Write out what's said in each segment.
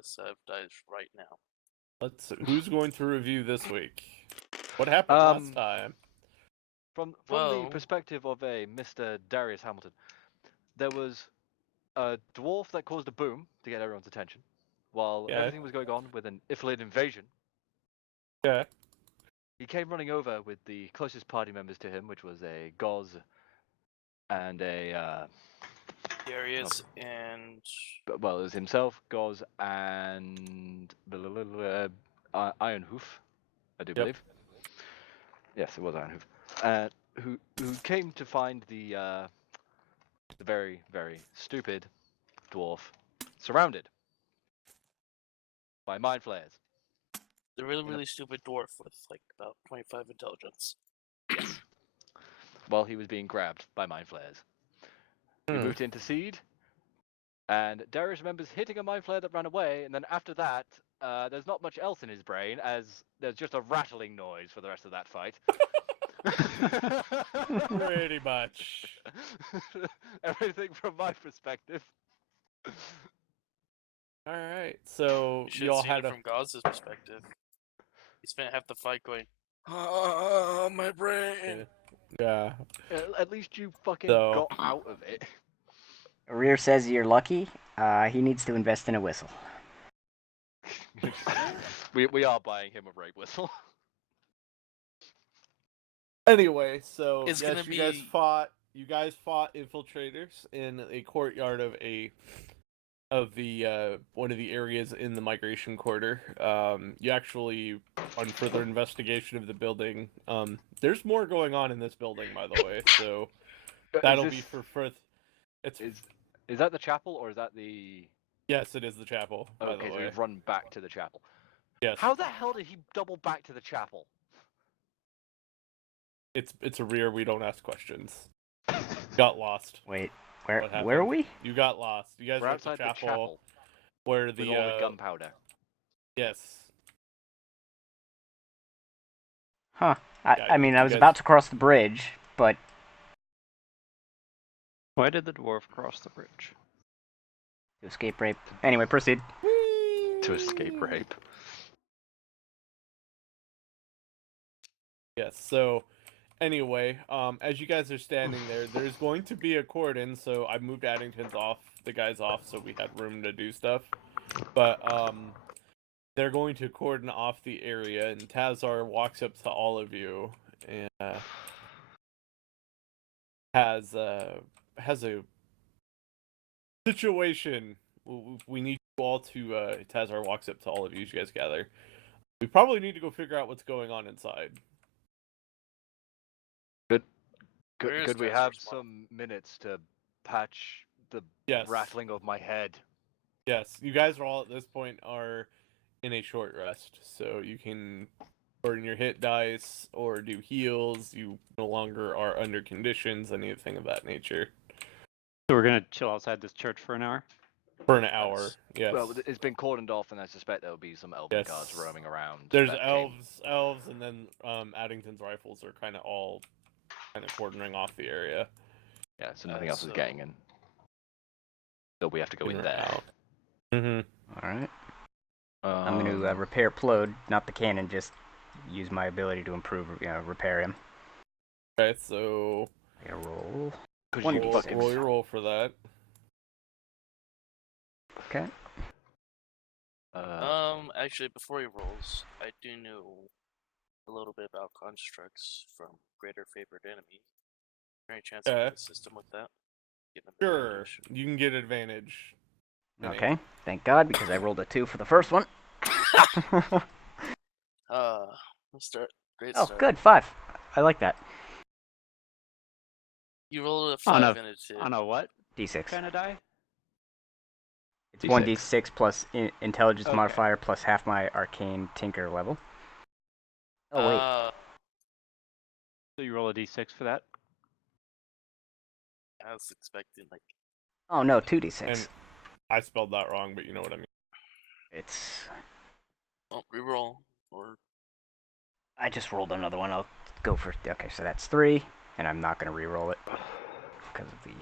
ASUS dies right now. Who's going to review this week? What happened last time? From the perspective of a Mr. Darius Hamilton, there was a dwarf that caused a boom to get everyone's attention, while everything was going on with an Iflid invasion. Yeah. He came running over with the closest party members to him, which was a Goz and a Darius and it was himself, Goz, and Ironhoof, I do believe. Yes, it was Ironhoof. Who came to find the very, very stupid dwarf surrounded by mind flayers. the really stupid dwarf with like about 25 intelligence. Yes. While he was being grabbed by mind flayers. We moved into Seed, and Darius remembers hitting a mind flare that ran away, and then after that, there's not much else in his brain, as there's just a rattling noise for the rest of that fight. Pretty much. Everything from my perspective. Alright, so you all had it from Goz's perspective. He spent half the fight going, "Oh, my brain." Yeah. At least you fucking got out of it. Rear says you're lucky. He needs to invest in a whistle. we are buying him a rape whistle. Anyway, so it's yes, you guys fought infiltrators in a courtyard of one of the areas in the migration quarter. You actually, on further investigation of the building, there's more going on in this building, by the way. So that'll be for further. Is that the chapel or is that the? Yes, it is the chapel. By the way, so we've run back to the chapel. Yes. How the hell did he double back to the chapel? It's a rear. We don't ask questions. Got lost. Wait, where are we? You got lost. You guys We're are outside at the chapel, with where all the gunpowder. Yes. Huh. I mean, I was about to cross the bridge, but... Why did the dwarf cross the bridge? To escape rape. Anyway, proceed. To escape rape. Yes, so... Anyway, as you guys are standing there, there's going to be a cordon, so I moved the guys off, so we had room to do stuff. But, they're going to cordon off the area, and Tazar walks up to all of you, and, has a situation. We need you all to, Tazar walks up to all of you as you guys gather. We probably need to go figure out what's going on inside. Could we have some minutes to patch the rattling of my head? Yes, you guys are all at this point are in a short rest, so you can burn your hit dice or do heals. You no longer are under conditions, anything of that nature. So we're gonna chill outside this church for an hour? For an hour, yes. Well, it's been cordoned off, and I suspect there will be some elven guards roaming around. There's elves, and then Addington's rifles are kind of all cordoning off the area. Yeah, so nothing else is getting in. So we have to go in there. Mm-hmm. Alright. I'm going to repair Plode, not the cannon, just use my ability to improve, repair him. Okay, so... I roll. Roll your roll for that. Okay. Actually, before he rolls, I do know a little bit about constructs from Greater Favored Enemy. Is there any chance of getting a system with that? Sure, you can get advantage. Okay, thank God, because I rolled a 2 for the first one. Let's start. Great start. Oh, good, 5. I like that. You rolled a 5 and a 2. On a what? D6. Kind of die? It's 1d6 plus intelligence modifier plus half my arcane tinker level. Oh, wait. So you roll a d6 for that? I was expecting, like... Oh, no, 2d6. And I spelled that wrong, but you know what I mean. It's... Oh, reroll. Or... I just rolled another one. I'll go for... Okay, so that's 3, and I'm not going to reroll it. Because of the...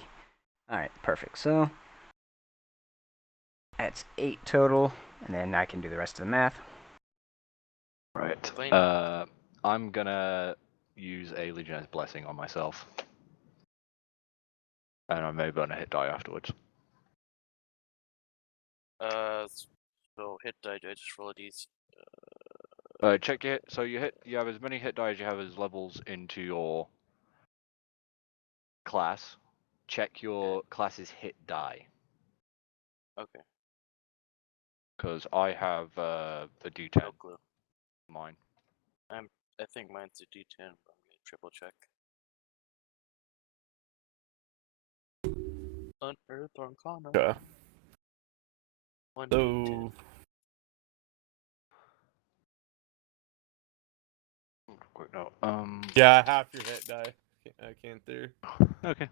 Alright, perfect. So... That's 8 total, And then I can do the rest of the math. Right. Blame- I'm gonna use a Legionnaires Blessing on myself. And I may burn a hit die afterwards. So hit die, I just roll these. Check your hit. So you have as many hit die as you have as levels into your class. Check your class's hit die. Okay, Because I have a D10. no clue. Mine. I think mine's a D10, but I'm gonna triple check. Unearth Arcana. Okay. 1d10. So Quick note. yeah, half your hit die. I can't do. Okay.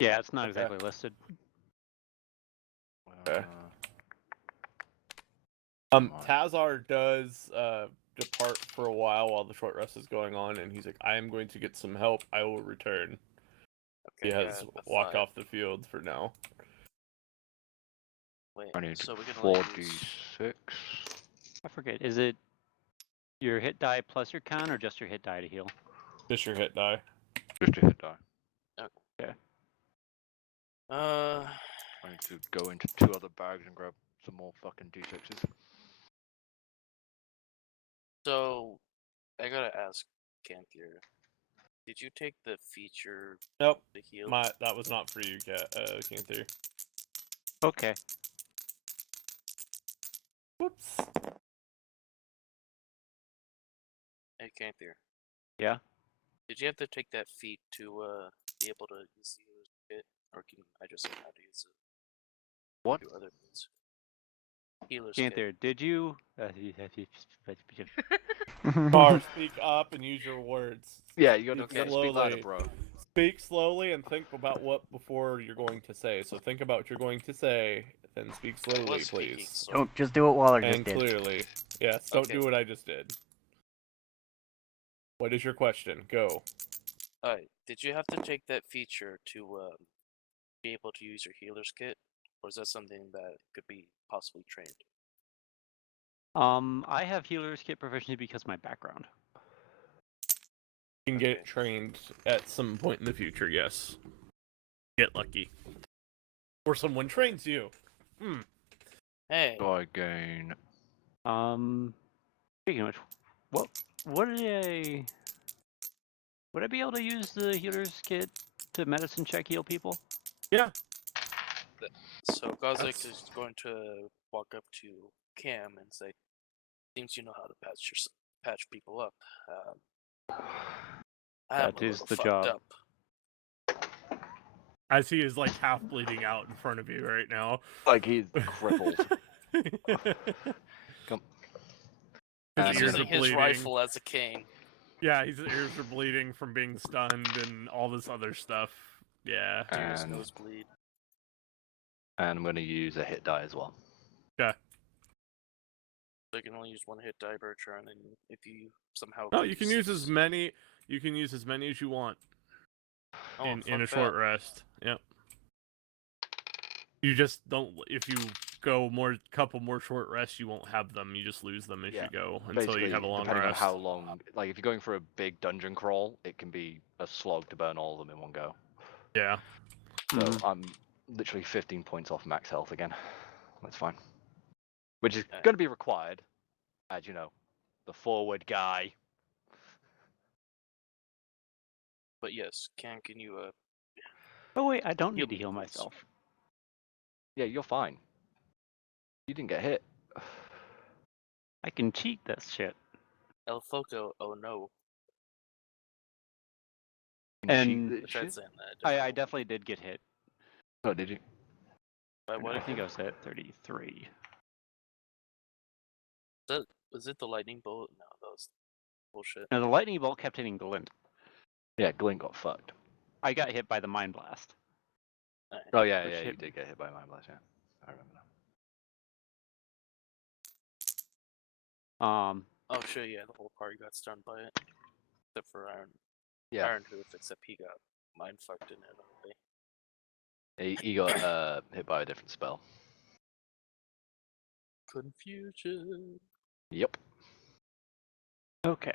Yeah, it's not Okay. exactly listed. Okay. Fine. Tazar does depart for a while the short rest is going on, and he's like, "I am going to get some help. I will return." Okay, He has a walked 5. off the field for now. Wait, I need so we're gonna only use 4d6. I forget. Is it your hit die plus your con, or just your hit die to heal? Just your hit die. Just a hit die. I need to go into 2 other bags and grab some more fucking d6s. So I gotta ask Canthier, did you take the feature Nope. to heal? That was not for you, Canther. Okay. Whoops. Hey Canthier, Yeah. did you have to take that feat to be able to use the healer's kit, or can I just know how to use it? What? Do other things? Healer's Can't kit. there. Did you? Bar, speak up and use your words. Yeah, you gotta, Speak you gotta speak louder, slowly. bro. Speak slowly and think about what before you're going to say. So think about what you're going to say, then speak I slowly, was speaking, please. so Don't just do what Waller just And did. clearly. Yes, don't Okay. do what I just did. What is your question? Go. Alright, did you have to take that feature to be able to use your healer's kit, or is that something that could be possibly trained? I have healer's kit proficiency because of my background. You can Okay. get trained at some point in the future, yes. Get lucky. Or someone trains you. Hey, So I gain. Speaking of which, would I be able to use the healer's kit to medicine check heal people? Yeah. so Gozek That's- is going to walk up to Cam and say, "Seems you know how to patch people up. I'm That a is little the fucked job. up." As he is like half bleeding out in front of you right now. Like he's crippled. Come. His He's ears using are his bleeding. rifle as a cane. Yeah, his ears are bleeding from being stunned and all this other stuff. Yeah. Ears, And, nosebleed. and I'm gonna use a hit die as well. Yeah. So you can only use one hit die per turn, and if you somehow No, you can use as 6 many. You can use as many as you want Oh, in fuck a short that. rest. Yep. You just don't. If you go couple more short rests, you won't have them. You just lose them as Yeah, you go until Basically, you have a long depending rest. on how long, like if you're going for a big dungeon crawl, it can be a slog to burn all of them in one go. Yeah. So I'm literally 15 points off max health again. That's fine. Which is going to be required, as you know, the forward guy. But yes, can you Oh wait, I don't Heal need to me, heal please. myself. Yeah, you're fine. You didn't get hit. I can cheat this shit. El Foco? Oh no. You can And- cheat I this tried shit? saying that. I definitely did get hit. Oh, did you? By what? I think I was at 33. Was it the lightning bolt? No, that was bullshit. Now the lightning bolt kept hitting Glint. Yeah, Glint got fucked. I got hit by the mind blast. Alright. Oh yeah, Which yeah, you hit did get hit by Mind Blast, yeah. I remember now. Oh shit, yeah, the whole party got stunned by it. Except for Iron. Yeah, Iron Hoof, except he got mind fucked in it already. he got hit by a different spell. Confusion. Yep. Okay.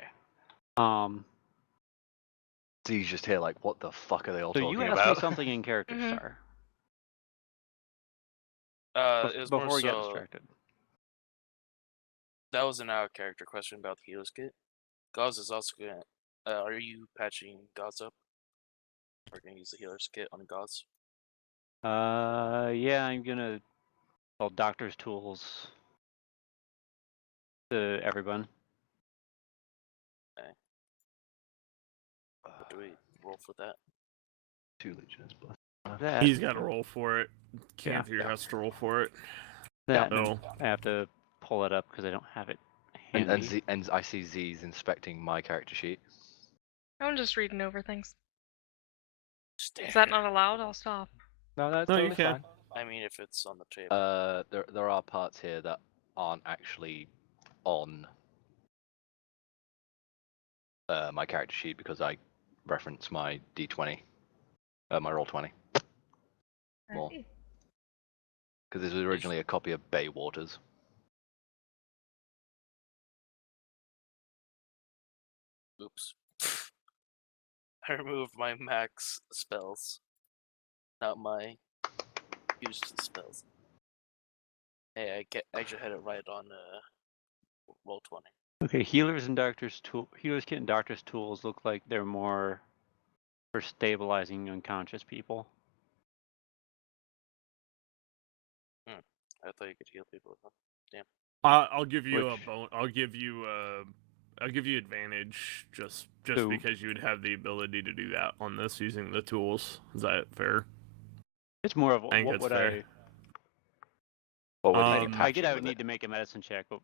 Z's just here like, what the fuck are they all So talking you asked about? me something in character Mhm. star. It was more Before we get so distracted. that was an out character question about the healers kit. Gauze is also gonna. Are you patching Gauze up? Or gonna use the healers kit on Gauze? Yeah, I'm gonna sell doctor's tools to everyone. What do we roll for that? 2 legions plus. That, He's got to roll for it. Yeah. Canthier has to roll for it. that So I have to pull it up because I don't have it And, handy. and I see Z's inspecting my character sheet. I'm just reading over things. Is that not allowed? I'll stop. No, that's No, you totally can. fine. I mean, if it's on the table. There are parts here that aren't actually on my character sheet because I reference my D20, my roll 20. More. Alrighty. Because this was originally a copy of Bay Waters. Oops. I removed my max spells, not my used spells. Hey, I just had it right on roll 20. Okay, healers kit and doctor's tools look like they're more for stabilizing unconscious people. I thought you could heal people with them. Damn. I'll give you Which- a bone. I'll give you advantage just So- because you would have the ability to do that on this using the tools. Is that fair? It's more of I think what that's would fair. What would Um, you be I get I patching would with need to make a medicine check, but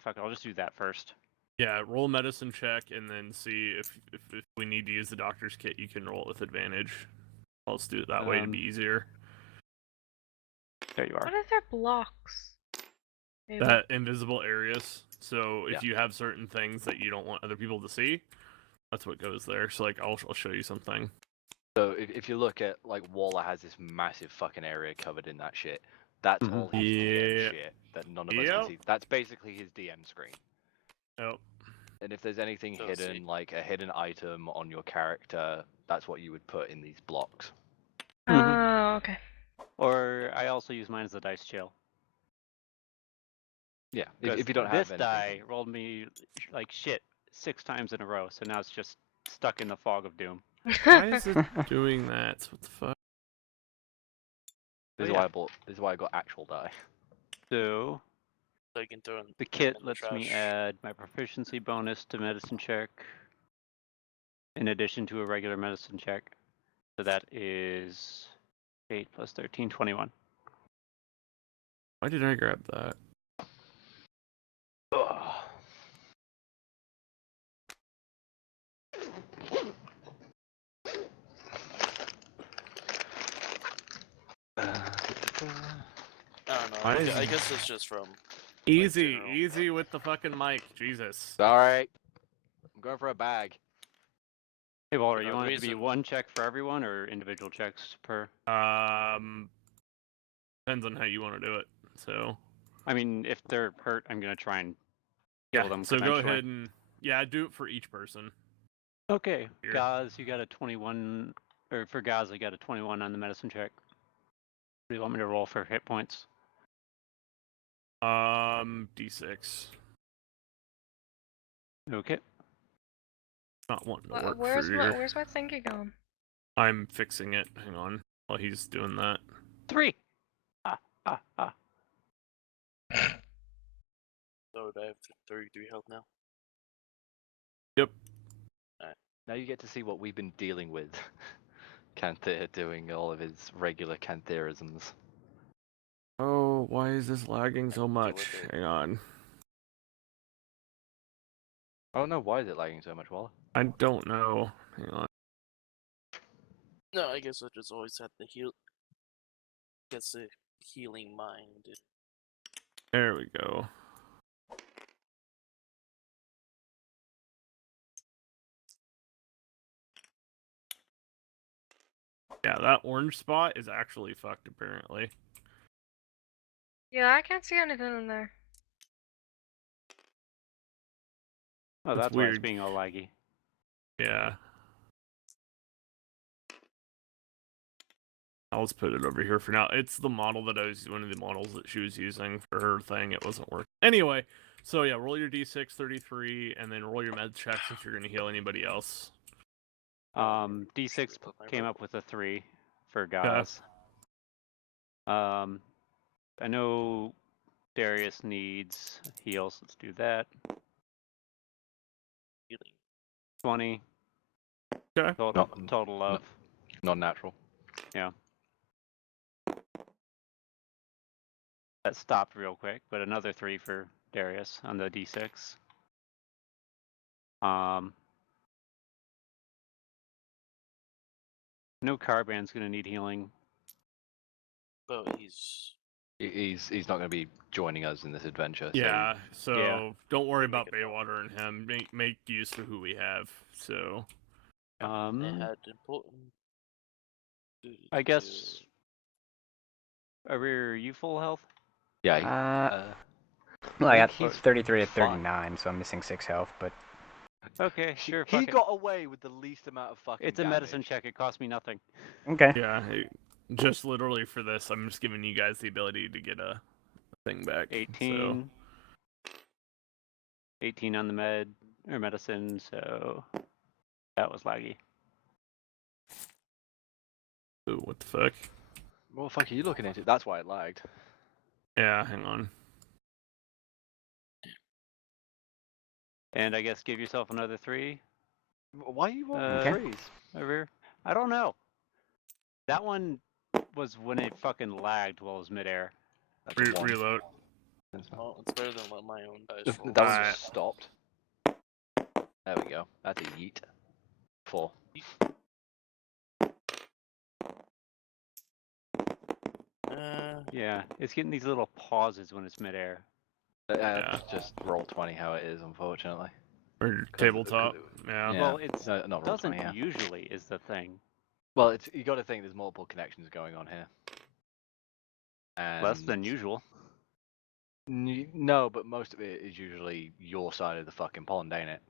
fuck it, I'll just do that first. Yeah, roll a medicine check and then see if we need to use the doctor's kit. You can roll it with advantage. I'll just do it that way to be easier. There you are. What if they're blocks? Maybe. That invisible areas. So if Yeah. you have certain things that you don't want other people to see, that's what goes there. So like I'll show you something. So if you look at like Waller has this massive fucking area covered in that shit. That's Mhm. all his DM shit that none of us can Yep. see. That's basically his DM screen. Oh, And if there's anything So hidden, see. like a hidden item on your character, that's what you would put in these blocks. Oh, okay. Or I also use mine as a dice jail. Yeah, Because if you don't have this anything. die rolled me like shit 6 times in a row, so now it's just stuck in the fog of doom. why is it doing that? What the fuck? This is Oh, why yeah. I bought. This is why I got actual die. So So you can throw in the kit in the lets me trash. add my proficiency bonus to medicine check in addition to a regular medicine check. So that is 8 plus 13, 21. Why did I grab that? Ugh. I don't know. Why is I it- guess it's just from. Easy, general. easy with the fucking mic. Jesus. Alright. I'm going for a bag. Hey, Walter, You you know, want the it to be reason- one check for everyone or individual checks per? Depends on how you want to do it. So I mean, if they're hurt, I'm gonna try and yeah. heal them. So go conventionally. ahead and do it for each person. Okay, Here. Gaz, you got a 21, or for Gaz, I got a 21 on the medicine check. What do you want me to roll for hit points? D6. Okay. Not wanting to work Where's for my your... Where's my thingy gone? I'm fixing it. Hang on. While he's doing that. 3! Ah. So I have 33 health now. Yep. Now you get to see what we've been dealing with. Canther doing all of his regular Cantherisms. Oh, why is this lagging so much? with it. Hang on. Oh no, why is it lagging so much, Waller? I don't know. Hang on. No, I guess I just always had the heal. Gets the healing mind. There we go. Yeah, that orange spot is actually fucked apparently. Yeah, I can't see anything in there. Oh, That's that's why it's weird. being all laggy. Yeah. I'll just put it over here for now. It's the model that one of the models that she was using for her thing. It wasn't working. Anyway, so yeah, roll your d6, 33, and then roll your med checks if you're going to heal anybody else. D6 came up with a 3 for Gaz. I know Darius needs heals. Let's do that. Healing. 20. Okay. Total of. Not natural. Yeah. That stopped real quick, but another 3 for Darius on the D6. No Carband's gonna need healing. But he's not going to be joining us in this adventure. Yeah, so Yeah. don't worry about Baywater and him. Make use of who we have. So they had important. I guess. Are you full health? Yeah. Well, I got he's 33 to fine. 39, so I'm missing 6 health, but... Okay, sure. He fuck it. got away with the least amount of fucking It's a damage. medicine check. It cost me nothing. Okay. yeah, just literally for this, I'm just giving you guys the ability to get a thing back. 18. 18 on the medicine, so that was laggy. So, what the fuck? What the fuck are you looking at? That's why it lagged. Yeah, hang on. And I guess give yourself another 3. Why are you rolling Okay. 3s? Over. I don't know. That one was when it fucking lagged while it was midair. That's a 1. Reload. Well, it's better than what my own dice roll. That one just stopped. There we go. That's a yeet. 4. Yeah, it's getting these little pauses when it's midair. Yeah. Just roll 20 how it is, unfortunately. Or tabletop. Yeah. Well, it not roll doesn't 20, yeah. usually, is the thing. Well, you got to think there's multiple connections going on here. And Less than usual. No, but most of it is usually your side of the fucking pond, ain't it?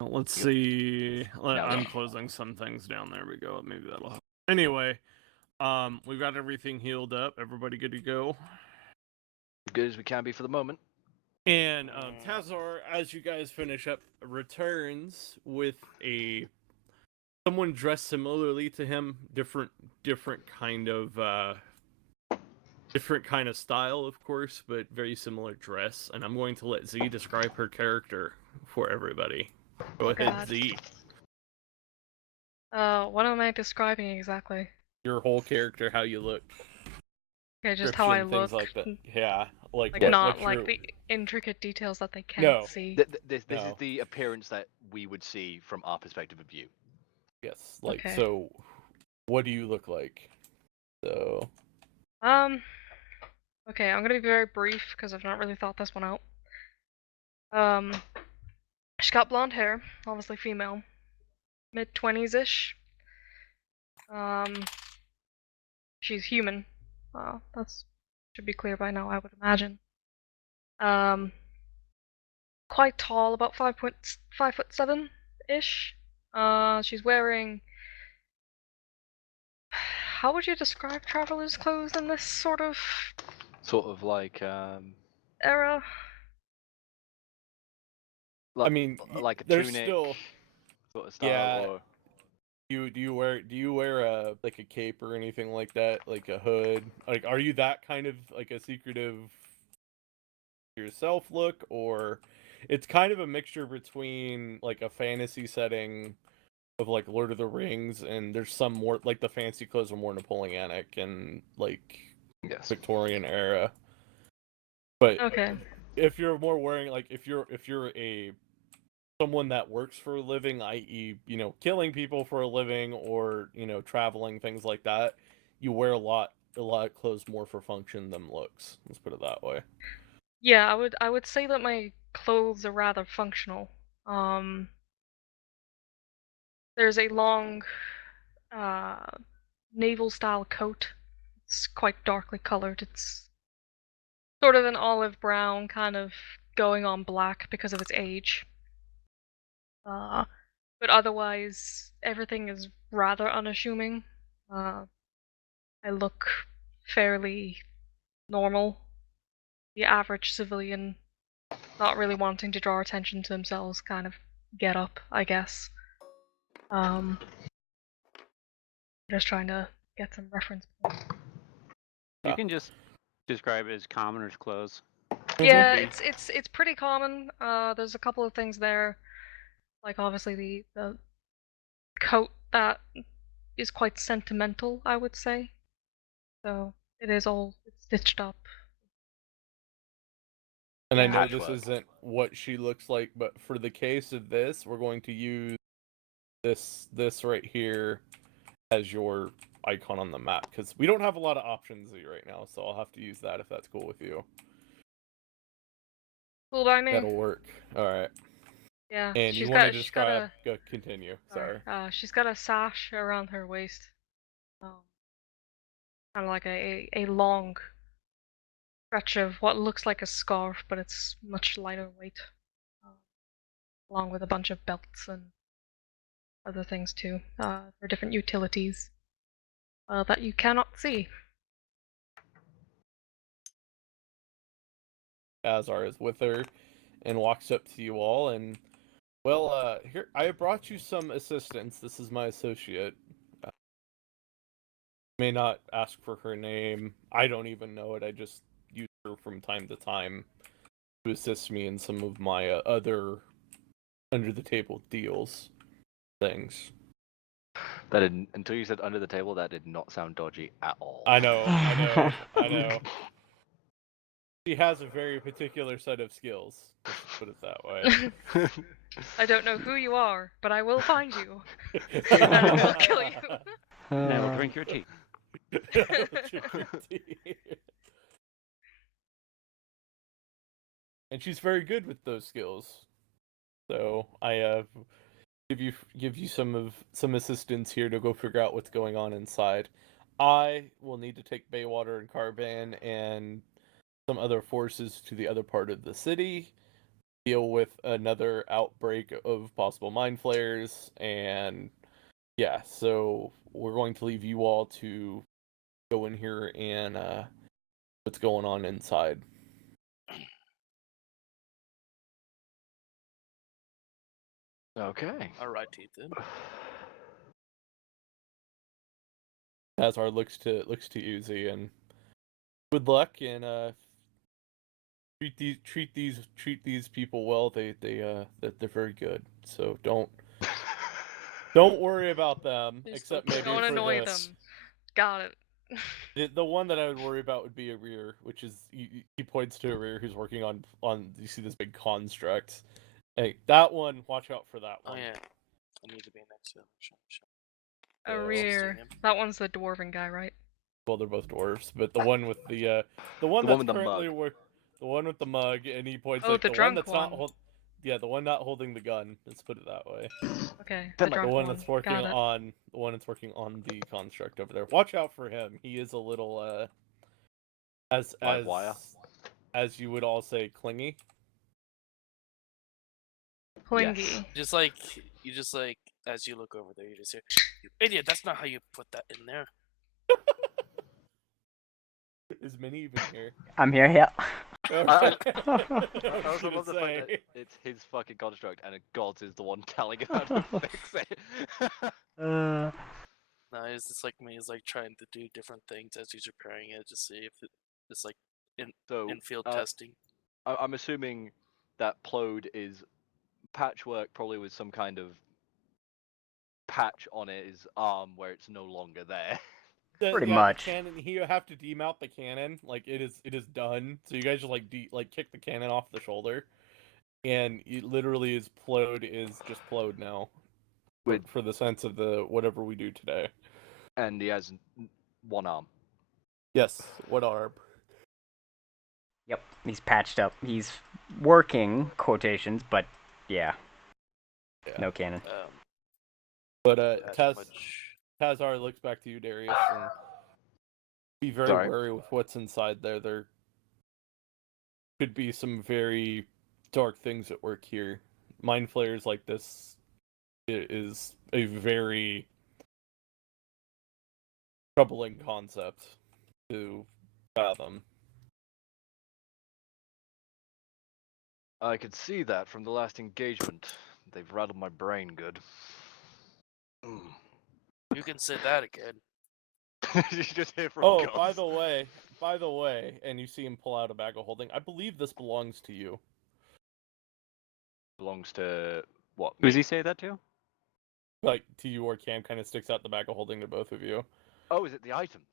Well, let's see. I'm closing some things down. There we go. Maybe that'll help. Anyway, we've got everything healed up. Everybody good to go? As good as we can be for the moment. And Tazar, as you guys finish up, returns with someone dressed similarly to him, different kind of style, of course, but very similar dress. And I'm going to let Z describe her character for everybody. Go ahead, Z. What am I describing exactly? Your whole character, how you look. Okay, just how I look. Things like that. Yeah, like not like the intricate details that they can't see. This is the appearance that we would see from our perspective of view. Yes, like Okay. So. What do you look like? So. Okay, I'm gonna be very brief because I've not really thought this one out. She's got blonde hair, obviously female, mid-20s ish. She's human. That's should be clear by now, I would imagine. Quite tall, about 5'7" ish. She's wearing. How would you describe traveler's clothes in this sort of like era? I mean, like a there's tunic still sort of style. Yeah. Or... Do you wear a like a cape or anything like that, like a hood? Like, are you that kind of like a secretive yourself look, or it's kind of a mixture between like a fantasy setting of like Lord of the Rings, and there's some more like the fancy clothes are more Napoleonic and like Victorian era. But okay, if you're more wearing like if you're someone that works for a living, i.e., killing people for a living, or traveling, things like that, you wear a lot of clothes more for function than looks. Let's put it that way. yeah, I would say that my clothes are rather functional. There's a long naval style coat. It's quite darkly colored. It's sort of an olive brown, kind of going on black because of its age. But otherwise, everything is rather unassuming. I look fairly normal. The average civilian, not really wanting to draw attention to themselves, kind of get up, I guess. Just trying to get some reference points. You can just describe it as commoner's clothes. Yeah, it's pretty common. There's a couple of things there, like obviously the coat that is quite sentimental, I would say. So it is all stitched up. And I know Patchwork. this isn't what she looks like, but for the case of this, we're going to use this right here as your icon on the map, because we don't have a lot of options right now, so I'll have to use that if that's cool with you. Cool by me. That'll work. All right. Yeah. And you want to describe? Go continue. Sorry. She's got a sash around her waist. Kind of like a long stretch of what looks like a scarf, but it's much lighter weight. Along with a bunch of belts and other things too, for different utilities that you cannot see. Azar is with her and walks up to you all and, well, here, I brought you some assistance. This is my associate. May not ask for her name. I don't even know it. I just use her from time to time to assist me in some of my other under-the-table deals things. That didn't, until you said under the table, that did not sound dodgy at all. I know. She has a very particular set of skills. Let's put it that way. I don't know who you are, but I will find you. And I will kill you. And I will drink your tea. And she's very good with those skills. So I give you some assistance here to go figure out what's going on inside. I will need to take Baywater and Carban and some other forces to the other part of the city, deal with another outbreak of possible mind flares, and yeah, so we're going to leave you all to go in here and what's going on inside. Okay. Alrighty then. Azar looks to Uzi and good luck and treat these people well. They're very good. So don't worry about them. Except maybe Don't for annoy them. Got it. The one that I would worry about would be a rear, which is he points to a rear who's working on you see this big construct. Hey, that one, watch out for that one. Oh yeah, I need to be next to him. A rear. That one's the dwarven guy, right? Well, they're both dwarves, but the one with the one The that's one with the currently mug. the one with the mug, and he points Oh, like the one drunk that's one. the one not holding the gun. Let's put it that way. Okay, The the one drunk one that's working Got it. on the construct over there. Watch out for him. He is a little as you would all say, clingy. Clingy. Yes. You just like as you look over there, you just hear, "You idiot! That's not how you put that in there." Is Minnie even here? I'm here, yeah. Okay. I also love the fact that it's his fucking construct and Gods is the one telling him how to fix it. No, it's just like me. He's like trying to do different things as he's repairing it to see if it's like in-field testing. I'm assuming that Plode is patchwork, probably with some kind of patch on his arm where it's no longer there. Pretty much. The cannon, you have to demount the cannon. Like it is done. So you guys just like kick the cannon off the shoulder, and it literally is Plode is just Plode now. For the sense of the whatever we do today. And he has one arm. Yes, one arm. Yep, he's patched up. He's working, quotations, but yeah. No cannon. But Tazar looks back to you, Darius, and be very wary with what's inside there. could be some very dark things at work here. Mind flayers like this is a very troubling concept to fathom. I could see that from the last engagement. They've rattled my brain good. You can say that again. You just hear from Oh, Gus. by the way, and you see him pull out a bag of holding. I believe this belongs to you. Belongs to what? Who does Me? he say that to? Like to you or Cam kind of sticks out the bag of holding to both of you. Oh, is it the items?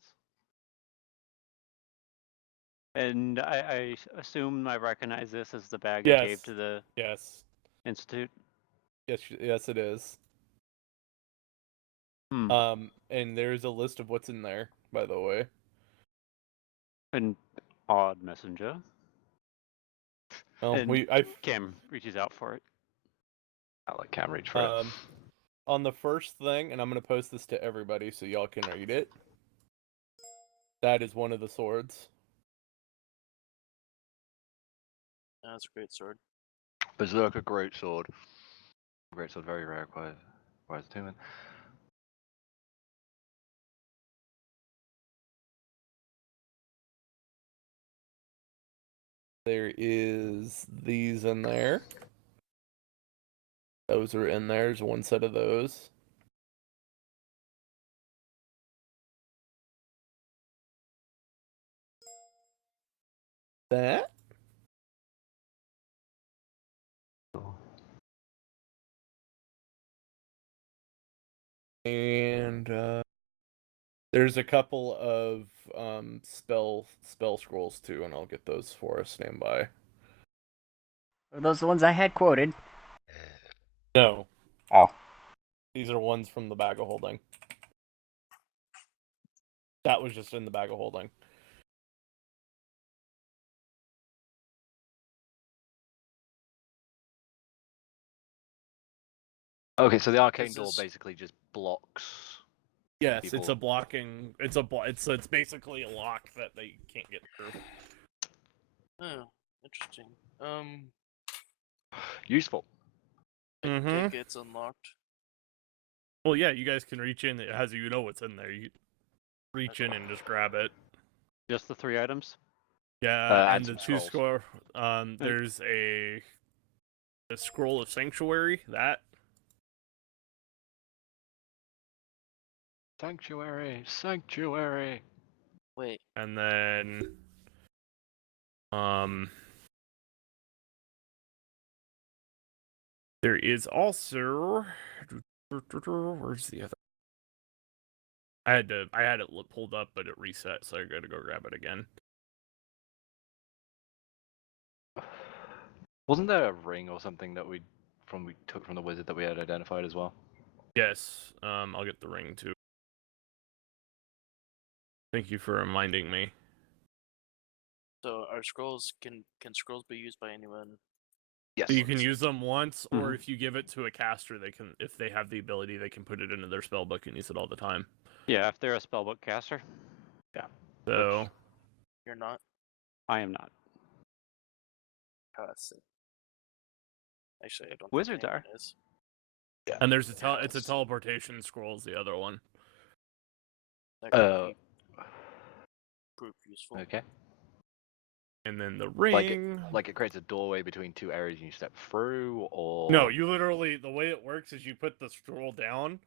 And I assume I recognize this as the bag Yes. I gave to the Yes. Institute. Yes, it is. And there's a list of what's in there, by the way. An odd messenger. Well, And Cam reaches out for it. I'll let Cam reach for it. On the first thing, and I'm gonna post this to everybody so y'all can read it. That is one of the swords. That's a great sword. Berserker greatsword. Greatsword, very rare. Requires attunement. There is these in there. Those are in there. There's one set of those. That. And there's a couple of spell scrolls too, and I'll get those for us. Stand by. Are those the ones I had quoted? No. Oh. These are ones from the bag of holding. That was just in the bag of holding. Okay, so the arcane door basically just blocks. Yes, people. it's a blocking. It's basically a lock that they can't get through. Oh, interesting. Useful. I think it's unlocked. Well, yeah, you guys can reach in. It has you know what's in there. You reach in and just grab it. Just the 3 items? Yeah, and the some 2 scrolls. scroll. There's a scroll of sanctuary. That. Sanctuary. Wait. And then there is also where's the other? I had it pulled up, but it reset, so I got to go grab it again. Wasn't there a ring or something that we took from the wizard that we had identified as well? Yes, I'll get the ring too. Thank you for reminding me. So our scrolls can scrolls be used by anyone? Yes. You can use them once, or if you give it to a caster, they can. If they have the ability, they can put it into their spellbook and use it all the time. Yeah, if they're a spellbook caster. Yeah. So Which you're not. I am not. Oh, that's it. Actually, I don't. Wizards think are. is. yeah. And there's it's a teleportation scroll is the other one. That could prove useful. Okay. And then the ring. Like it creates a doorway between 2 areas and you step through, or No, you literally the way it works is you put the scroll down,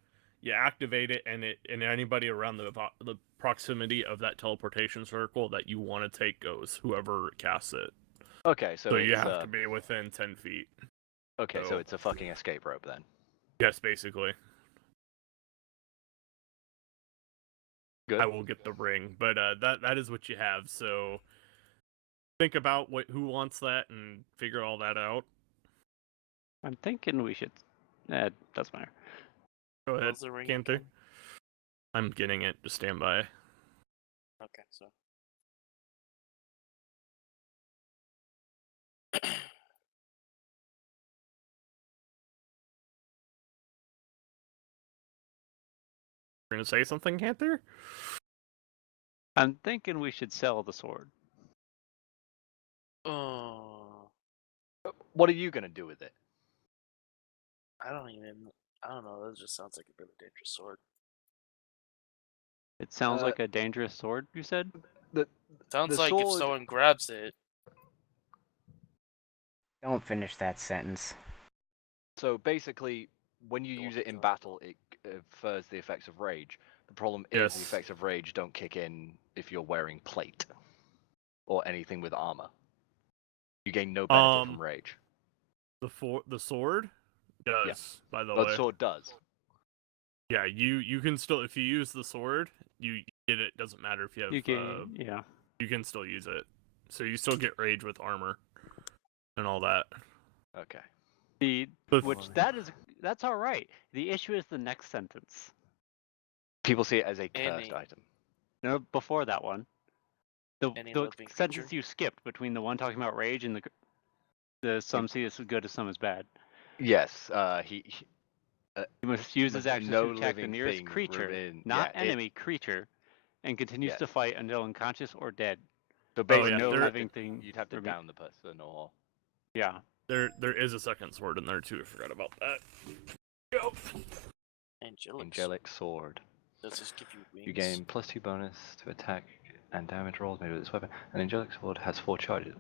you activate it, and anybody around the proximity of that teleportation circle that you want to take goes. Whoever casts it. Okay, so you have to be within 10 feet. Okay, so it's a fucking escape rope then. Yes, basically. Good. I will get the ring, but that is what you have. So think about who wants that and figure all that out. I'm thinking we should. Doesn't matter. Go ahead, the ring Cantor. again? I'm getting it. Just stand by. Okay, so. You're gonna say something, Cantor? I'm thinking we should sell the sword. Oh. what are you gonna do with it? I don't know. That just sounds like a really dangerous sword. It sounds Uh, like a dangerous sword, you said? Sounds The like if sword- someone grabs it, Don't finish that sentence. So basically, when you Don't use it in go. battle, it confers the effects of rage. The problem is the Yes. effects of rage don't kick in if you're wearing plate or anything with armor. You gain no benefit from rage. The sword does, by the But way. sword does. Yeah, you can still, if you use the sword, you get it. Doesn't matter if you have. You can, yeah. You can still use it, so you still get rage with armor and all that. Okay. That's all right. The issue is the next sentence. People see it as a cursed Any- item. No, before that one. The Any the living sentence creature? you skipped between the one talking about rage and the some see as good as some as bad. Yes, He must use his actions no to attack the living nearest thing creature, within- not yeah, it- enemy creature, and continues Yeah. to fight until unconscious or dead. So Oh, basically, yeah, no there- living thing. you'd have to remain- down the person, or Yeah. There is a second sword in there too. I forgot about that. Yep. angelic sword. Does this give you wings? You gain +2 bonus to attack and damage rolls made with this weapon. An angelic sword has 4 charges.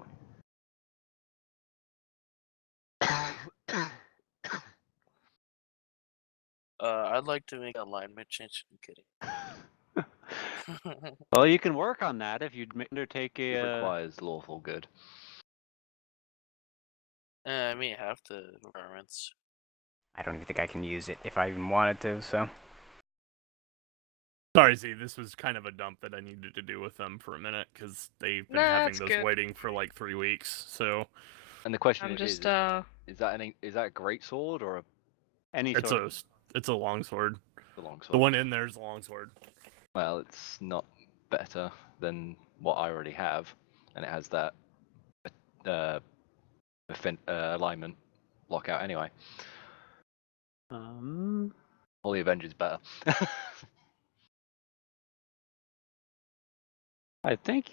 I'd like to make alignment change. I'm kidding. Well, you can work on that if you'd undertake It a. requires lawful good. I mean, half the requirements. I don't even think I can use it if I even wanted to, so. Sorry, Z. This was kind of a dump that I needed to do with them for a minute because they've been having That's those good. waiting for like 3 weeks. So And the question I'm is just is that a great sword or Any it's sort. it's a long sword. a long sword? The one in there is a long sword. Well, it's not better than what I already have, and it has that alignment lockout anyway. All the Avengers better. I think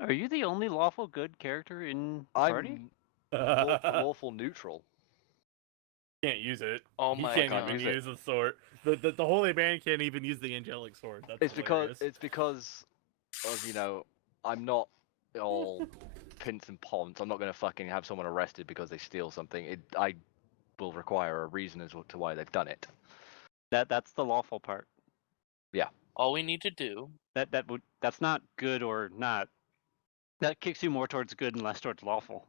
Are you the only lawful good character in the party? I'm lawful neutral. Can't use it. Oh He my can't God. even Use it. use a sword. The holy man can't even use the angelic sword. That's It's hilarious. because of I'm not all pins and ponds. I'm not gonna fucking have someone arrested because they steal something. I will require a reason as to why they've done it. That's the lawful part. All we need to do. That's not good or not. That kicks you more towards good and less towards lawful.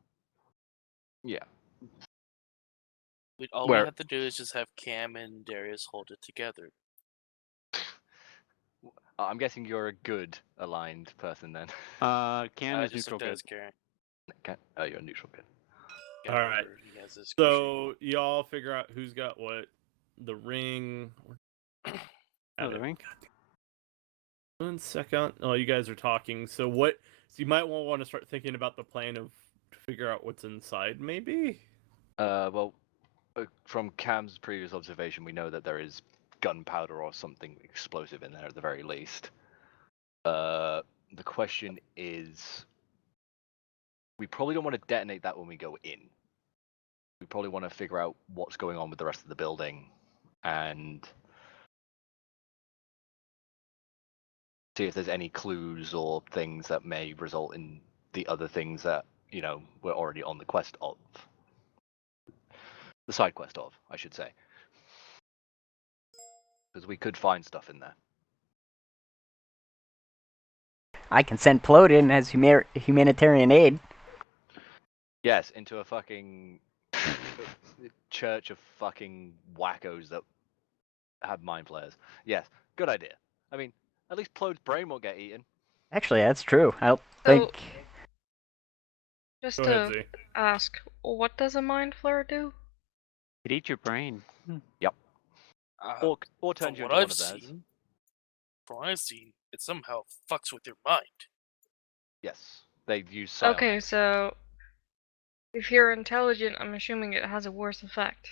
Yeah. All Where- we have to do is just have Cam and Darius hold it together. I'm guessing you're a good aligned person then. Cam I is just neutral looked at good. his character. Okay. Oh, you're a neutral good. Yeah, All right. remember, he has his So y'all figure out who's got what. The ring. Oh, the ring. 1 second. Oh, you guys are talking. So what? So you might want to start thinking about the plan of to figure out what's inside, maybe. Well, from Cam's previous observation, we know that there is gunpowder or something explosive in there at the very least. The question is, we probably don't want to detonate that when we go in. We probably want to figure out what's going on with the rest of the building and see if there's any clues or things that may result in the other things that, we're already on the quest of. The side quest of, I should say. Because we could find stuff in there. I can send Plode in as humanitarian aid. Yes, into a fucking church of fucking wackos that have mind flayers. Yes, good idea. I mean, at least Plode's brain won't get eaten. Actually, that's true. I don't So- think. just Go ahead, to Z. ask, what does a mind flare do? It eats your brain. Or from turns you what into one I've of theirs. seen, from what I've seen, it somehow fucks with your mind. Yes, they use psionics. Okay, so if you're intelligent, I'm assuming it has a worse effect.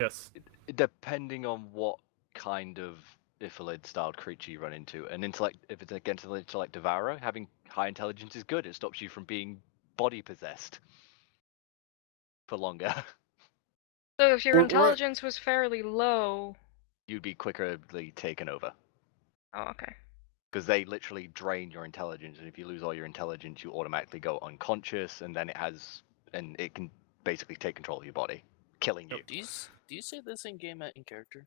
Yes. Depending on what kind of Ipholid-styled creature you run into. If it's against an intellect devourer, having high intelligence is good. It stops you from being body possessed. for longer. So if your We're- intelligence was fairly low. You'd be quickly taken over. Oh, okay. Because they literally drain your intelligence, and if you lose all your intelligence, you automatically go unconscious, and then it can basically take control of your body, killing you. Do you say this in game in character?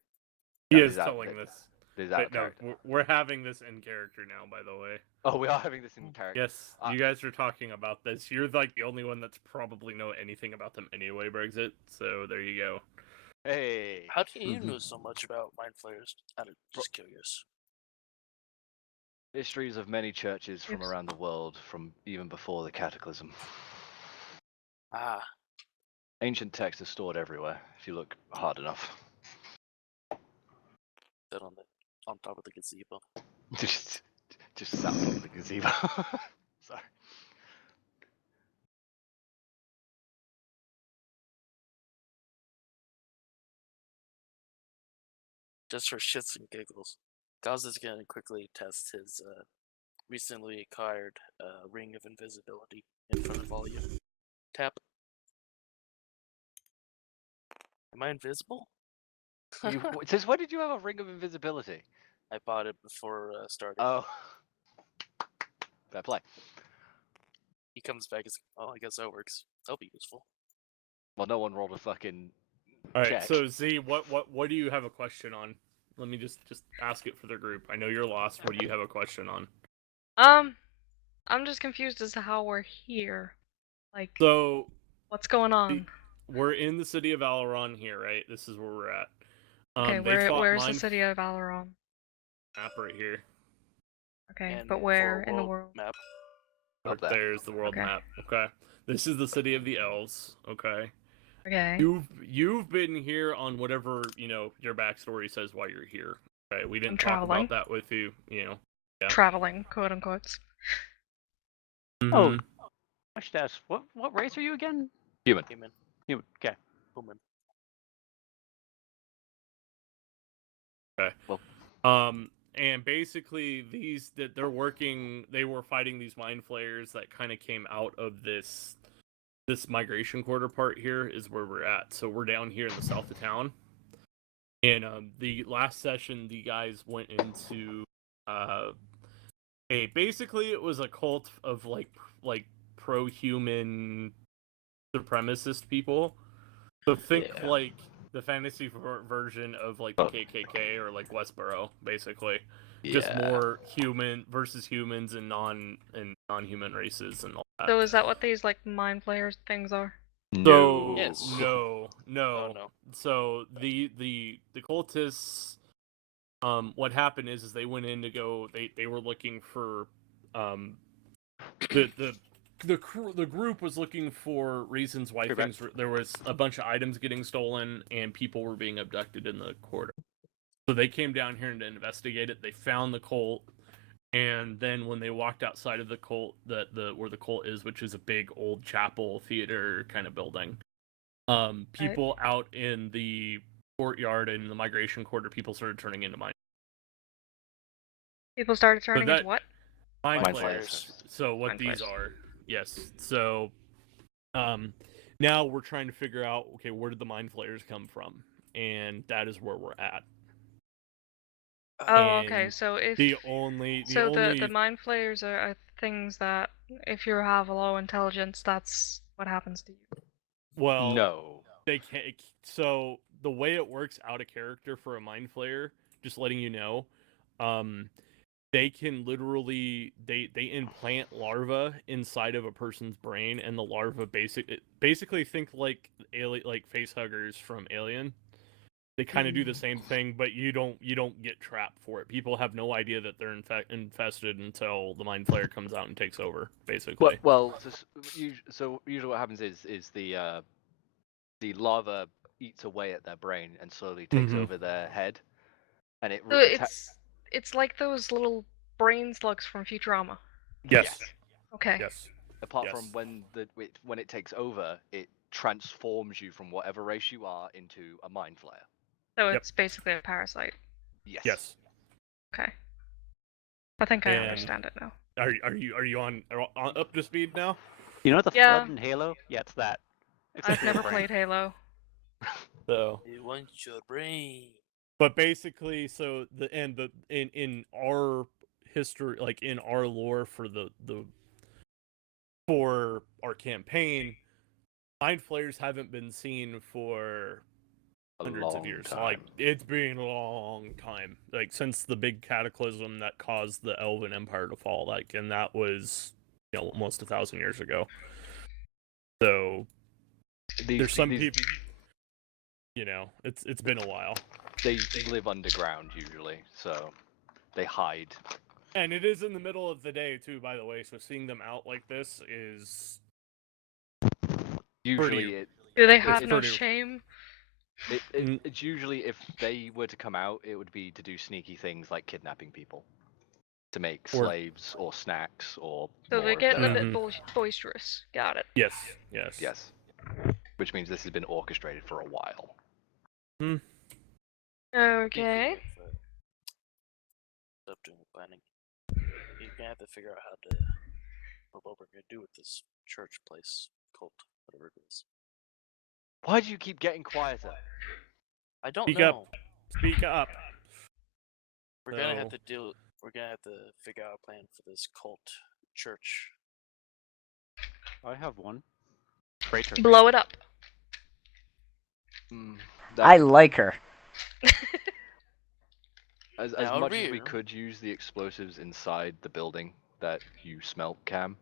He No, is this out- telling this. This is out of But no, character. we're having this in character now, by the way. Oh, we are having this in character. Yes, you guys are talking about this. You're like the only one that's probably know anything about them anyway, Brexit. So there you go. Hey. How do you know so much about mind flayers? I'm just curious. Histories of many churches from Oops. around the world, from even before the Cataclysm. Ah, Ancient texts are stored everywhere, if you look hard enough. that on top of the gazebo. just sat on top of the gazebo. Sorry. Just for shits and giggles, Gaz is gonna quickly test his recently acquired ring of invisibility in front of all you. Tap. Am I invisible? Since when did you have a ring of invisibility? I bought it before starting. Oh. Fair play. He comes back and says, "Oh, I guess that works. That'll be useful." Well, no one rolled a fucking All right, check. so Z, what do you have a question on? Let me just ask it for the group. I know you're lost. What do you have a question on? I'm just confused as to how we're here. Like, So what's going on? we're in the city of Alaron here, right? This is where we're at. Okay, they fought where's the Mind city of Alaron? Map right here. Okay, And but for where a in the world? map? Up there. There's the world Okay. map. Okay. This is the city of the elves. Okay. Okay. You've been here on whatever, your backstory says why you're here. Okay. We didn't I'm talk traveling. about that with you, Yeah. Traveling, quote unquote. Oh, I should ask, what race are you again? Human. Human. Human. Okay. Human. Okay. Well. And basically they were fighting these mind flayers that kind of came out of this migration quarter part here is where we're at. So we're down here in the south of town. And the last session the guys went into basically it was a cult of like pro-human supremacist people. So think Yeah. like the fantasy version of like the KKK or like Westboro, basically. Just more human versus humans and non-human races and all that. So is that what these like mind flayers things are? So Yes. no. Oh, no. So the cultists, what happened is they went in to go. They were looking for, the group was looking for reasons why there was a bunch of items getting stolen and people were being abducted in the quarter. So they came down here to investigate it. They found the cult, and then when they walked outside of the cult, where the cult is, which is a big old chapel theater kind of building, people out in the courtyard and the migration quarter, people started turning into mind. People started turning into what? Mind Mind flayers. flayers. So what Mind these flayers. are, yes. So, now we're trying to figure out, okay, where did the mind flayers come from, and that is where we're at. Oh, okay. And So if the only the mind flayers are things that if you have a low intelligence, that's what happens to you. well, No. they can't. So the way it works out of character for a mind flayer, just letting you know, they can literally they implant larvae inside of a person's brain, and the larva basically think like alien, like face huggers from Alien. They kind of do the same thing, but you don't get trapped for it. People have no idea that they're infested until the mind flayer comes out and takes over, basically. So usually what happens is the larva eats away at their brain and slowly takes over their head, and So it's like those little brain slugs from Futurama. Yes. Okay. Yes. Apart from when it takes over, it transforms you from whatever race you are into a mind flayer. So it's basically a parasite. Yes. Okay. I think I understand it now. Are you on up to speed now? You know the Yeah. flood in Halo? Yeah, it's that. I've never played Halo. So, They want your brain. but basically, so in our history, like in our lore for for our campaign, mind flayers haven't been seen for A hundreds of long years. time. Like it's been a long time. Like since the big cataclysm that caused the Elven Empire to fall. Like, and that was almost 1,000 years ago. So there's some people. It's been a while. They live underground usually, so they hide. And it is in the middle of the day too, by the way. So seeing them out like this is Usually Do they have no pretty- shame? it's usually if they were to come out, it would be to do sneaky things like kidnapping people, to make Or- slaves or snacks or. So more they're of getting a them. bit boisterous. Got it. Yes. Yes. Which means this has been orchestrated for a while. Okay. Stop doing the planning. You're gonna have to figure out what we're gonna do with this church place, cult, whatever it is. Why do you keep getting quieter? I don't Speak know. up. Speak up. We're gonna have So- to We're gonna have to figure out a plan for this cult church. I have one. Traitor. Blow it up. I like her. As Now, much as we rear. could use the explosives inside the building that you smelt, Cam,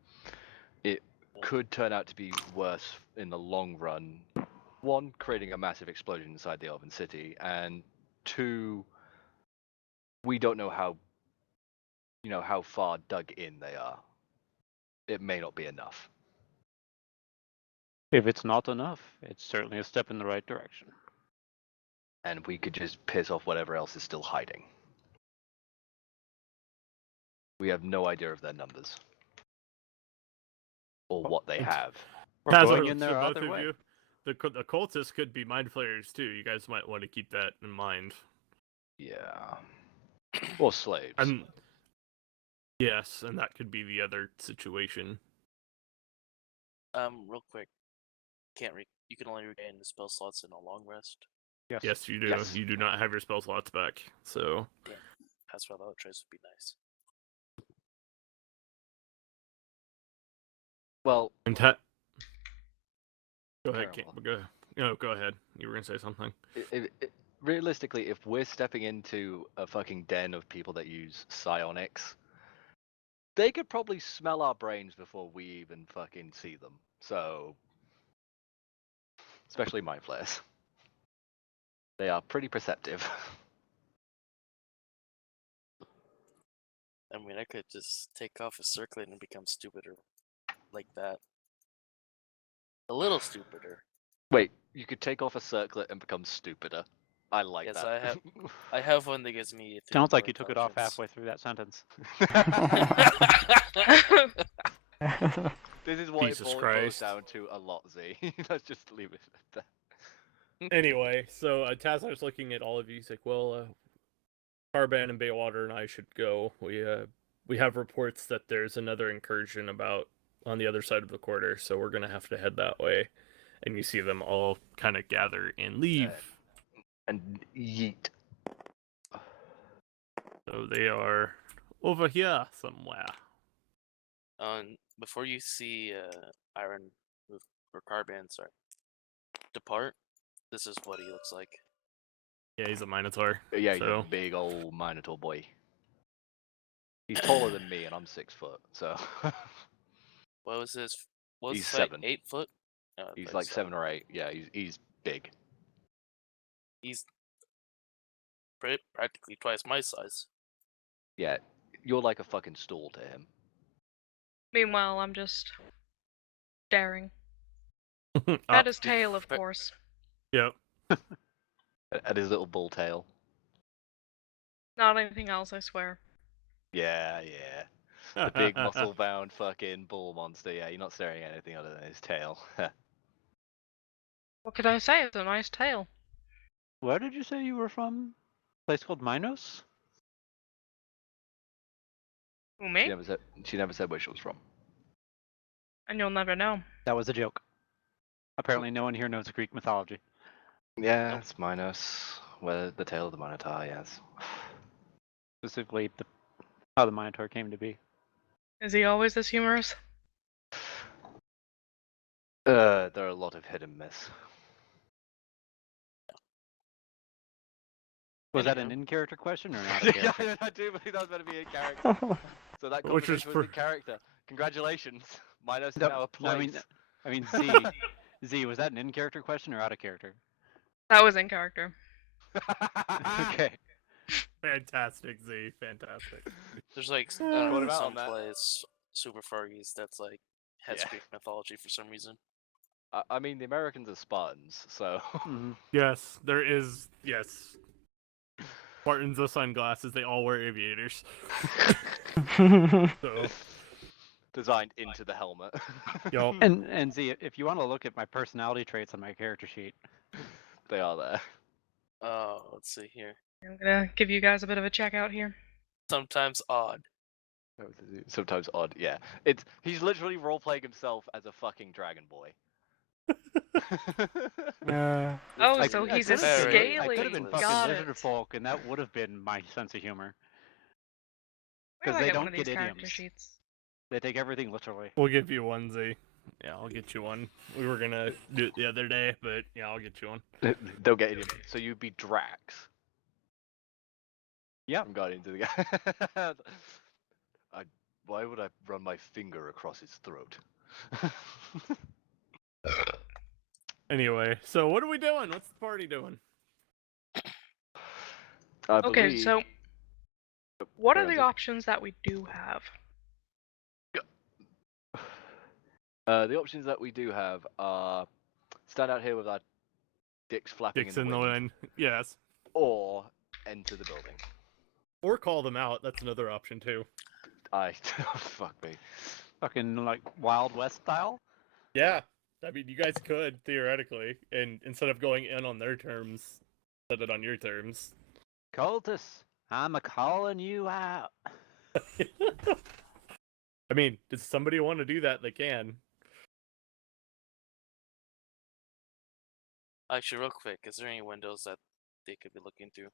it could turn out to be worse in the long run. One, creating a massive explosion inside the Elven City, and two, we don't know how far dug in they are. It may not be enough. If it's not enough, it's certainly a step in the right direction. And we could just piss off whatever else is still hiding. We have no idea of their numbers. Or what they have. We're Tazza, going in so there both either of way. you, the cultists could be mind flayers too. You guys might want to keep that in mind. Yeah. Or slaves. And yes, and that could be the other situation. Real quick. You can only regain the spell slots in a long rest. Yes, you do. Yes. You do not have your spell slots back. So That's why the other choice would be nice. Well, and go ahead, Terrible. go ahead. You were gonna say something. Realistically, if we're stepping into a fucking den of people that use psionics, they could probably smell our brains before we even fucking see them. So, especially mind flayers. They are pretty perceptive. I mean, I could just take off a circlet and become stupider like that. A little stupider. Wait, you could take off a circlet and become stupider. I like Yes, that. I have one that gives me. Sounds like you took it off halfway through that sentence. This is what Jesus it boils Christ. down to a lot, Z. Let's just leave it at that. Anyway, so Tazar's looking at all of you. He's like, "Well, Carban and Baywater and I should go. We have reports that there's another incursion about on the other side of the quarter, so we're gonna have to head that way." And you see them all kind of gather and leave. And yeet. So they are over here somewhere. Before you see Iron or Carbon, depart. This is what he looks like. Yeah, he's a Minotaur. Yeah, he's so a big old Minotaur boy. He's taller than me, and I'm 6 foot. So What was his? What's He's height? 7. 8 foot. he's like 7 or 8. Yeah, he's big. He's practically twice my size. Yeah, you're like a fucking stool to him. Meanwhile, I'm just staring. Up. At his tail, of course. Yep. At his little bull tail. Not anything else, I swear. Yeah. The big muscle-bound fucking bull monster. Yeah, you're not staring at anything other than his tail. What could I say? It's a nice tail. Where did you say you were from? A place called Minos? Who, me? She never said where she was from. And you'll never know. That was a joke. Apparently, no one here knows Greek mythology. Yeah, it's Minos. Well, the tale of the Minotaur, yes. Specifically, how the Minotaur came to be. Is he always this humorous? There are a lot of hidden myths. Was that an Anyhow. in-character question or an out-of-character? Yeah, I do believe that was meant to be in character. So that Which was conversation was in character. Congratulations. Minos is No, now a no, place. I mean, Z, was that an in-character question or out-of-character? That was in character. Okay. Fantastic, Z. Fantastic. There's like What about some on that? place super far east that's like has Yeah. Greek mythology for some reason. I mean, the Americans are Spartans, so. Mhm. Yes, there is. Yes. Spartans with sunglasses. They all wear aviators. So, Designed into the helmet. yup. And Z, if you want to look at my personality traits on my character sheet, They are there. Let's see here. I'm gonna give you guys a bit of a check out here. Sometimes odd. Sometimes odd, yeah. He's literally role-playing himself as a fucking dragon boy. Oh, I- so I he's a could've been- scaly. I could have been Got fucking it. lizard folk, and that would have been my sense of humor. Where do 'Cause I they get don't one of these get character idioms. sheets? They take everything literally. We'll give you one, Z. Yeah, I'll get you one. We were gonna do it the other day, but yeah, I'll get you one. They'll get it. So you'd be Drax. Yeah. From Guardians of the Galaxy. Why would I run my finger across his throat? Anyway, so what are we doing? What's the party doing? I Okay, believe... so what Go are on, the Z. options that we do have? The options that we do have are stand out here with our dicks flapping Dicks in the wind, Yes. or enter the building. Or call them out. That's another option too. Fuck me. Fucking like Wild West style. Yeah. I mean, you guys could theoretically, and instead of going in on their terms, set it on your terms. Cultus, I'm a calling you out. I mean, does somebody want to do that? They can. Actually, real quick, is there any windows that they could be looking through?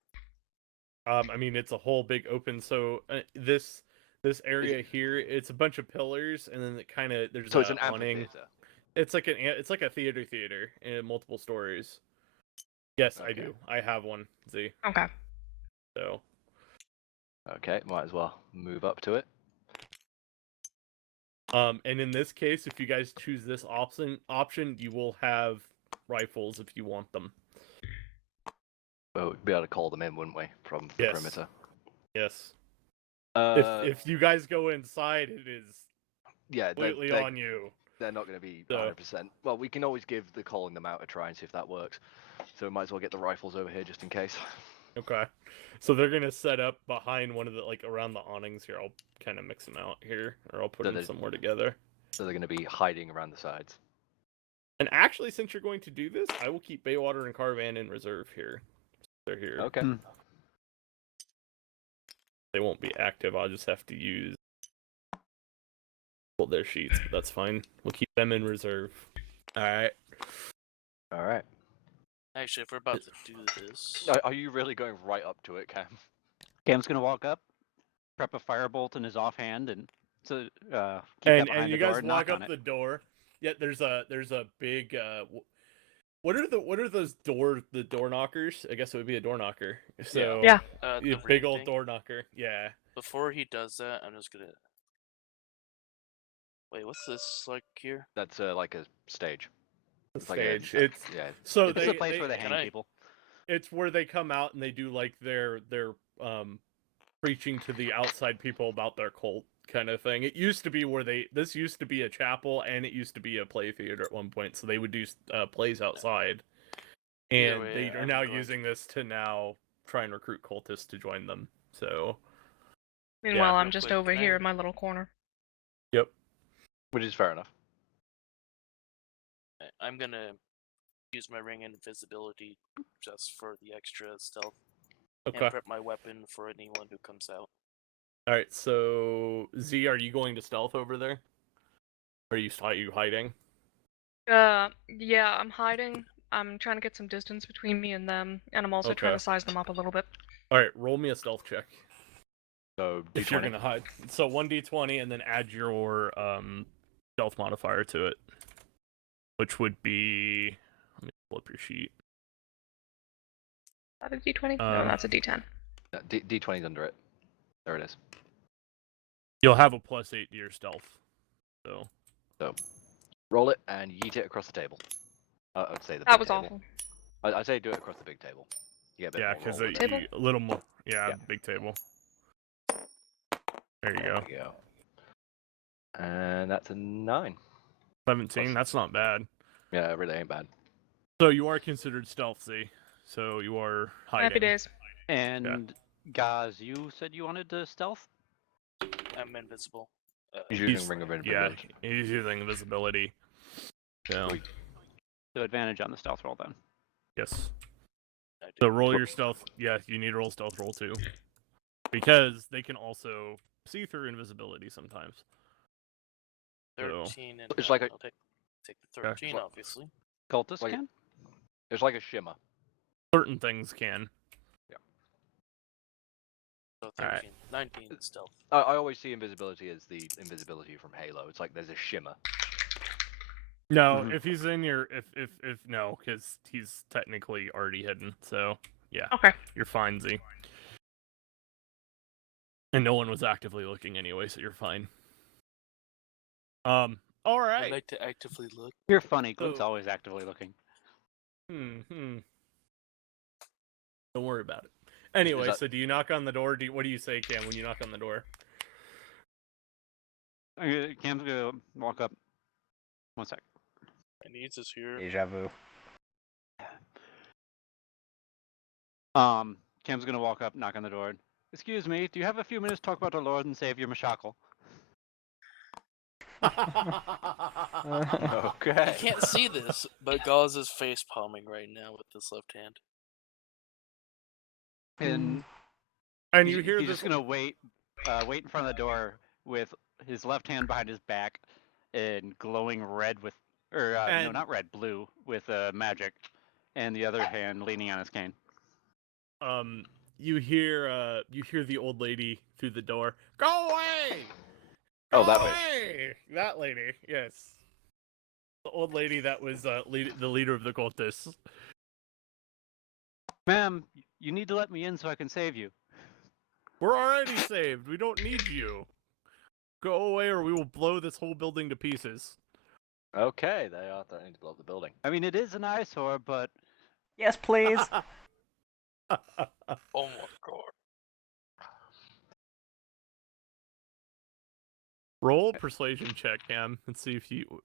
I mean, it's a whole big open. So this area here, it's a bunch of pillars, and then it kind of there's So it's an awning. amphitheater. It's like a theater in multiple stories. Yes, I Okay. do. I have one. Z. Okay. So Okay, might as well move up to it. and in this case, if you guys choose this option, you will have rifles if you want them. Well, we'd be able to call them in, wouldn't we, from the Yes. perimeter? Yes. If If you guys go inside, it is yeah, completely on you. they're not going to be So- 100%. Well, we can always give the calling them out a try and see if that works. So we might as well get the rifles over here just in case. Okay. So they're gonna set up behind one of the around the awnings here. I'll kind of mix them out here, or I'll put So them there's- somewhere together. So they're going to be hiding around the sides. And actually, since you're going to do this, I will keep Baywater and Caravan in reserve here. They're here. Okay. Hmm. They won't be active. I'll just have to use their sheets, but that's fine. We'll keep them in reserve. All right. All right. Actually, if we're about to do this, Are you really going right up to it, Cam? Cam's gonna walk up, prep a firebolt in his offhand, and so keep that And behind you the door guys and knock walk on up it. the door. Yeah, there's a big. What are those the door knockers? I guess it would be a door knocker. So Yeah. a the big ring old thing. door knocker. Yeah. Before he does that, I'm just gonna. Wait, what's this like here? That's like a stage. The It's like a- stage. It's yeah. so It's they, the place where they can hang I- people. It's where they come out and they do like their preaching to the outside people about their cult kind of thing. It used to be this used to be a chapel and it used to be a play theater at one point, so they would do plays outside. Either And way, they are I'm now going using this to now try and recruit cultists to join them. So Meanwhile, real I'm just quick, over can I- here in my little corner. yep. Which is fair enough. I'm gonna use my ring invisibility just for the extra stealth Okay. and prep my weapon for anyone who comes out. All right. So Z, are you going to stealth over there? Or are you hiding? Yeah, I'm hiding. I'm trying to get some distance between me and them, and I'm also trying Okay. to size them up a little bit. All right, roll me a stealth check. So If you're gonna hide, so 1d20 and then add your stealth modifier to it, which would be. Let me pull up your sheet. Is that a D20? No, that's a D10. D20's under it. There it is. You'll have a +8 to your stealth. So Roll it and yeet it across the table. I'd say the That big was table. awful. I'd say do it across the big table. You get a bit yeah, more because roll with it. Table? a little more. Yeah, Yeah. big table. There you There go. we go. And that's a 9. 17. That's not bad. Yeah, it really ain't bad. So you are considered stealthy. So you are hiding. Happy days. And Gaz, you said you wanted to stealth? I'm invisible. He's He's- using Ring of Invisibility. Yeah, he's using invisibility. So Sweet. So advantage on the stealth roll then. yes. I do. So roll your stealth. Yeah, you need to roll stealth roll too, because they can also see through invisibility sometimes. 13 and It's like a- I'll take the 13, like- obviously. Cultist Like- can? It's like a shimmer. Certain things can. So Alright. 13, 19 stealth. I always see invisibility as the invisibility from Halo. It's like there's a shimmer. No, Mhm. if he's in your if no, because he's technically already hidden. So yeah, Okay. you're fine, Z. And no one was actively looking anyway, so you're fine. All I right. like to actively look. You're funny. Glint's So- always actively looking. Don't worry about it. Anyway, that- so do you knock on the door? What do you say, Cam, when you knock on the door? Cam's gonna walk up. One sec. My needs is here. Deja vu. Cam's gonna walk up, knock on the door. Excuse me, do you have a few minutes to talk about our Lord and Savior Mashakal? You Okay. can't see this, but Gauze is face palming right now with his left hand. And And he's, you hear he's this. just gonna wait in front of the door with his left hand behind his back and glowing red with, or no, And- not red, blue with magic, and the other hand leaning on his cane. You hear the old lady through the door. Go away! Oh, Go that way. away! That lady, yes. The old lady that was the leader of the cultists. Ma'am, you need to let me in so I can save you. We're already saved. We don't need you. Go away, or we will blow this whole building to pieces. Okay, they are threatening to blow up the building. I mean, it is an eyesore, but Yes, please. Oh my god. Roll a persuasion check, Cam, and see if you.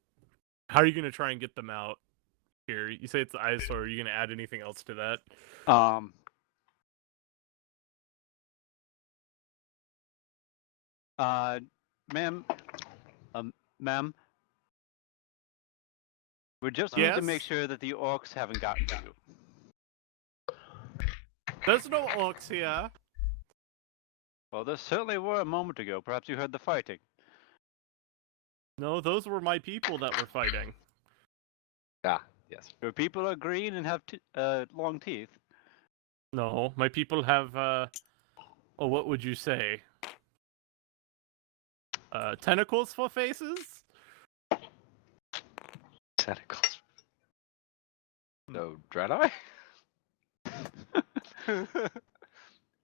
How are you gonna try and get them out? Here, you say it's the eyesore. Are you gonna add anything else to that? Ma'am, ma'am, we just need to make Yes? sure that the orcs haven't gotten to you. There's no orcs here. Well, there certainly were a moment ago. Perhaps you heard the fighting. No, those were my people that were fighting. Ah, yes. Your people are green and have long teeth. No, my people have oh, what would you say? Tentacles for faces? Tentacles. No, Draenei?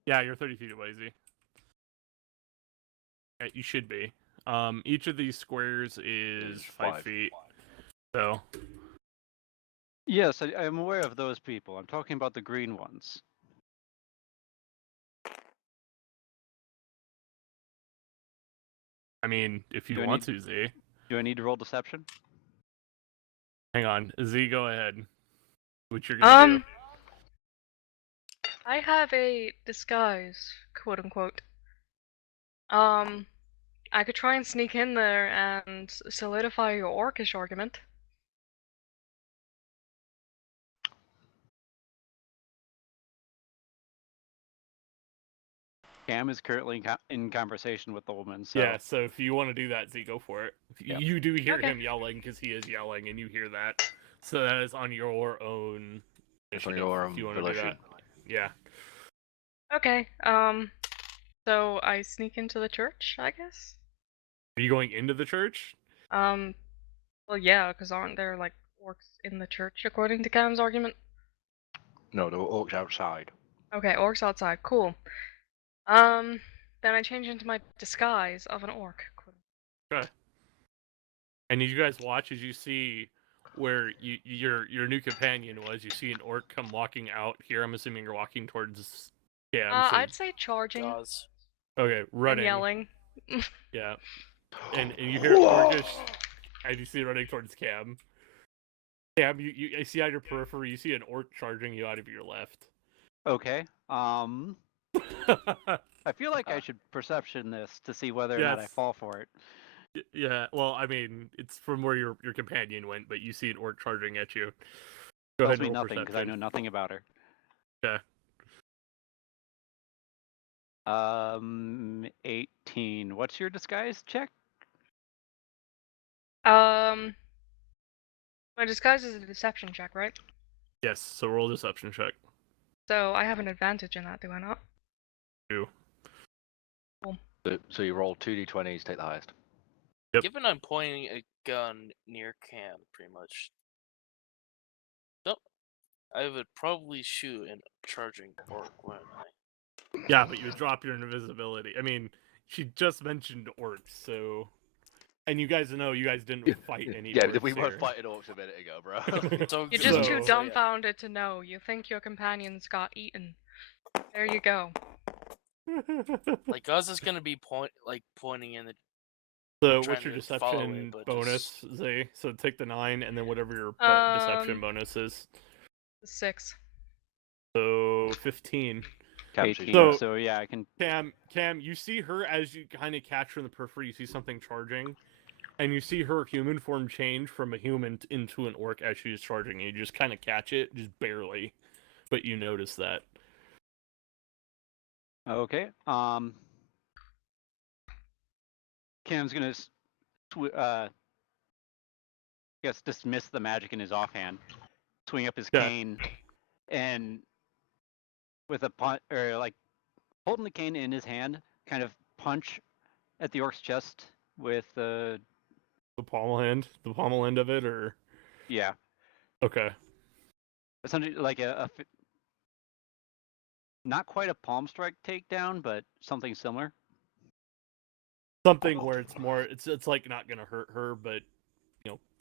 Yeah, you're 30 feet away, Z. Yeah, you should be. Each of these squares is 5 feet. So, Yes, I am aware of those people. I'm talking about the green ones. I mean, if you Do I want to, Z. Do I need to roll deception? Hang on. Z, go ahead. What you're gonna do. I have a disguise, quote unquote. I could try and sneak in there and solidify your orcish argument. Cam is currently in conversation with the woman. So Yeah, so if you want to do that, Z, go for it. Yep. You do hear Okay. him yelling because he is yelling, and you hear that. So that is on your own It's on initiative your if you want to do volition. that. Yeah. Okay. So I sneak into the church, I guess. Are you going into the church? Well, yeah, because aren't there like orcs in the church according to Cam's argument? No, there were orcs outside. Okay, orcs outside. Cool. Then I change into my disguise of an orc. Okay. And you guys watch as you see where your new companion was. You see an orc come walking out here. I'm assuming you're walking towards Cam. so I'd say charging Jaws. okay, and running. yelling. Yeah. And you hear orcish, and you see running towards Cam. Cam, I see on your periphery, you see an orc charging you out of your left. okay. I feel like I should perception this to see whether or not I Yes. fall for it. Yeah, well, I mean, it's from where your companion went, but you see an orc charging at you. Go Tells ahead me and roll nothing because I know perception. nothing about her. Okay. 18. What's your disguise check? My disguise is a deception check, right? Yes, so roll a deception check. So I have an advantage in that, do I not? You. So you roll 2d20s, take the highest. Yep. Given I'm pointing a gun near Cam, pretty much. Nope. I would probably shoot an charging orc, wouldn't I? Yeah, but you drop your invisibility. I mean, she just mentioned orcs, so... And you guys know you guys didn't fight any Yeah, orcs we weren't here. fighting orcs a minute ago, bro. So You're just So- too yeah. dumbfounded to know. You think your companions got eaten. There you go. Like Guz is gonna be pointing in the. So trying what's your to follow deception it, but bonus, Z? So take the 9 and then whatever your deception Um, bonus is. 6. So 15. Cam, 18. So- So yeah, I can. Cam, you see her as you kind of catch her in the periphery. You see something charging, and you see her human form change from a human into an orc as she's charging. You just kind of catch it, just barely, but you notice that. Okay. Cam's gonna dismiss the magic in his offhand, swing up his Yeah. cane, and with a punch, or like holding the cane in his hand, kind of punch at the orc's chest with the The pommel end of it, or yeah, okay. essentially like not quite a palm strike takedown, but something similar. Something where it's more, it's like not gonna hurt her, but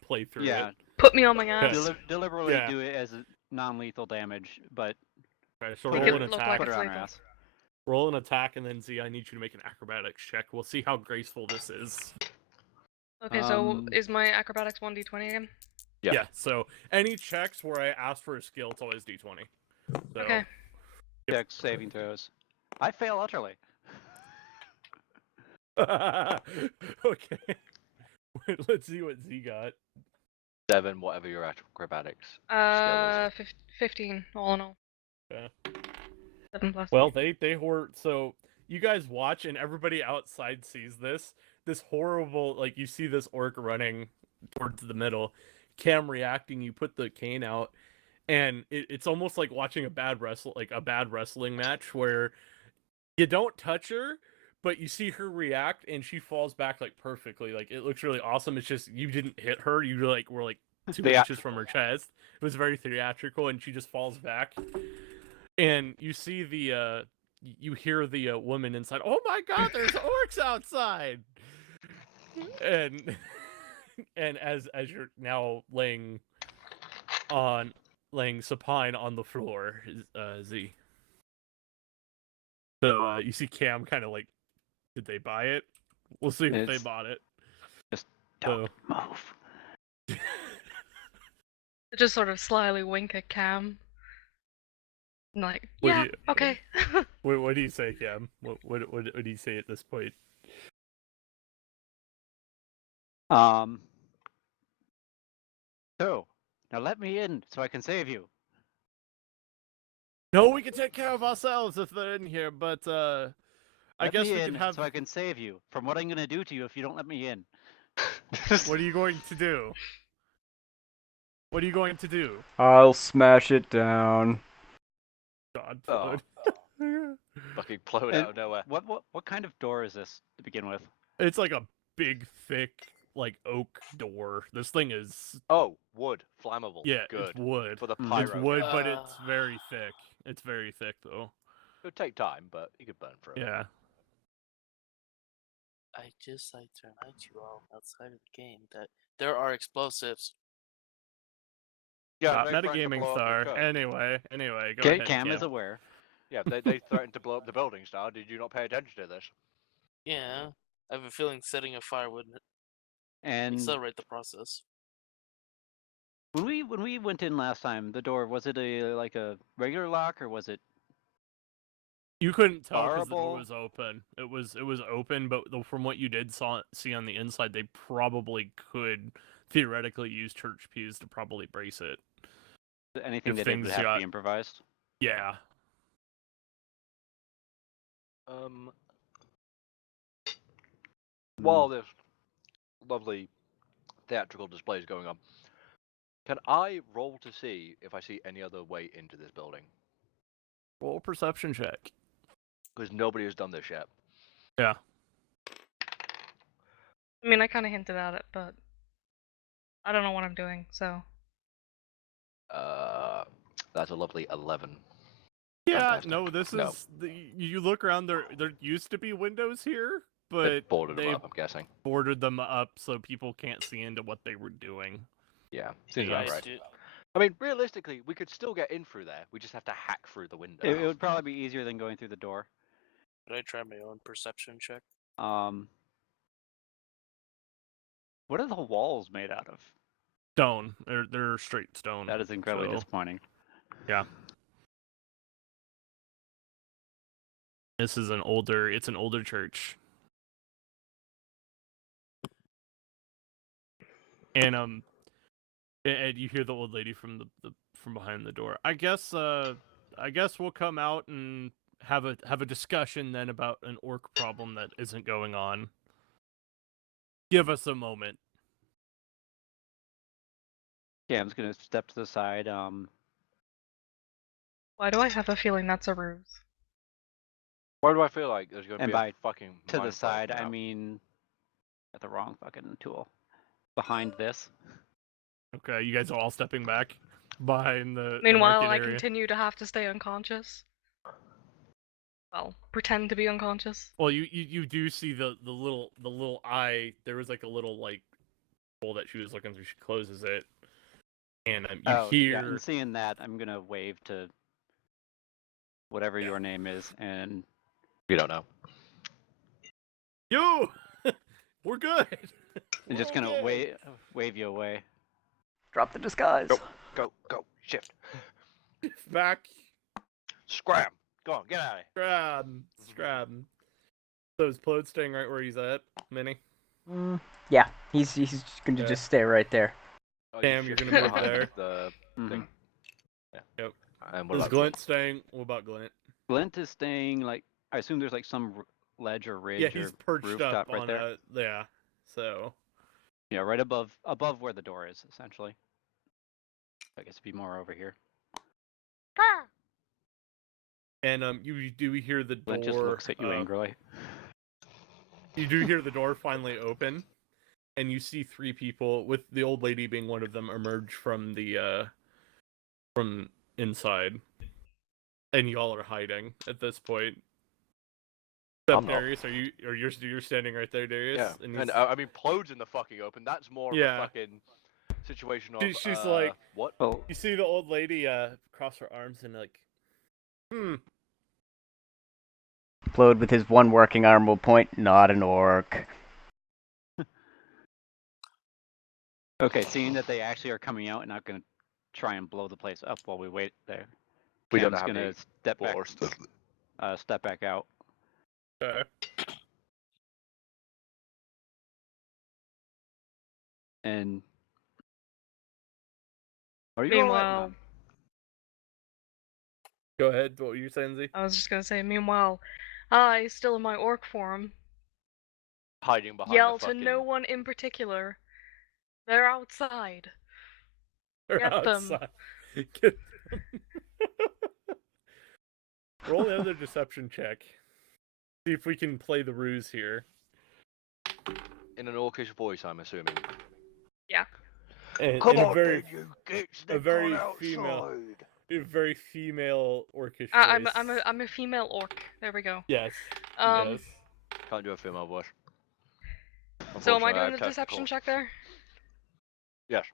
play through Yeah, it. Put me on my ass. deliberately Yeah. do it as non-lethal damage, but Okay, so Make roll it an look attack. like put it's her on her lethal. ass. Roll an attack, and then Z, I need you to make an acrobatics check. We'll see how graceful this is. Okay, so Um, is my acrobatics 1d20 again? Yeah. So any checks where I ask for a skill, it's always D20. So, Okay. Dex saving throws. I fail utterly. okay. Let's see what Z got. 7, whatever your acrobatics skill is. 15 all in all. Okay. 7 plus. Well, they horde. So you guys watch, and everybody outside sees this. This horrible, like you see this orc running towards the middle. Cam reacting. You put the cane out, and it's almost like watching a bad wrestling match where you don't touch her, but you see her react, and she falls back like perfectly. Like it looks really awesome. It's just you didn't hit her. You were like 2 inches from her chest. It was very theatrical, and she just falls back. And you see you hear the woman inside. Oh my God! There's orcs outside. And as you're now laying supine on the floor, Z. So you see Cam kind of like, did they buy it? We'll see if they It's- bought it. Just So, don't move. I just sort of slyly wink at Cam. I'm like, What do yeah, you- okay. what do you say, Cam? What do you say at this point? So now let me in so I can save you. No, we can take care of ourselves if they're in here, but I Let guess me we in can have. so I can save you from what I'm gonna do to you if you don't let me in. What are you going to do? What are you going to do? I'll smash it down. God, Oh. Plode. Fucking plowed And out of nowhere. what kind of door is this to begin with? It's like a big, thick, like oak door. This thing is. Oh, wood, flammable. Yeah, good. it's wood. For the Mm. pyro. It's wood, but it's Uh. very thick. It's very thick, though. It would take time, but you could burn through it. Yeah. I just like to remind you all outside of the game that there are explosives. Yeah, Not they threatened to metagaming blow up your star. church. Anyway, go ahead, Cam is Cam. aware. Yeah, they threatened to blow up the building, Star. Did you not pay attention to this? Yeah, I have a feeling setting a fire would And accelerate the process. when we went in last time, the door, was it like a regular lock or was it? You couldn't tell because the door Horrible. was open. It was open, but from what you did see on the inside, they probably could theoretically use church pews to probably brace it. Anything If that it would things have to got- be improvised? Yeah. While this lovely theatrical display is going on, can I roll to see if I see any other way into this building? Roll a perception check. Because nobody has done this yet. Yeah. I mean, I kind of hinted at it, but I don't know what I'm doing, so. That's a lovely 11. Yeah. Fantastic. No, this No. is. You look around. There used to be windows here, They but boarded them they up, I'm guessing. boarded them up so people can't see into what they were doing. Yeah, seems Yeah, about I right. do- I mean, realistically, we could still get in through there. We just have to hack through the window. It would probably be easier than going through the door. Could I try my own perception check? What are the walls made out of? Stone. They're straight stone. That is incredibly so- disappointing. Yeah. This is it's an older church. And and you hear the old lady from from behind the door. I guess we'll come out and have a discussion then about an orc problem that isn't going on. Give us a moment. Yeah, I'm just gonna step to the side. Why do I have a feeling that's a ruse? Why do I feel like there's going to And be by a fucking to the mind side, fuck I now? mean, got the wrong fucking tool. Behind this. Okay, you guys are all stepping back behind the Meanwhile, market I area. continue to have to stay unconscious. Well, pretend to be unconscious. Well, you do see the little eye. There was like a little like hole that she was looking through. She closes it, and you hear. Yeah, and seeing that, I'm gonna wave to whatever your name is, and You don't know. Yo, we're good. I'm just gonna wave you away. Drop the disguise. Go, shift. Back. Scram. Go on, get out of here. Scrab. So is Plode staying right where he's at, Minnie? Yeah, he's going to Okay. just stay right there. Oh, Damn, you you're shift gonna move behind there. The thing. Mhm. Yeah. Yep. And what Is about Glint staying? What about Glint? Glint is staying like I assume there's like some ledge or ridge Yeah, he's or perched rooftop up right on there. yeah. So Yeah, right above where the door is, essentially. I guess it'd be more over here. and you do hear the door. Glint just looks at you angrily. You do hear the door finally open, and you see three people, with the old lady being one of them, emerge from the from inside, and y'all are hiding at this point. Except I'm not. Darius, you're standing right there, Darius? Yeah, And and he's, I mean, Plode's in the fucking open. That's more of Yeah. a fucking situation of. She's like, what? Oh, you see the old lady cross her arms and like, Plode with his one working arm will point, not an orc. okay. Seeing that they actually are coming out and not gonna try and blow the place up while we wait there. We don't Cam's have gonna any step back out. okay. And are you Meanwhile, alright, Go ahead. What were you saying, Z? I was just gonna say, meanwhile, I, still in my orc form, Hiding behind yell the to fucking... no one in particular. They're outside. They're Get them. outside. Get them. Roll another deception check. See if we can play the ruse here. In an orcish voice, I'm assuming. Yeah. And, Come and on, a very, then, you gits, a they've very gone female, outside. a very female orcish I'm voice. I'm a female orc. There we go. Yes. Um. Yes. Can't do a female voice. So am I Unfortunately, doing have the deception testicles. check there? Yes.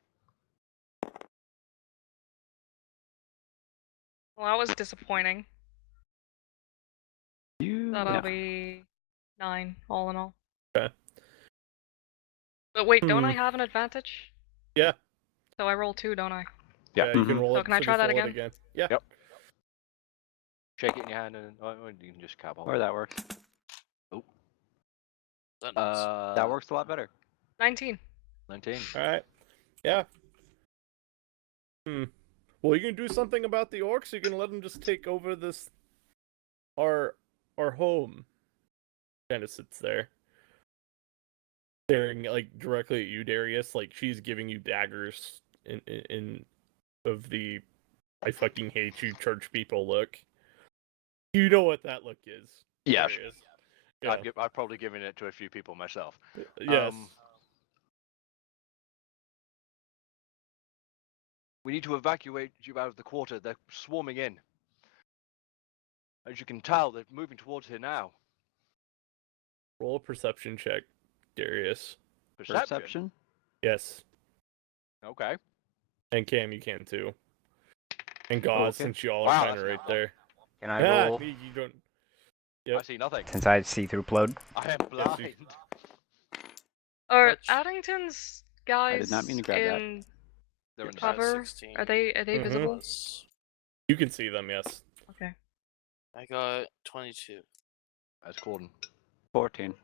Well, that was disappointing. That'll Yeah. be 9 all in all. Okay. But wait, don't I have an advantage? Yeah. So I roll 2, don't I? Yeah. You can Mhm. roll So it. can I so try just that roll it again? Yeah. Yep. Shake it in your hand and or you can just cap on. Or that works. That nice. That works a lot better. 19. 19. All right. Yeah. Well, you can do something about the orcs. You can let them just take over this. Our home. Kind of sits there, staring like directly at you, Darius. Like she's giving you daggers in of the "I fucking hate you, church people" look. You know what that look is. Yes. Darius. Yeah. I've probably given it to a few people myself. Yes. We need to evacuate you out of the quarter. They're swarming in. As you can tell, they're moving towards here now. Roll a perception check, Darius. Perception? Yes. Okay. And Cam, you can too. And Gauze, Okay. since you all Wow, are kind of that's right not- there. Can I roll? You don't. Yep. I see nothing. Since I see through Plode. I am Yes, blind. Are Touch. Addington's guys not mean to grab that. in They're in the Five, back. cover? 16 Are they Mhm. visible? plus- You can see them, yes. Okay. I got 22. That's Corden. 14.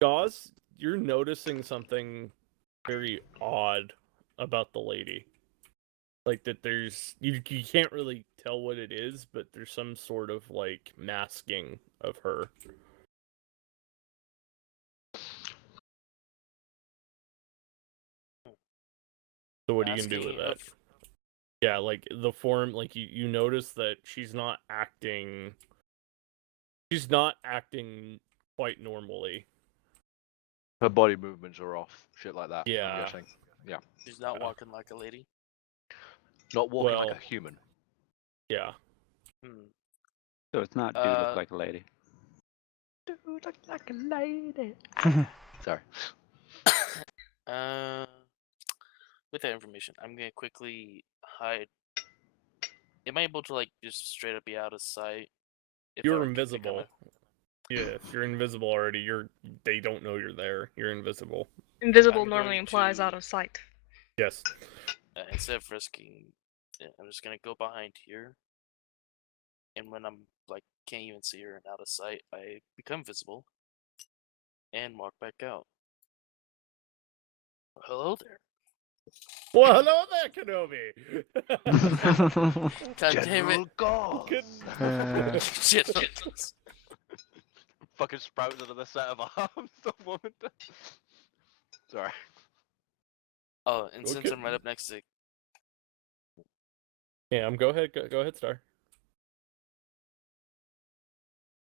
Gauze, you're noticing something very odd about the lady. Like that there's you can't really tell what it is, but there's some sort of like masking of her. So what are you gonna do with Masking that? Yeah, like the form, like you notice that she's not acting quite normally. Her body movements are off. Shit like that. Yeah. I'm guessing. She's not Yeah. walking like a lady. Not walking like Well- a human. Yeah. Hmm. So it's not dude look like a lady. Dude, look like a lady. Sorry. With that information, I'm gonna quickly hide. Am I able to like just straight up be out of sight? If You're our kids are invisible. coming? Yeah, if you're invisible already, they don't know you're there. You're invisible. Invisible I'm normally going implies to- out of sight. Yes. Instead of risking, I'm just gonna go behind here. And when I'm like can't even see her and out of sight, I become visible and walk back out. Hello there. Well, hello there, Kenobi. God damn it. God. Good- Shit. Fucking sprouts out of the set of arms. The woman. Sorry. Oh, and since Okay. I'm right up next to Yeah, go ahead. Go ahead, Star.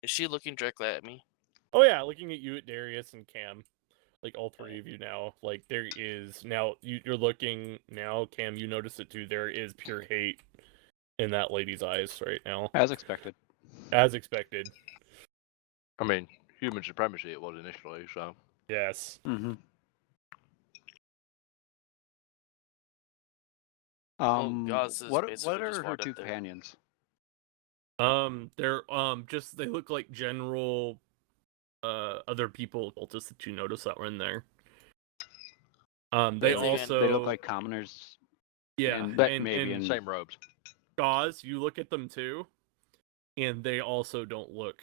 is she looking directly at me? Oh yeah, looking at you, at Darius and Cam, like all three of you now. Like there is now you're looking now, Cam. You notice it too. There is pure hate in that lady's eyes right now, As expected. as expected. I mean, human supremacy it was initially, so. Yes. Mm-hmm. Gauze is What basically just are her walked up two there. companions? They're just they look like general other people cultists that you notice that were in there. They They also They look like commoners. yeah, and maybe and same robes. Gauze, you look at them too, and they also don't look.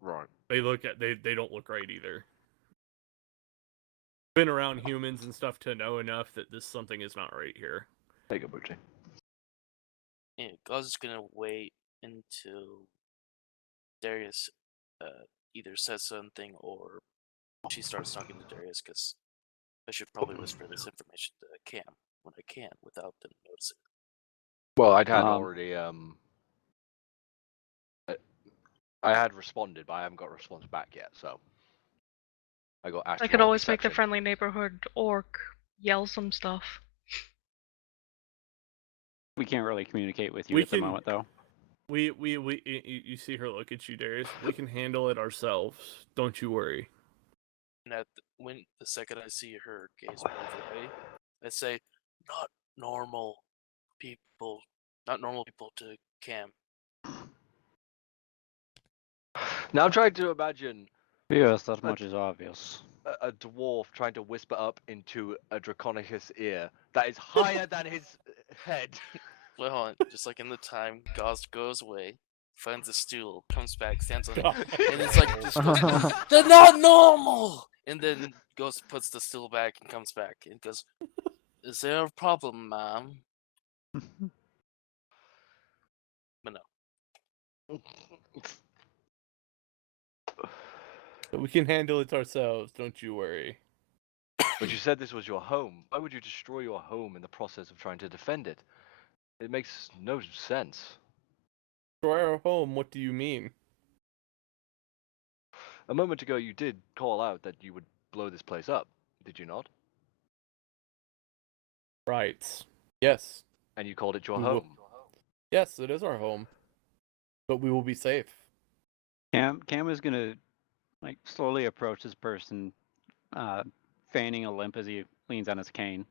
Right. They don't look right either. Been around humans and stuff to know enough that this something is not right here. Take a booty. Yeah, Gauze is gonna wait until Darius either says something or she starts talking to Darius, because I should probably whisper this information to Cam when I can without them noticing. Well, I'd had Um, already I had responded, but I haven't got a response back yet. So I got asked. I could always make the friendly neighborhood orc yell some stuff. We can't really communicate with you We at the can- moment, though. You see her look at you, Darius. We can handle it ourselves. Don't you worry. And when the second I see her gaze move away, I say, not normal people to Cam. Now I'm trying to imagine Yes, that much is obvious. a dwarf trying to whisper up into a Draconicus ear that is higher than his head. Well, hold on, just like in the time, Gauze goes away, finds a stool, comes back, stands on it, and it's like, just goes, they're not normal! And then goes, puts the stool back and comes back and goes, is there a problem, ma'am? But no. We can handle it ourselves. Don't you worry. But you said this was your home. Why would you destroy your home in the process of trying to defend it? It makes no sense. For our home, what do you mean? A moment ago, you did call out that you would blow this place up, did you not? Right. Yes. And you called it your We will- home. Yes, it is our home. But we will be safe. Cam is gonna like slowly approach this person, feigning a limp as he leans on his cane.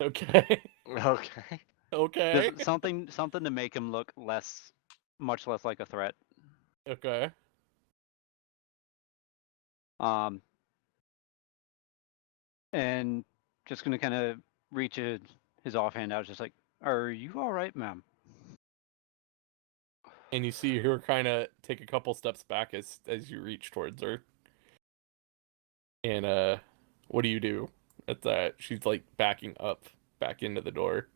Okay. Okay. Okay. Just something to make him look much less like a threat. Okay. And just gonna kind of reach his offhand out, just like, "Are you all right, ma'am?" And you see her kind of take a couple steps back as you reach towards her. And what do you do at that? She's like backing up back into the door.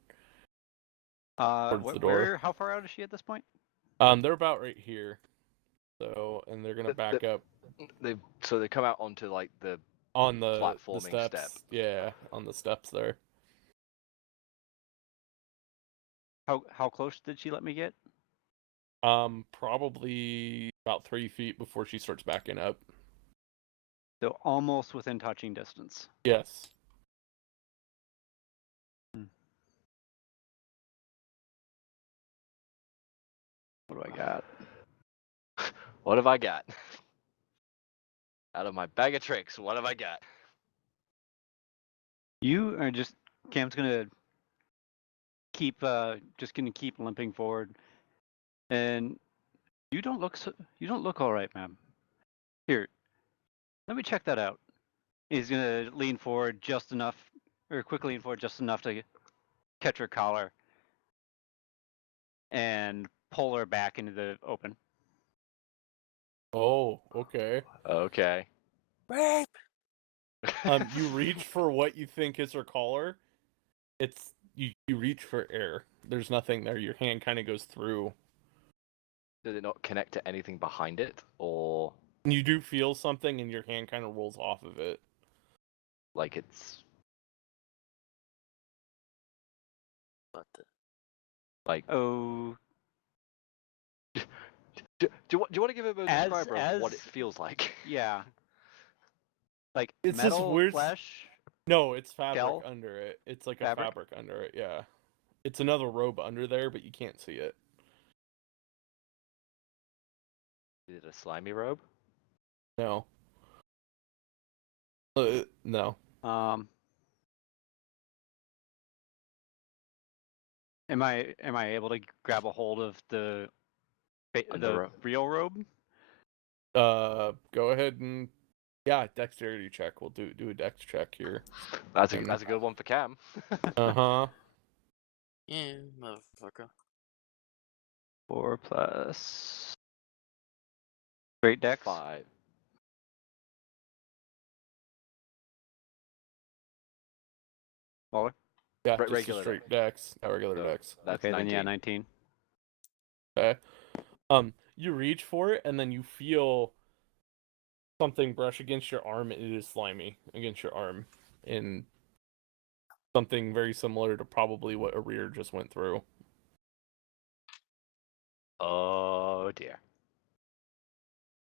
Towards the door. How far out is she at this point? They're about right here. So, and they're gonna back up They come out onto like the on the platforming steps. step. Yeah, on the steps there. How close did she let me get? Probably about 3 feet before she starts backing up. So almost within touching distance. Yes. What do I got? What have I got? Out of my bag of tricks, what have I got? You are just Cam's gonna keep keep limping forward, and you don't look all right, ma'am. Here, let me check that out. He's gonna lean forward just enough, or quickly lean forward just enough to catch her collar and pull her back into the open. Oh, okay. Okay. Rape! You reach for what you think is her collar. It's you reach for air. There's nothing there. Your hand kind of goes through. Does it not connect to anything behind it, or You do feel something, and your hand kind of rolls off of it. like it's But like? Oh, Do you want to give him a As- describer of what it as- feels like? yeah. Like It's this metal weird- flesh. No, it's fabric Gel? under it. It's like a Fabric? fabric under it. Yeah, it's another robe under there, but you can't see it. Is it a slimy robe? No. No. Am I able to grab a hold of the Under real robe? Go ahead and dexterity check. We'll do a dex check here. That's a good one for Cam. Uh-huh. yeah, motherfucker. 4 plus straight dex. 5. Smaller? Yeah, Re- just regular a straight dex. Not regular So dex. that's Okay, 19. then yeah, 19. Okay. you reach for it, and then you feel something brush against your arm. It is slimy against your arm, and something very similar to probably what Arir just went through. Oh dear.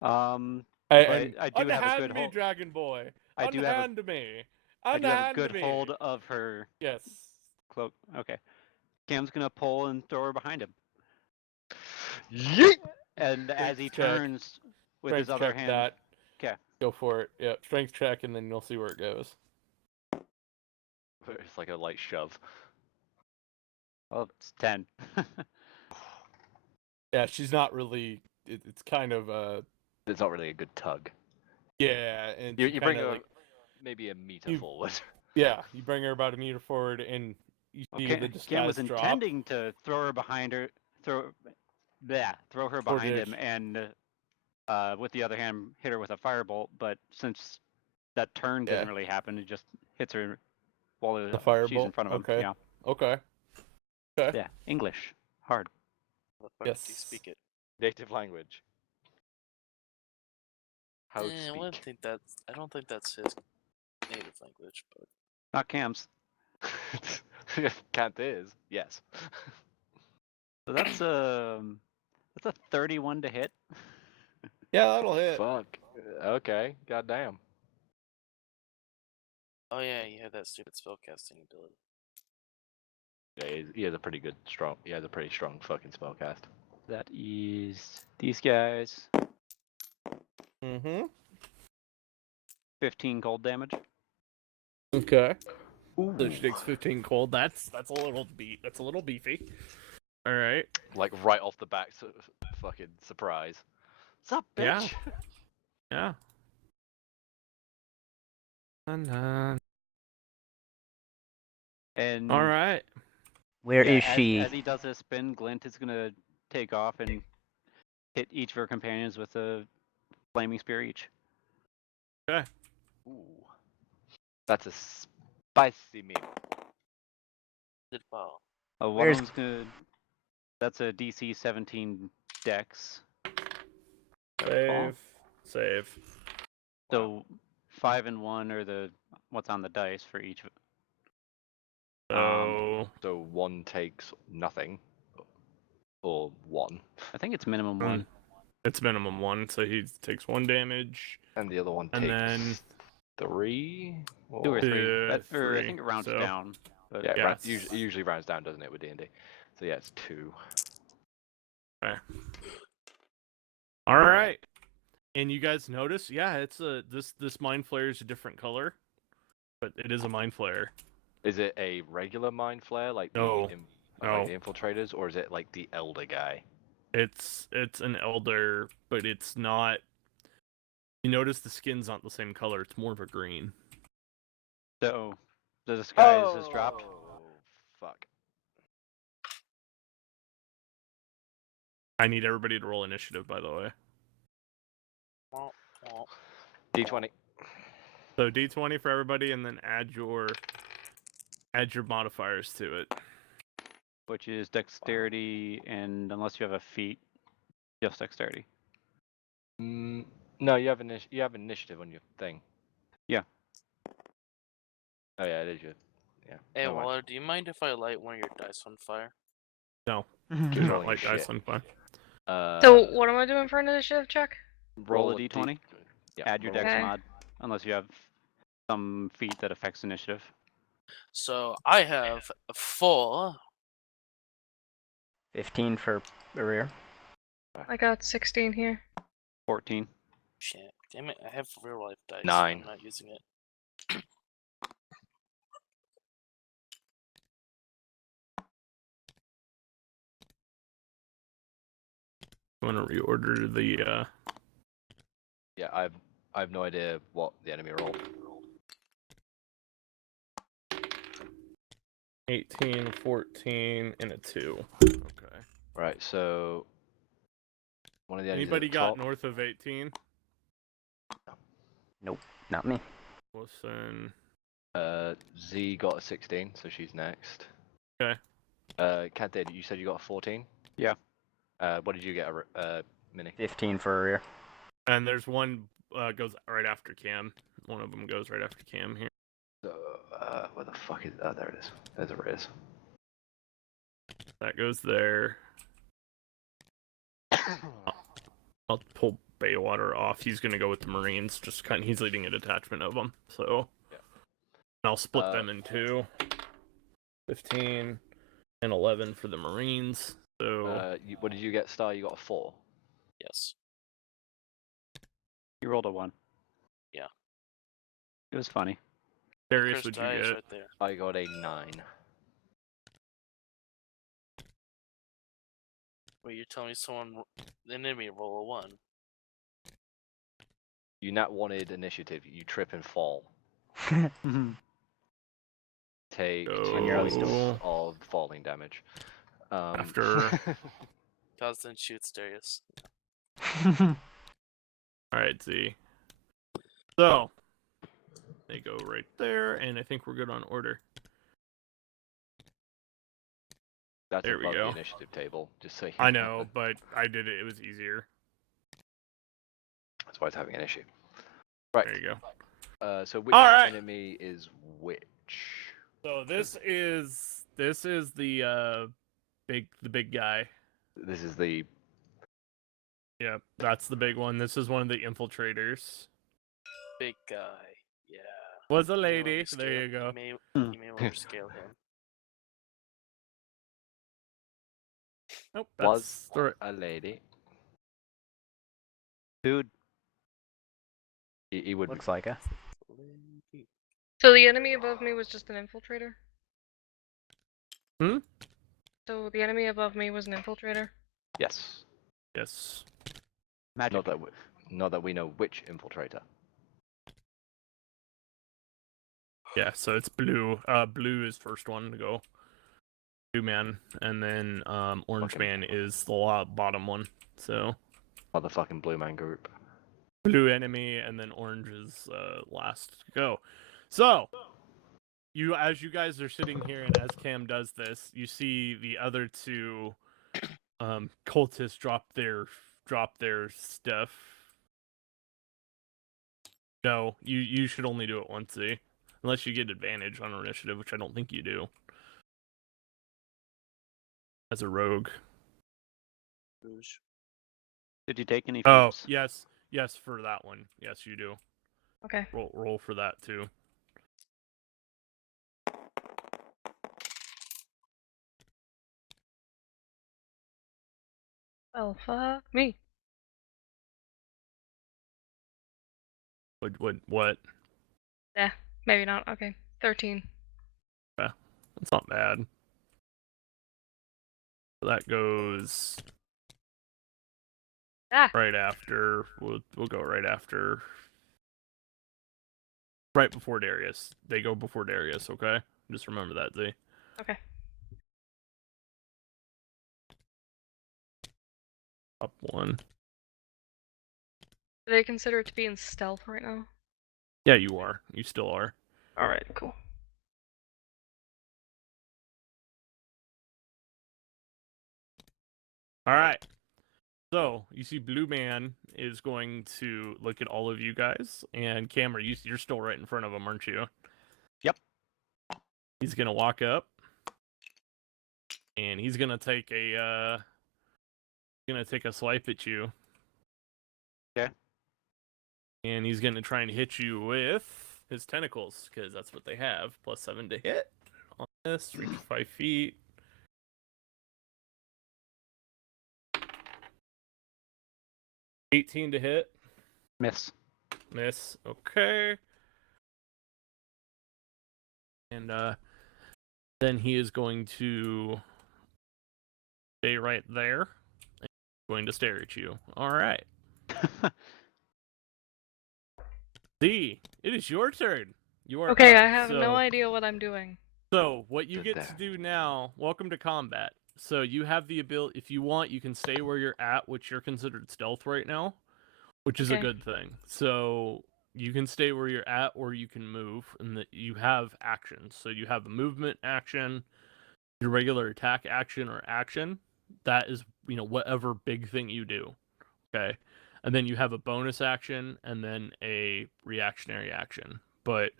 I do have a unhand good me, hold. Dragon Boy. I do have a Unhand me. I do have a Unhand good me. hold of her Yes. cloak. Okay. Cam's gonna pull and throw her behind him. Yeet! And as he Strength check. turns with his Strength other check hand, that. 'kay. Go for it. Yeah, strength check, and then you'll see where it goes. It's like a light shove. Oh, it's 10. Yeah, she's not really. It's kind of It's not really a good tug. Yeah, and You she bring kinda, her like, maybe a meter you- forward. yeah, you bring her about a meter forward, and you see the Cam was disguise drop. intending to throw her behind her, throw her behind him, and with the other hand hit her with a firebolt. But since that turn didn't really happen, it just hits her while The she's in firebolt. front of him. Okay. Yeah. Okay. Okay. Yeah. English. Hard. What the fuck Yes. do you speak it? Native language. How to I speak. don't think that's his native language, but Not Cam's. Can't is. Yes. So that's a 31 to hit. Yeah, that'll hit. Fuck. Okay. Goddamn. oh yeah, you have that stupid spellcasting ability. Yeah, he has a pretty good strong. He has a pretty strong fucking spellcast. That is these guys. Mm-hmm. 15 cold damage. Okay. So she takes 15 cold. That's a little That's a little beefy. All right. Like right off the back, so fucking surprise. What's up, bitch? Yeah. And all right. Where is she? As he does his spin, Glint is gonna take off and hit each of her companions with a flaming spear each. Okay. Ooh. That's a spicy meal. Did well. One Where's- of them's gonna. That's a DC 17 Dex. Save. So 5 and 1 are the what's on the dice for each. So So one takes nothing, or one, I think it's minimum 1. it's minimum 1, so he takes 1 damage, and the other one and takes then 3. 2 or 3. Or I 3, think it rounds so- down. But Yeah, it Yes. usually rounds down, doesn't it, with D&D? So yeah, it's 2. Okay. All right. And you guys notice, yeah, it's this mind flare is a different color, but it is a mind flare. Is it a regular mind flare like No. the No. the infiltrators, or is it like the elder guy? It's an elder, but it's not. You notice the skin's not the same color. It's more of a green. so the disguise has dropped. Oh, fuck. I need everybody to roll initiative, by the way. Womp, womp. D20. So D20 for everybody, and then add your modifiers to it. Which is dexterity, and unless you have a feat, just dexterity. No, you have initiative on your thing. Yeah. Oh yeah, it is your. Yeah. Hey, never mind. Waller, do you mind if I light one of your dice on fire? No, Just do not rolling like shit. dice on fire. So what am I doing for an initiative check? Roll a d20. Yeah, Add your roll a dex Okay. mod, unless you have some feat that affects initiative. So I have 4. 15 for Arir. I got 16 here. 14. Shit, damn it! I have real life dice. 9. I'm not using it. I want to reorder the. Yeah, I have no idea what the enemy rolled. 18, 14, and a 2. Okay. Right, so one of the enemies Anybody at the got top. north of 18? Not me. Listen. Z got a 16, so she's next. Okay. Kat, you said you got a 14? Yeah. What did you get, Mini? 15 for a rear. And there's one goes right after Cam. One of them goes right after Cam here. So, where the fuck is... Oh, there it is. There's a raise. That goes there. I'll pull Baywater off. He's gonna go with the Marines. Just kind of, he's leading a detachment of them. So yeah. And I'll split them in two. 15 and 11 for the Marines. So what did you get, Star? You got a 4. Yes. You rolled a 1. Yeah. It was funny. Darius, Cursed would you die is get? right there. I got a 9. Wait, you're telling me the enemy roll a 1? You nat wanted initiative. You trip and fall. Take 2 points of falling damage. After. Constant shoots Darius. Alright, Z. So they go right there, and I think we're good on order. That's There we above go. the initiative table, just so you I know, but I did it. It was easier. That's why it's having an issue. Right. There you go. So which Alright. enemy is which? So this is the big guy. This is the... Yep, that's the big one. This is one of the infiltrators. Big guy. Yeah. Was a You may lady. want to There you scale- go. You may want to scale him. Nope. Was That's a lady. Dude, He would Looks like it. So the enemy above me was just an infiltrator? Hmm? So the enemy above me was an infiltrator? Yes. yes. magic. Not that we know which infiltrator. Yeah, so it's blue. Blue is first one to go. Blue man, and then orange Okay. man is the bottom one. So Motherfucking Blue Man Group. blue enemy, and then orange is last to go. So as you guys are sitting here, and as Cam does this, you see the other two cultists drop their stuff. No, you should only do it once, Z. Unless you get advantage on initiative, which I don't think you do. As a rogue. Rouge. Did you take any Oh, flips? yes, for that one. Yes, you do. Okay. Roll for that too. Well, fuck me. What? Yeah, maybe not. Okay. 13. Yeah, that's not bad. So that goes right after. We'll go right after. Right before Darius. They go before Darius, okay? Just remember that, Z. Okay. Up one. Do they consider it to be in stealth right now? Yeah, you are. You still are. Alright, cool. Alright. So, you see Blue Man is going to look at all of you guys, and Cam, you're still right in front of him, aren't you? Yep. He's gonna walk up, and he's gonna take a swipe at you. Okay. And he's gonna try and hit you with his tentacles, because that's what they have. +7 to hit on this, reach 5 feet. $18 to hit. Miss. Miss. Okay. And then he is going to stay right there. And going to stare at you. Alright. Z, it is your turn. You are Okay, up, I have no so- idea what I'm doing. So, what you Sit get to there. do now, welcome to combat. So, you have the ability, if you want, you can stay where you're at, which you're considered stealth right now, which is a Okay. good thing. So, you can stay where you're at, or you can move, and that you have actions. So, you have a movement action, your regular attack action or action. That is, whatever big thing you do. Okay. And then you have a bonus action and then a reactionary action. But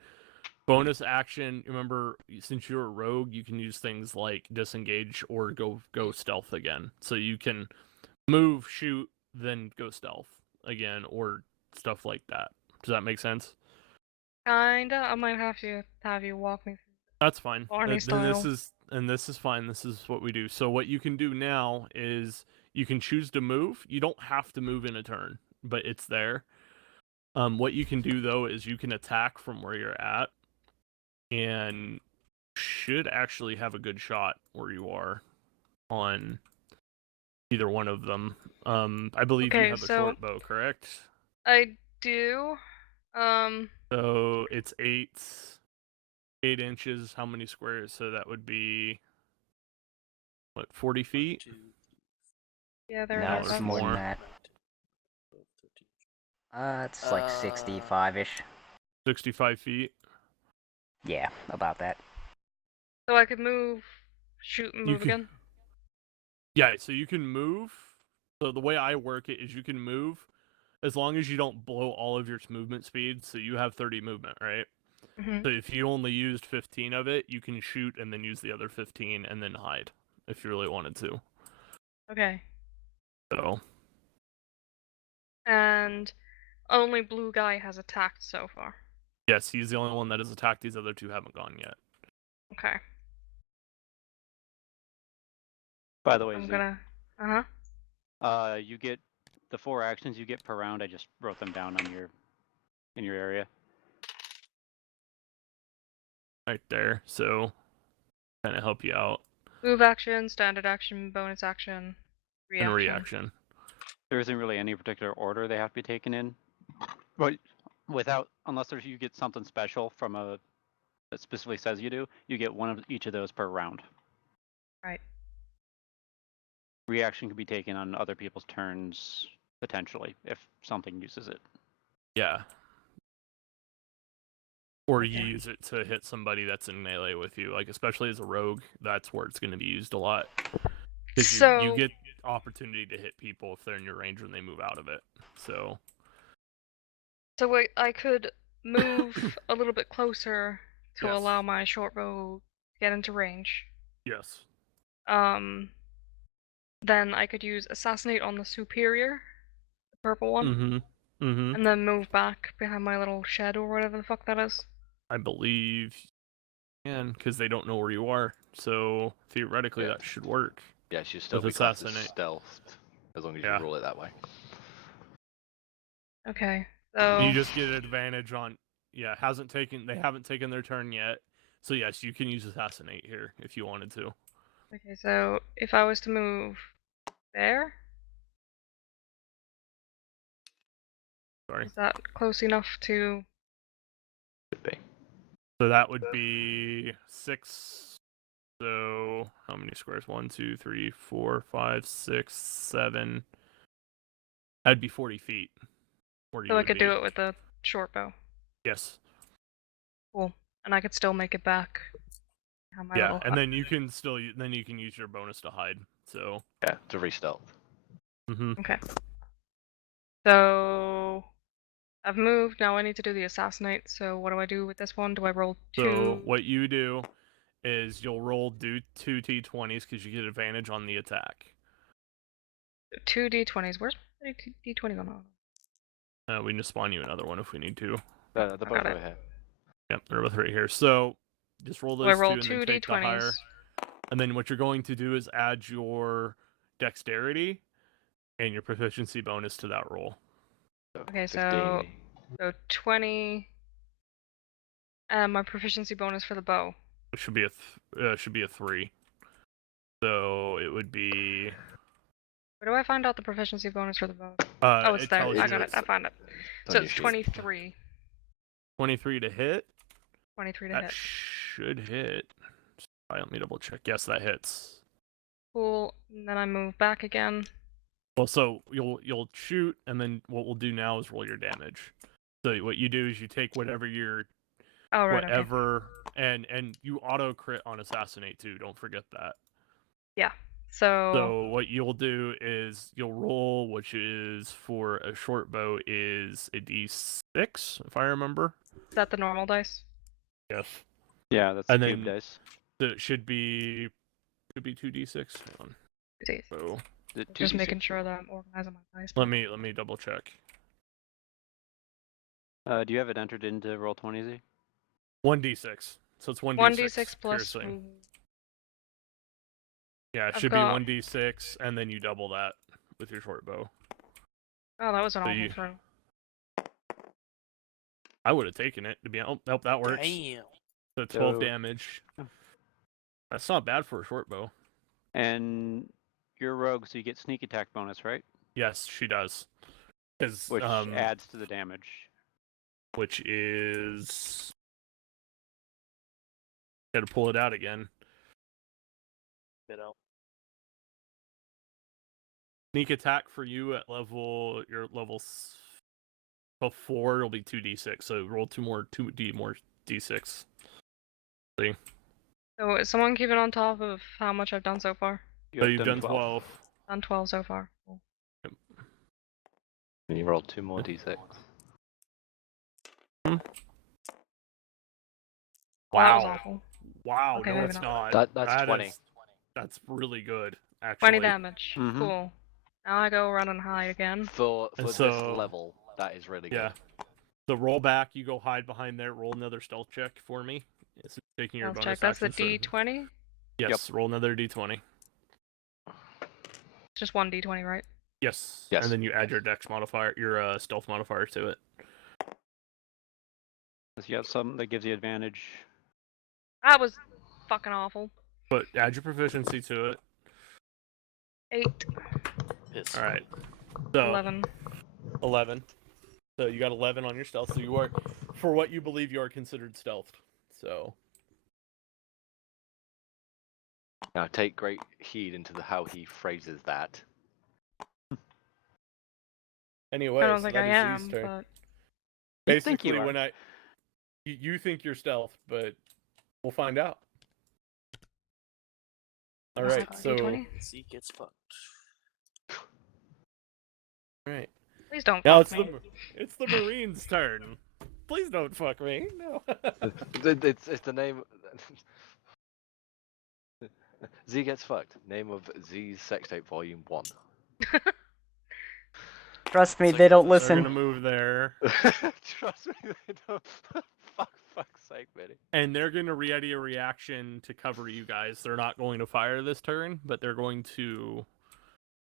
bonus action, remember, since you're a rogue, you can use things like disengage or go stealth again. So you can move, shoot, then go stealth again, or stuff like that. Does that make sense? Kinda. I might have to have you walk me through. That's fine. Barney Then this style. is fine. This is what we do. So what you can do now is you can choose to move. You don't have to move in a turn, but it's there. What you can do though is you can attack from where you're at, and should actually have a good shot where you are on either one of them. I believe you Okay, have a so short bow, correct? I do. So it's 8 inches. How many squares? So that would be what, 40 feet? Yeah, there No, are it's about. more than more. that. It's like 65-ish. 65 feet. Yeah, about that. So I could move, shoot, and You move can- again. Yeah, so you can move. So the way I work it is you can move as long as you don't blow all of your movement speed. So you have 30 movement, right? Hmm. So if you only used 15 of it, you can shoot and then use the other 15 and then hide if you really wanted to. Okay. So And only blue guy has attacked so far. yes, he's the only one that has attacked. These other two haven't gone yet. Okay. By the way, I'm Zoot, gonna. you get the 4 actions you get per round. I just wrote them down on in your area. Right there. So kind of help you out. Move action, standard action, bonus action, reaction. And reaction. There isn't really any particular order they have to be taken in, but unless you get something special from that specifically says you do, you get one of each of those per round. Right. Reaction can be taken on other people's turns potentially if something uses it. Yeah. Or Okay. you use it to hit somebody that's in melee with you. Like, especially as a rogue, that's where it's going to be used a lot. Because So you get opportunity to hit people if they're in your range when they move out of it. So wait, I could move a little bit closer to Yes. allow my short bow to get into range. yes. Then I could use assassinate on the superior, the purple one, Mm-hmm. Mm-hmm. and then move back behind my little shed or whatever the fuck that is. I believe you can, because they don't know where you are. So theoretically, Yeah. that should work. Yeah, she'll still With be classed as assassinate. stealthed, as long as Yeah. you roll it that way. Okay, And so you just get an advantage on. Yeah, they haven't taken their turn yet. So yes, you can use assassinate here if you wanted to. okay, so if I was to move there, Sorry. is that close enough to? Could be. So that would be 6. So how many squares? 1, 2, 3, 4, 5, 6, 7. That'd be 40 feet. Where So I could do it with the short bow. Yes. Cool, and I could still make it back. Have my Yeah, little and then you can use your bonus to hide. So. Yeah, to re-stealth. Mm-hmm. Okay. So I've moved. Now I need to do the assassinate. So what do I do with this one? Do I roll 2? So what you do is you'll roll 2 d20s because you get advantage on the attack. 2 d20s. Where's my d20 going on? We can just spawn you another one if we need to. They're both got it. right here. Yep, they're both right here. So just roll So I those roll two and then 2 take the higher. d20s. And then what you're going to do is add your dexterity and your proficiency bonus to that roll. So Okay, 15. so 20. And my proficiency bonus for the bow. It should be a 3. So it would be. Where do I find out the proficiency bonus for the bow? Oh, it's it there. tells I you got it. it's I found it. on So your it's sheet. 23. 23 to hit. 23 to That hit. should hit. Let me double check. Yes, that hits. Cool. And then I move back again. Well, so you'll shoot, and then what we'll do now is roll your damage. So what you do is you take whatever your Oh, right. whatever, and you auto crit on assassinate too. Don't forget that. Okay. So what you'll do is you'll roll, which is for a short bow is a d6, if I remember. Is that the normal dice? Yes. Yeah, that's And the cube then dice. it should be 2d6. Hang on. So Just making sure that I'm organizing my dice. let me double check. Do you have it entered into Roll20, Z? 1d6. So it's 1d6. 1d6 plus. piercing. Yeah, it I've should got- be 1d6, and then you double that with your short bow. Oh, that was an So awful you- throw. I would have taken it to be. Oh, nope, that works. Damn. So 12 So- damage. That's not bad for a short bow. And you're rogue, so you get sneak attack bonus, right? Yes, she does. Because Which adds to the damage. which is. Gotta pull it out again. Bit out. Sneak attack for you at your level 4 will be 2d6. So roll 2d more d6. See. So is someone keeping on top of how much I've done so far? So you've done 12. Done 12 so far. Cool. And you rolled 2 more d6. Well, that was Wow. awful. Wow, Okay, no, maybe it's not. not. That's 20. That's really good, actually. 20 damage. Mhm. Cool. Now I go run and hide again. For And this so- level, that is really good. Yeah. So roll back, you go hide behind there, roll another stealth check for me. It's taking your I'll bonus check. That's the action, so- D20? Yes, roll another d20. Just one D20, right? Yes. Yes. And then you add your dex modifier, your stealth modifier to it. So you have something that gives you advantage. That was fucking awful. But add your proficiency to it. 8, Piss. Alright. So 11. 11. So you got 11 on your stealth, so you are, for what you believe, you are considered stealthed. So Now take great heed into how he phrases that. anyway, I don't so think that I is Z's am, turn. but You think Basically, you are. when you think you're stealth, but we'll find out. All What's right, that, so D20? Z gets fucked. all right. Please don't Now fuck me. it's the Marine's turn. Please don't fuck me. No. It's the name. Z gets fucked. Name of Z's sex tape volume 1. Trust me, It's they like don't they're They're gonna listen. move there, Trust me, they don't. Fuck's sake, Minnie. and they're gonna ready a reaction to cover you guys. They're not going to fire this turn, but they're going to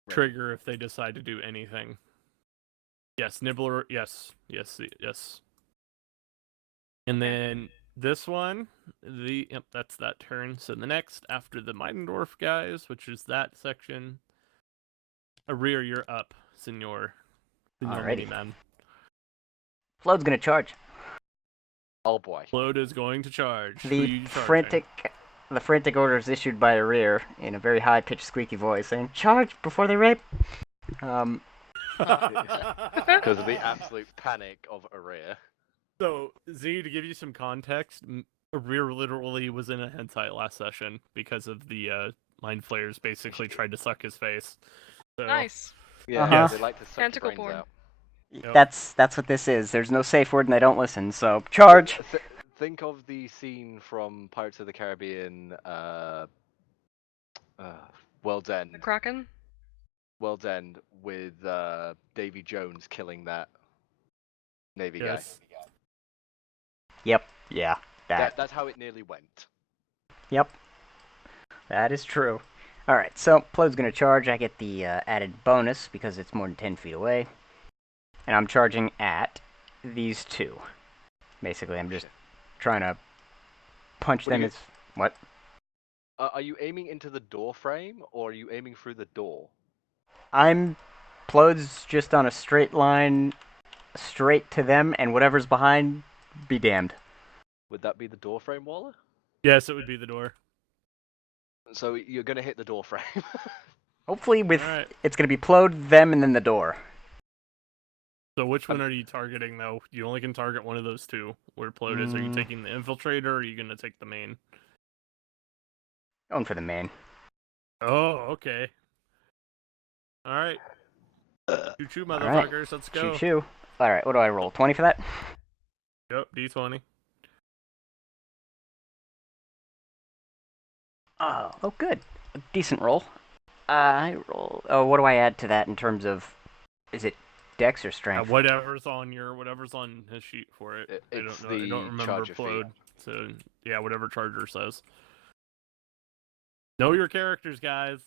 trigger if they decide to do anything. Yes, Nibbler. Yes. And then this one, yep, that's that turn. So the next after the Meidendorf guys, which is that section. Rear, you're up, Senor. Alrighty. Miniman. Flood's gonna charge. Oh boy. Load is going to charge. Who The you charging? frantic orders issued by a rear in a very high-pitched, squeaky voice, saying, "Charge before they rape." Because of the absolute panic of Aria. So, Z, to give you some context, Rear literally was in a hentai last session because of the mind flayers basically tried to suck his face. So, Nice. Yeah, Uh-huh. they like to suck Tentacle your brains porn. out. Yep. That's what this is. There's no safe word, and they don't listen. So charge. Think of the scene from Pirates of the Caribbean, World's End. The Kraken? World's End with Davy Jones killing that Navy yes. Yep. Yeah. guy. That's how it nearly went. Yep. That is true. All right. So Plode's gonna charge. I get the added bonus because it's more than 10 feet away, and I'm charging at these two. Basically, I'm just trying to punch What do them you- as what? Are you aiming into the door frame, or are you aiming through the door? Plode's just on a straight line, straight to them, and whatever's behind, be damned. Would that be the door frame, Waller? Yes, it would be the door. So you're gonna hit the door frame. Hopefully, with Alright. it's gonna be Plode, them, and then the door. So which one are you targeting, though? You only can target one of those two. Where Plode is. Are you Mm. taking the infiltrator, or are you going to take the main? Going for the main. Oh, okay. All right. Choo-choo, All right. motherfuckers. Let's go. Choo-choo. All right, what do I roll? 20 for that? Yep, D20. Oh, good. A decent roll. I roll. Oh, what do I add to that in terms of? Is it Dex or Strength? Whatever's on his sheet for it. I It's don't know. I don't the remember charger fee. Plode. So yeah, whatever Charger says. Know your characters, guys.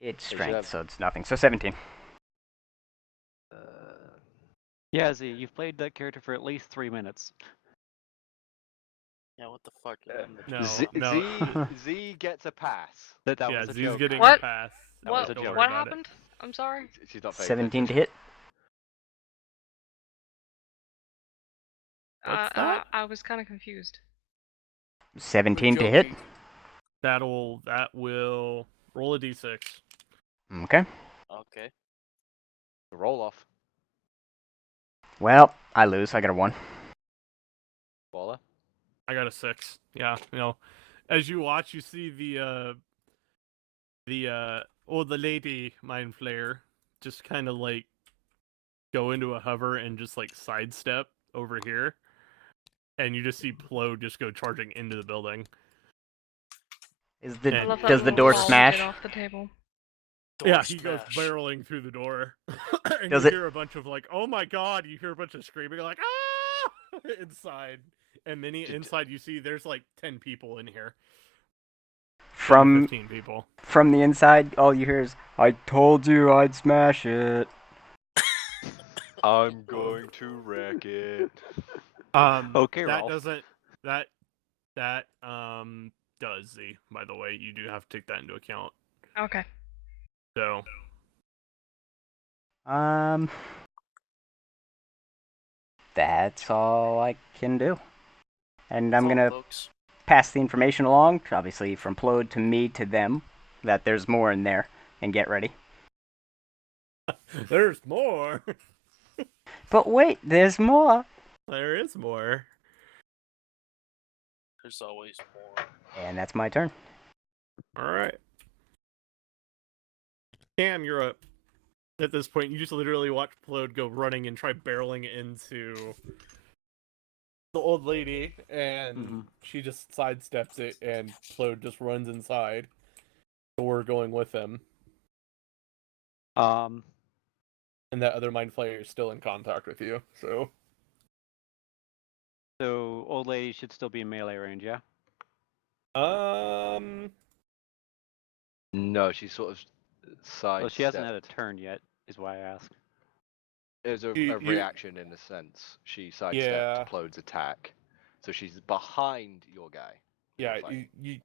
It's They should Strength, have- so it's nothing. So 17. Yeah, Z, you've played that character for at least 3 minutes. Yeah, what the fuck? No, Z, no. Z gets a pass. That yeah, was a Z's joke. getting What? a pass. That was a Don't joke. worry What about it. happened? I'm sorry. She's not paying 17 to attention. hit. What's that? I was kind of confused. 17 to hit. That will roll a d6. Okay. Okay. Roll off. Well, I lose. I got a 1. Baller. I got a 6. Yeah, as you watch, you see the lady mind flayer just kind of like go into a hover and just like sidestep over here, and you just see Plode just go charging into the building. Is And- I the love that does the little door ball we smash? did off the table. Yeah, he goes smash. barreling through the door, and Does you it- hear a bunch of like, "Oh my god!" You hear a bunch of screaming, like "Ah!" inside, and then inside you see there's like 10 people in here. 10 to From 15 people. from the inside, all you hear is, "I told you I'd smash it." I'm going to wreck it. Okay, that Ralph. doesn't that does Z. By the way, you do have to take that into account. Okay. So That's all I can do. And I'm That's all, gonna folks. pass the information along, obviously from Plode to me to them, that there's more in there, and get ready. there's more. But wait, there's more. There is more. There's always more. And that's my turn. All right. Cam, you're up. At this point, you just literally watch Plode go running and try barreling into the old lady, and she just sidesteps it, and Plode just runs inside. So we're going with him, Um, and that other mind flayer is still in contact with you. So old lady should still be in melee range, yeah? No, she's sort of side. Well, she hasn't had a turn yet, is why I asked. It was a You- reaction in a sense. She sidestepped Yeah. Plode's attack, so she's behind your guy. yeah, Fight. you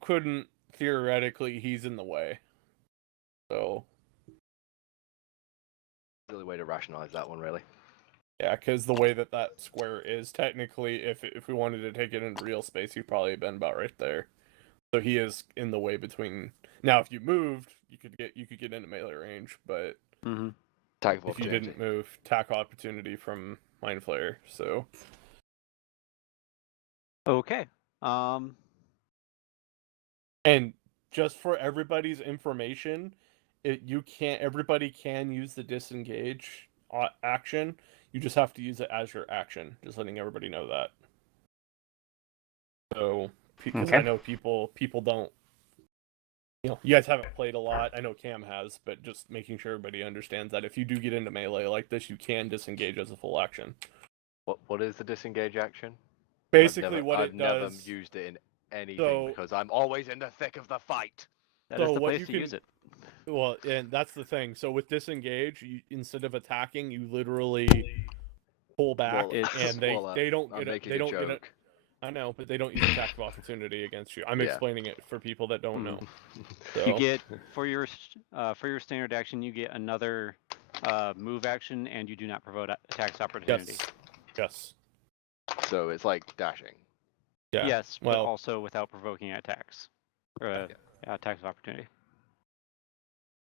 couldn't theoretically. He's in the way. So The only way to rationalize that one, really. yeah, because the way that square is, technically, if we wanted to take it into real space, he'd probably been about right there. So he is in the way between. Now, if you moved, you could get into melee range, but Attack of if you opportunity. didn't move, tack opportunity from Mind Flayer. So Okay. and just for everybody's information, everybody can use the disengage action. You just have to use it as your action. Just letting everybody know that. So, because I know people don't. You guys haven't played a lot. I know Cam has, but just making sure everybody understands that if you do get into melee like this, you can disengage as a full action. What is the disengage action? Basically, I've never does. used it in anything because I'm always in the thick of the fight. That is So the what place you to can- use it. Well, and that's the thing. So with disengage, instead of attacking, you literally pull back, Well, and well, they don't I'm get making they a don't get joke. I know, but they don't use attack of opportunity against you. I'm Yeah. explaining it for people that don't know. You So, get for your standard action, you get another move action, and you do not provoke attacks opportunity. yes. So it's like dashing. Yeah. Yes, but Well, also without provoking attacks or attacks of opportunity.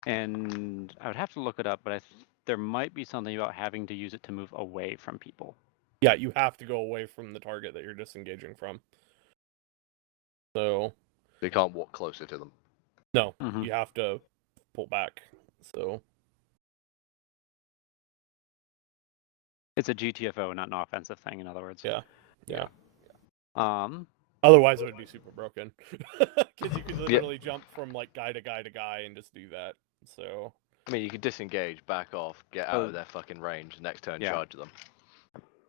And I would have to look it up, but there might be something about having to use it to move away from people. yeah, you have to go away from the target that you're disengaging from. So You can't walk closer to them. No, Mhm. you have to pull back. So It's a GTFO, not an offensive thing. In other words. yeah, yeah. Um, Otherwise, it would be super broken. Because you could literally jump from like guy to guy to guy and just do that. So I mean, you could disengage, back off, get out of their fucking range, next turn yeah. charge them.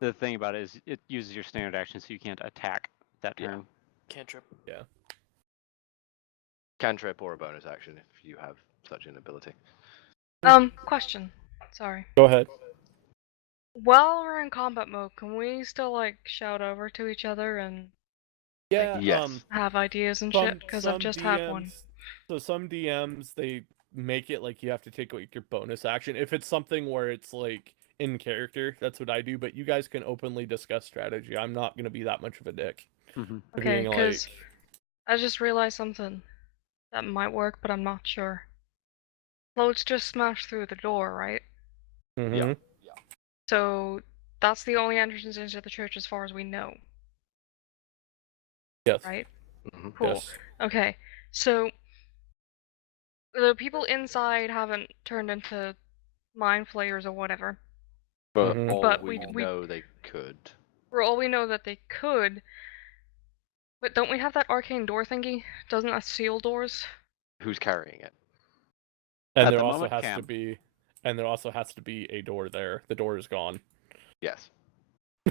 The thing about it is it uses your standard action, so you can't attack that Yeah. turn. Cantrip. yeah. Cantrip or a bonus action if you have such an ability. Question. Sorry. Go ahead. While we're in combat mode, can we still like shout over to each other and Yeah. Yes. have ideas and shit? Because I've just had one. So some DMs they make it like you have to take like your bonus action. If it's something where it's like in character, that's what I do. But you guys can openly discuss strategy. I'm not gonna be that much of a dick. Mhm. Okay, Being because like, I just realized something that might work, but I'm not sure. Floats just smashed through the door, right? mm-hmm. So that's the only entrance into the church as far as we know, Yes. right? Mm-hmm. Cool. Yes. Okay, so the people inside haven't turned into mind flayers or whatever. But Mhm. all But we we- know they could. For all we know that they could. But don't we have that arcane door thingy? Doesn't that seal doors? Who's carrying it? And At there the also moment, has to Cam. be, a door there. The door is gone. Yes.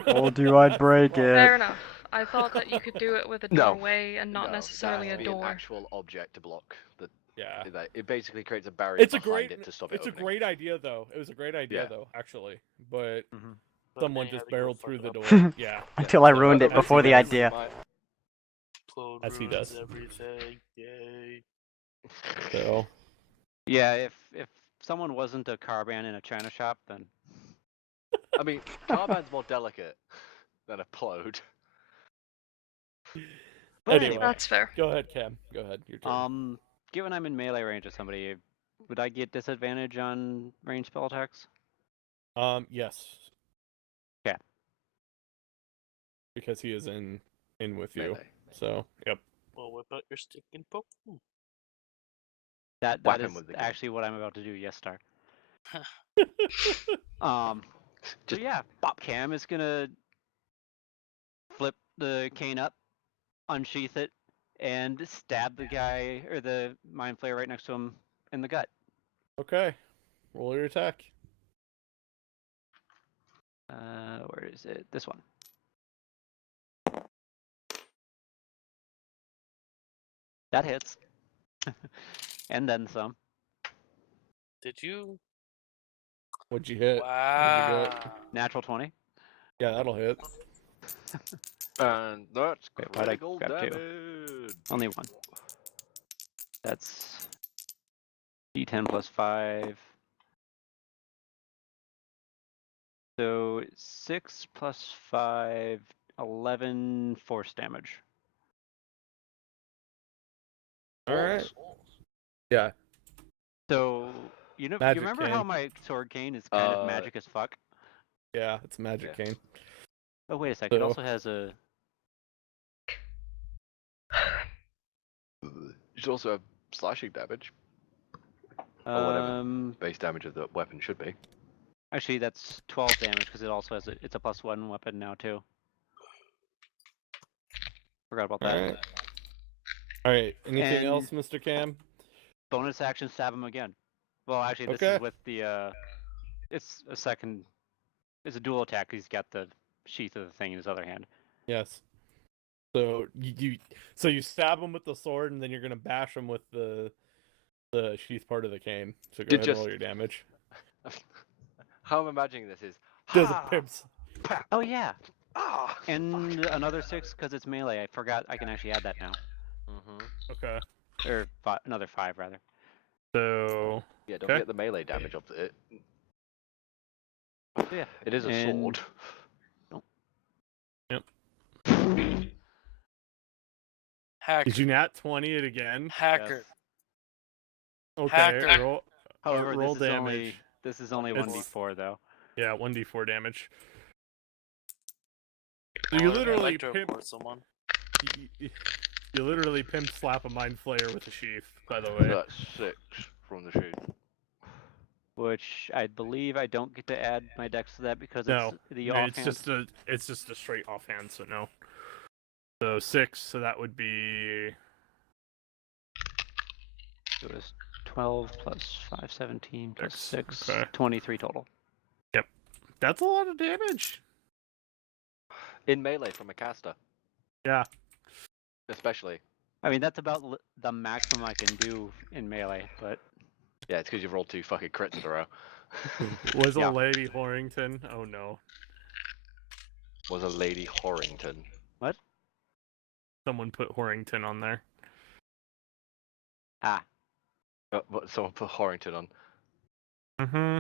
Told you I'd break it. Fair enough. I thought that you could do it with a No. doorway and not No, necessarily that a has to be door. an actual object to block. Yeah. It basically creates a barrier It's a behind great. it to stop it It's a opening. great idea though. It was a great idea Yeah. though, actually. But Mhm. But someone then you just had to go barreled fuck through it the up. door. Yeah. Until I So, ruined it as before he the does, idea. Clone As he ruins does. everything. Yay. So Yeah, if someone wasn't a carband in a china shop, then I mean, Carband's more delicate than a plode. But anyway, That's fair. go ahead, Cam. Go ahead. Your turn. given I'm in melee range of somebody, would I get disadvantage on range spell attacks? Yes. 'Kay. Because he is in with you. Melee. So yep. Well, whip out your stick and poke. That Whack is him with the gun. actually what I'm about to do. Yes, Star. So Just yeah, bop. Cam is gonna flip the cane up, unsheath it, and stab the guy or the mind flayer right next to him in the gut. Okay. Roll your attack. Where is it? This one. That hits. And then some. Did you? What'd you hit? Wow. Natural 20. Yeah, that'll hit. And that's Wait, why'd I critical grab two? damage. Only one. That's D10 plus 5. So 6 plus 5, 11 force damage. All right. Yeah. So you Magic remember how cane. my sword cane is kind of Uh, magic as fuck? Yeah, it's a magic Yeah. cane. Oh wait a second. It So- also has a. You should also have slashing damage. Or whatever base damage of the weapon should be. Actually, that's 12 damage because it also has it's a +1 weapon now too. Forgot about that. Alright. Alright. Anything And- else, Mr. Cam? Bonus action, stab him again. Well, actually, this Okay. is with the. It's a second. It's a dual attack. He's got the sheath of the thing in his other hand. Yes. So you stab him with the sword, and then you're gonna bash him with the sheath part of the cane. So go Did ahead and just- roll your damage. How I'm imagining this is. Does Ha! it pimps? Pa! Oh yeah, Ah! and another 6 because it's melee. I forgot I can actually add that now, Okay. or another 5 rather. So Yeah, don't Okay. forget the melee damage of it. So yeah, It is a And- sword. Hacker. did you nat 20 it again? Hacker. Okay. Hacker. Roll. However, roll this is damage. only this is only It's- 1d4 though. Yeah, 1d4 damage. So Or you literally electroport pimp. someone. You literally pimp slap a mind flayer with a sheath, by the way. That's 6 from the sheet. Which I believe I don't get to add my dex to that because No, it's the it's offhand. just a straight offhand, so no. So 6, so that would be It was 12 plus 5, 17 plus 6, Okay. 23 total. That's a lot of damage. In melee from a caster, Yeah. especially. I mean, that's about the maximum I can do in melee, but Yeah, it's because you've rolled 2 fucking crits in a row. Was Yeah. a Lady Horrington? Oh no. Was a Lady Horrington. what? Someone put Horrington on there. Ah, But someone put Horrington on. Mm-hmm.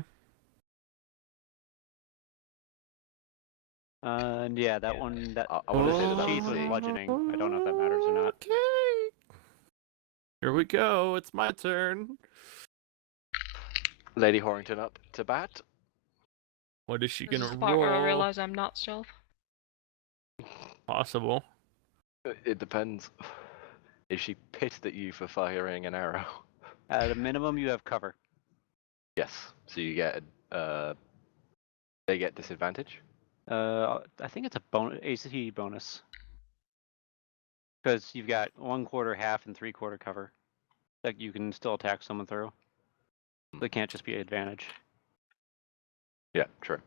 and yeah, that one, that I want to say that sheath was was bludgeoning. I don't know if that matters or not. Okay. Here we go. It's my turn. Lady Horrington up to bat. What is she This gonna is the part where I roll? realize I'm not stealth. Possible. It depends. Is she pissed at you for firing an arrow? At a minimum, you have cover. Yes. So you get they get disadvantage. I think it's a ACT bonus. Because you've got 1/4, half, and 3/4 cover that you can still attack someone through. They can't just be an advantage. Yeah, true.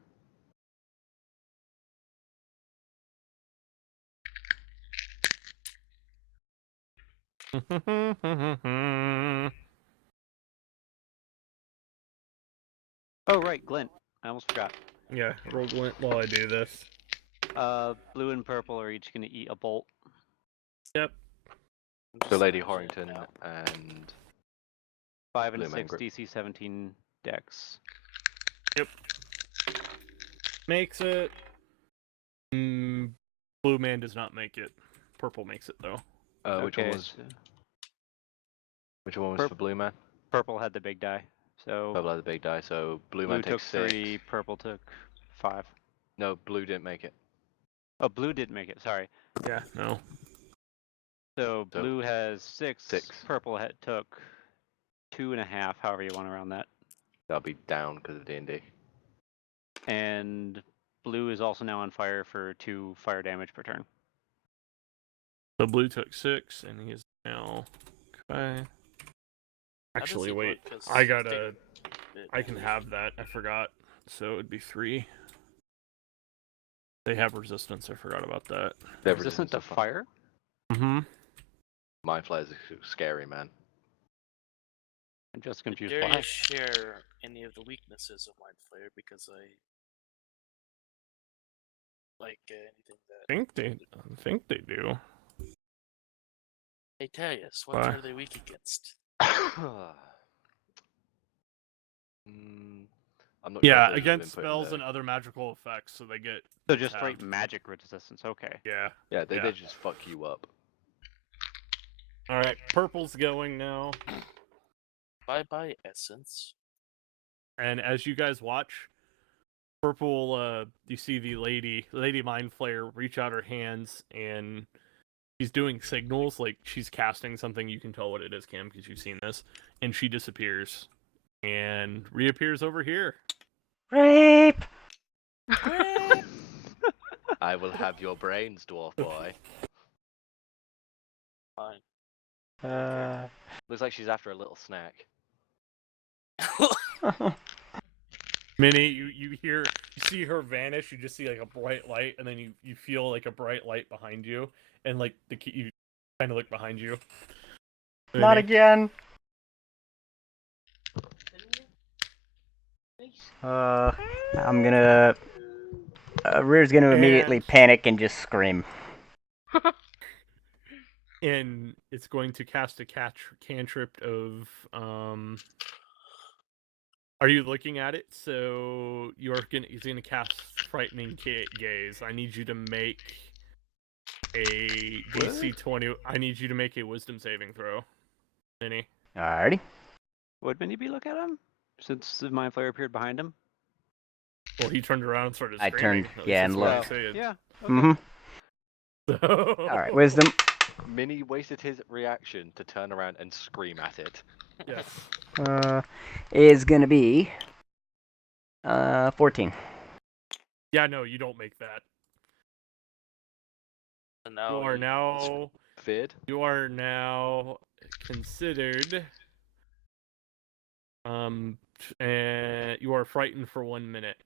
Oh right, glint. I almost forgot. Yeah, roll glint while I do this. Blue and purple are each gonna eat a bolt. Yep. I'm So just Lady gonna Horrington out. and 5 and Blue man 6 grip. DC 17 dex. Yep. Makes it. Blue man does not make it. Purple makes it though. Which one Okay, was so which one was for Blue Man? purple had the big die. So Purple had the big die, so Blue blue Man took takes 6. 3, purple took 5. No, Blue didn't make it. Oh, blue didn't make it. Sorry. Yeah, no. So So, blue has 6. 6. Purple took 2.5. However you want to round that. That'll be down because of D&D. And blue is also now on fire for 2 fire damage per turn. So blue took 6, and he is now. Okay. How does Actually, it wait. work? 'Cause I it's gotta. taking a bit. I can have that. I forgot. So it'd be 3. They have resistance. I forgot about that. They're Resistant to to fire? Mm-hmm. Mind flayers are scary, man. I'm just Did confused why. Darius share any of the weaknesses of Mind Flayer? Because I like anything that. I think they do. Hey Darius, what Why? are they weak against? I'm not Yeah, sure if those against have been put in spells the- and other magical effects, so they get. So just straight tabbed. magic resistance. Okay. Yeah. Yeah, they yeah. just fuck you up. All right, purple's going now, Bye bye essence. and as you guys watch, purple. You see the lady mind flayer reach out her hands, and she's doing signals like she's casting something. You can tell what it is, Cam, because you've seen this, and she disappears and reappears over here. Rape! I will have your brains, dwarf boy. Fine. Looks like she's after a little snack. Minnie, you see her vanish. You just see like a bright light, and then you feel like a bright light behind you, and like you kind of look behind you. Not Minnie. again. I'm gonna. Rear's gonna immediately And- panic and just scream. And it's going to cast a cantrip of Are you looking at it? So he's gonna cast frightening gaze. I need you to make a DC 20. I need you to make a wisdom saving throw, Minnie. Alrighty. Would Minnie be look at him? Since the mind flayer appeared behind him? Well, he turned around and started I screaming. turned- At least yeah, that's and what I looked. said. Yeah. Okay. Mm-hmm. So... Alright, wisdom. Mini wasted his reaction to turn around and scream at it. Yes. Is gonna be 14. Yeah, no, you don't make that. So now You are he- now Feared. you are now considered and you are frightened for 1 minute.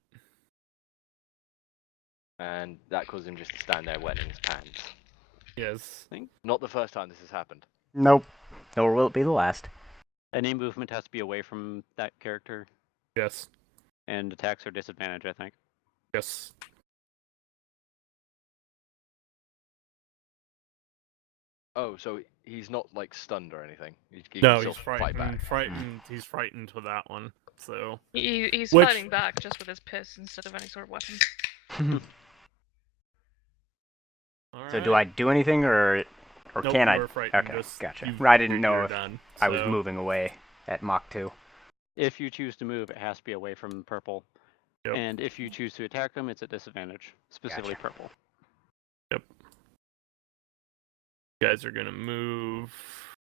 And that caused him just to stand there wetting his pants. Yes. Not the first time this has happened. Nope. Nor will it be the last. Any movement has to be away from that character, Yes. and attacks are disadvantage, I think. Yes. Oh, so he's not like stunned or anything. He can No, still he's fight back. frightened. He's frightened to that one. So He's Which- fighting back just with his piss instead of any sort of weapon. So do I do anything or Nope, can you I? were frightened, Okay, just- gotcha. you- I didn't know you're if done, I was so- moving away at Mach 2. If you choose to move, it has to be away from purple. Yep. And if you choose to attack them, it's at disadvantage, specifically Gotcha. purple. You guys are gonna move.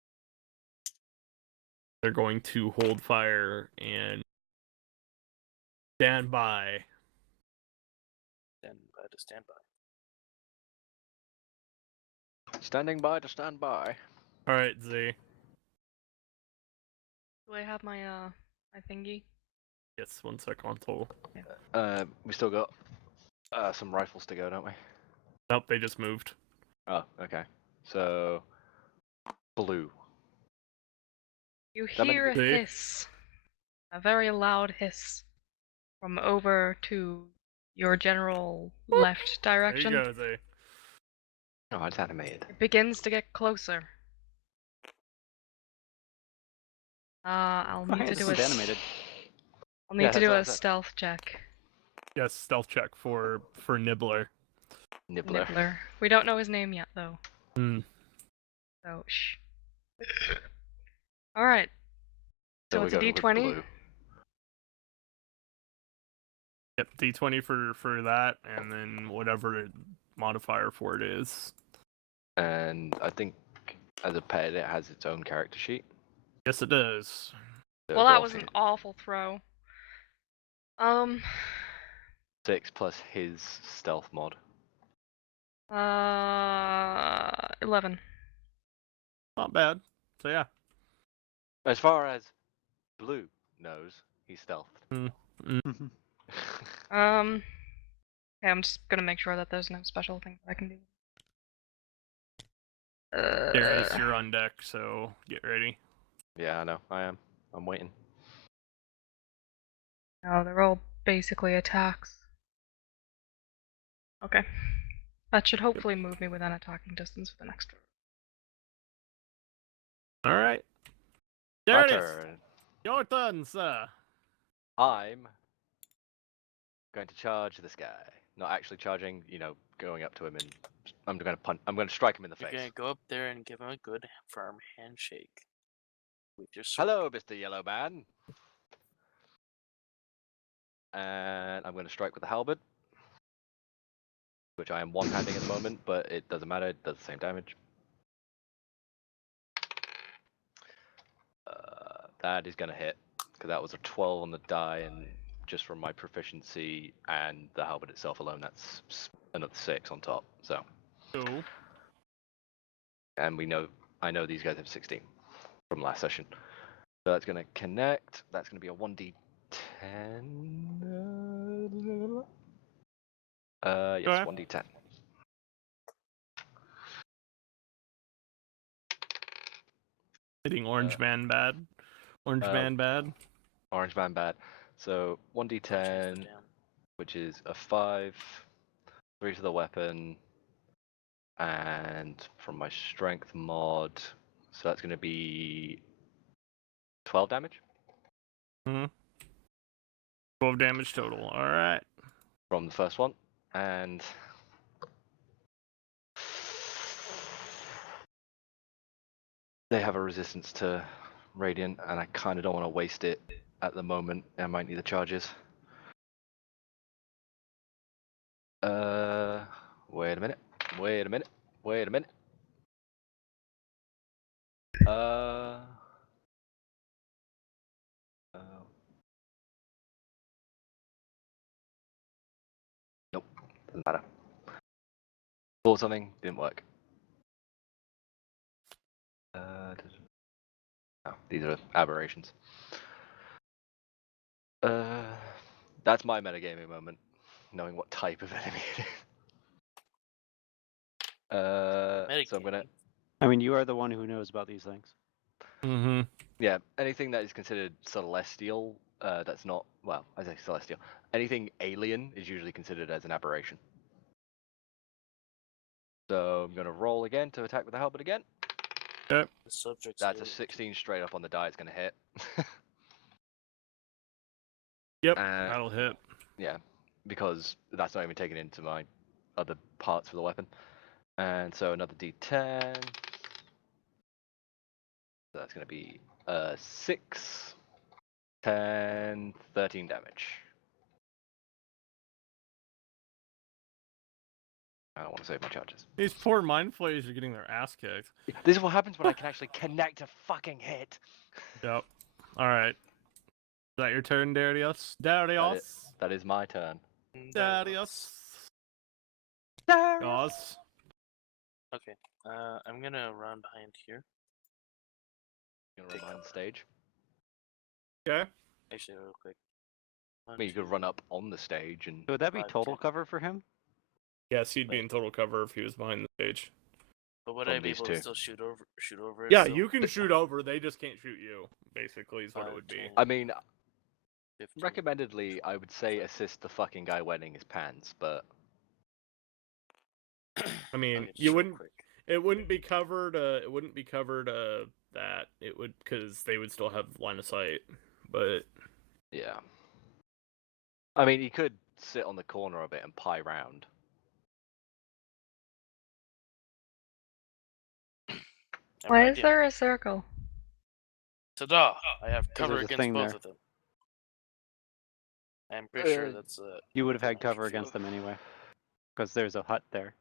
They're going to hold fire and stand by. stand by to stand by. Standing by to stand by. All right, Z. Do I have my thingy? Yes, 1 sec console. We still got some rifles to go, don't we? Nope, they just moved. Oh, okay. So blue. You That might hear a be- hiss, a very loud hiss, from over to your general left There you direction. go, Z. Oh, it's animated. It begins to get closer. I'll need to This do a is animated. I'll need Yeah, to that's do what I a said. stealth check. Yes, stealth check for Nibbler. Nibbler. Nibbler. We don't know his name yet though. Hmm. So shh. Alright. So we it's a go with D20. blue. Yep, D20 for that, and then whatever modifier for it is. And I think as a pet, it has its own character sheet. Yes, it does. So Well, go that off was an his awful throw. 6 plus his stealth mod. 11. Not bad. So yeah. As far as blue knows, he's stealthed. Okay, I'm just gonna make sure that there's no special thing that I can do. Darius, you're on deck, so get ready. Yeah, I know. I am. I'm waiting. No, they're all basically attacks. Okay. That should hopefully move me within attacking distance for the next round. All right. My Darius, turn. your turn, sir. I'm going to charge this guy. Not actually charging, going up to him and I'm going to punch. I'm going to strike him in the You're face. gonna go up there and give him a good firm handshake with your sword. Hello, Mr. Yellow Man. And I'm going to strike with the halberd, which I am one-handing at the moment, but it doesn't matter. It does the same damage. That is going to hit, because that was a 12 on the die, and just from my proficiency and the halberd itself alone, that's another 6 on top. So, Cool. and I know these guys have 16 from last session. So that's going to connect. That's going to be a 1d10. Yes, ahead. 1d10. Hitting Orange Man bad. Orange Man bad. Orange Man bad. So 1d10, which is a 5, 3 to the weapon, and from my strength mod, so that's going to be 12 damage 12 damage total. All right. from the first one, and they have a resistance to radiant, and I kind of don't want to waste it at the moment. I might need the charges. Wait a minute. Uh, nope, doesn't matter. Pull something, didn't work. No, these are aberrations. That's my metagaming moment, knowing what type of enemy it is. So I'm gonna. Metagaming. I mean, you are the one who knows about these things. Mm-hmm. Yeah, anything that is considered celestial, that's not, well, I say celestial. Anything alien is usually considered as an aberration. So I'm gonna roll again to attack with the halberd again. The subject's That's a alien. 16 straight up on the die. It's gonna hit. Yep, that'll hit. Yeah, because that's not even taken into my other parts for the weapon. And so another D10. So that's gonna be 6, 10, 13 damage. I don't want to save my charges. These poor mind flayers are getting their ass kicked. This is what happens when I can actually connect a fucking hit. Yep. Alright. Is that your turn, Darius? Darius? That is my turn. Darius? Darius? Okay. I'm gonna run behind here. You're gonna run behind the stage. Okay. Actually, real quick. I mean, you could run up on the stage and. So would that be 5, total 10. cover for him? Yes, he'd be in total cover if he was behind the stage. But would From I be these able two. to still shoot over it? Yeah, still? you can shoot over, they just can't shoot you, basically, is what it 5, would be. 10, I mean, 15. recommendedly, I would say assist the fucking guy wetting his pants, but. I mean, Okay, you real wouldn't. quick. It wouldn't be covered. It wouldn't be covered. That it would, because they would still have line of sight. But Yeah. I mean, he could sit on the corner a bit and pie round. I have Why an is idea. there a circle? Ta-da! I have 'Cause cover there's a against thing both there. of them. I'm pretty sure that's You would have had something I cover should against feel. them anyway. Because there's a hut there.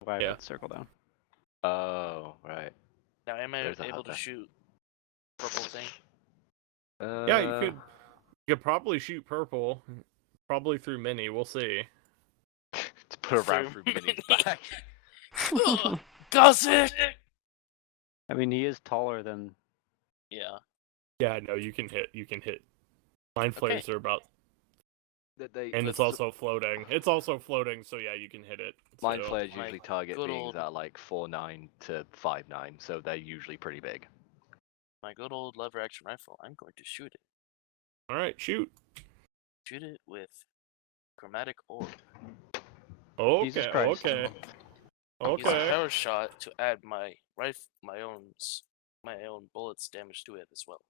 Why I Yeah. would circle down. Oh, right. Now, am I There's a able hut to there. shoot purple thing? yeah, you could probably shoot purple, probably through mini. We'll see. To put a round through Minnie's back. Gusset! I mean, he is taller than. Yeah. Yeah, no, you can hit. You can hit. Mind flares are about, and it's also floating. It's also floating, so yeah, you can hit it. Mind so. flares My usually target good beings old- that are like 4'9" to 5'9", so they're usually pretty big. My good old lever action rifle. I'm going to shoot it. All right, shoot. Shoot it with chromatic orb. Okay. Jesus Christ. Okay. Use a Okay. power shot to add my own bullets damage to it as well.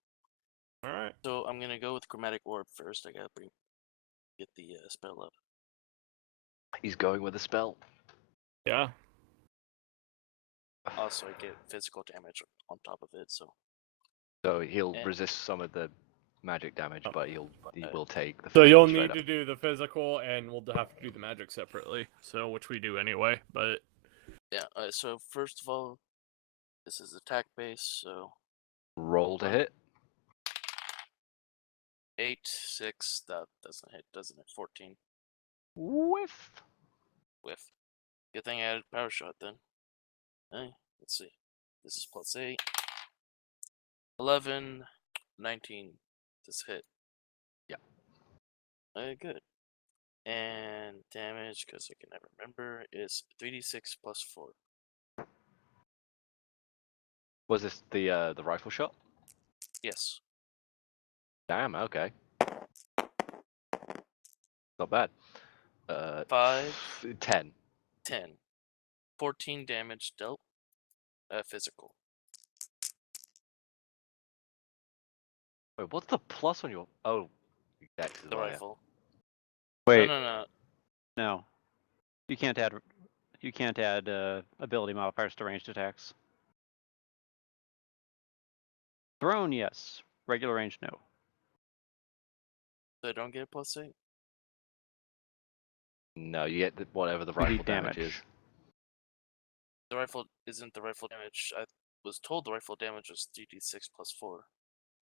All right. So I'm gonna go with chromatic orb first. I gotta get the spell up. He's going with a spell. Yeah. Also, I get physical damage on top of it. So So he'll And- resist some of the magic damage, but he will take the So physical you'll straight need up. to do the physical, and we'll have to do the magic separately. So which we do anyway. But yeah. So first of all, this is attack base. So Roll to hit. 8, 6. That doesn't hit. Doesn't it? 14. Whiff. Whiff. Good thing I added power shot then. Hey, let's see. This is plus 8. 11, 19. This hit. Yeah. Good. And damage, because I can never remember, is 3d6 plus 4. Was this the rifle shot? Yes. Damn. Okay. Not bad. 5, 10. 10. 14 damage dealt. Physical. Wait, what's the plus on your? Oh, dex is The higher. rifle. Wait, No. no. You can't add. You can't add ability modifiers to ranged attacks. Thrown, yes. Regular range, no. So I don't get a plus 8? No, you get whatever the You need rifle damage is. The rifle isn't the rifle damage. was told the rifle damage was 3d6 plus 4.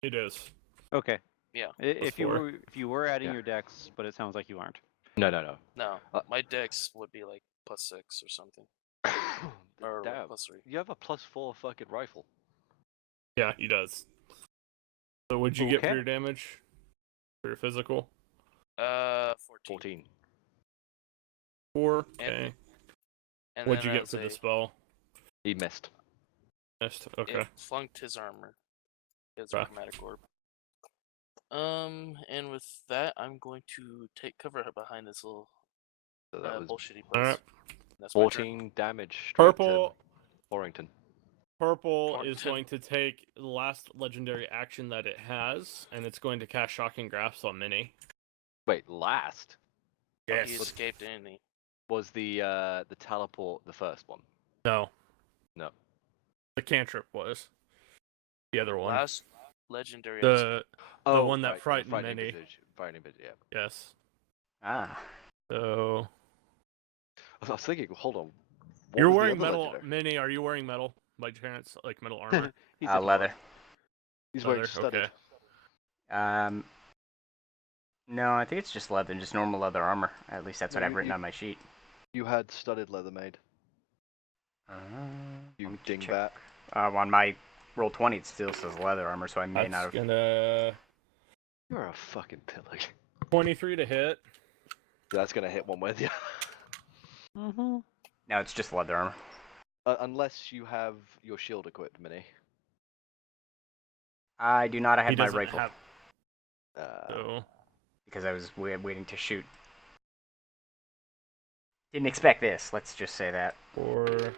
It is. Okay. Yeah. If you four. were adding Yeah. your dex, but it sounds like you aren't. No, no, no. No, Uh, my dex would be like plus 6 or something. Or like Damn, plus 3. you have a +4 fucking rifle. Yeah, he does. So what'd you get for Okay. your damage? For your physical? 14. 14. 4? And- Okay. And What'd then you get as for the a- spell? He missed. Missed. Okay. It flunked his armor. His Okay. automatic orb. And with that, I'm going to take cover behind this little So that was bullshitty place. Alright. That's my turn. 14 damage straight Purple. to Orrington. Purple is Thornton. going to take the last legendary action that it has, and it's going to cast Shocking Grasp on Minnie. Wait, last He Yes. escaped, didn't he? was the teleport the first one? No. No. The cantrip was. The other one. Last legendary action. The one that right, frightened frightening Minnie. visage. Frightening visage, yeah. Yes. Ah. So I was thinking, hold on. what you're was the wearing other metal. legendary? Minnie, are you wearing metal by chance? Like metal armor? He's a Leather. He's wearing Leather, studded. okay. No, I think it's just leather, just normal leather armor. At least that's what No, I've written on my sheet. You had studded leather made. You Let me dingbat. On my roll 20, it still says leather armor, so I may That's not have. gonna You're a fucking pillock. 23 to hit. That's gonna hit one with you. Mm-hmm. No, it's just leather armor. Unless you have your shield equipped, Minnie. I do not. I He have my doesn't rifle have. Uh, So because I was waiting to shoot. Didn't expect this. Let's just say that. for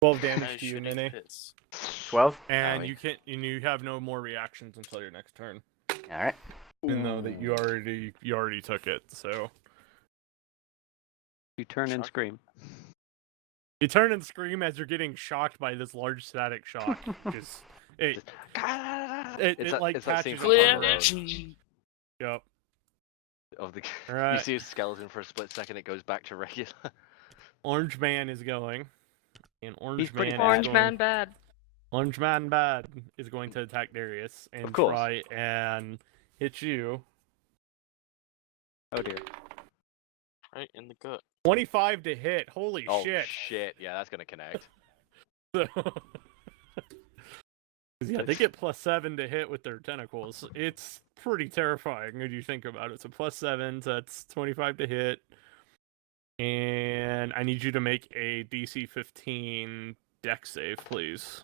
12 Now damage he's to you, shooting Minnie, pits. 12. and Owie. you can't. And you have no more reactions until your next turn. All right. Even though that you already took it, so You turn and Shock. scream. you turn and scream as you're getting shocked by this large static shock. Just it It's like it's that scene catches from you. Home Alone. Yep. Of the you Alright. see a skeleton for a split second, it goes back to regular. Orange Man is going, and He's pretty Man bad. Orange is man going, bad. Orange Man bad is going to attack Darius and course. try and hit you. Oh dear. Right in the gut. 25 to hit. Holy Oh shit! shit! Yeah, that's gonna connect. So, 'cause, yeah, they get +7 to hit with their tentacles. It's pretty terrifying when you think about it. So +7, so that's 25 to hit. And I need you to make a DC 15 dex save, please.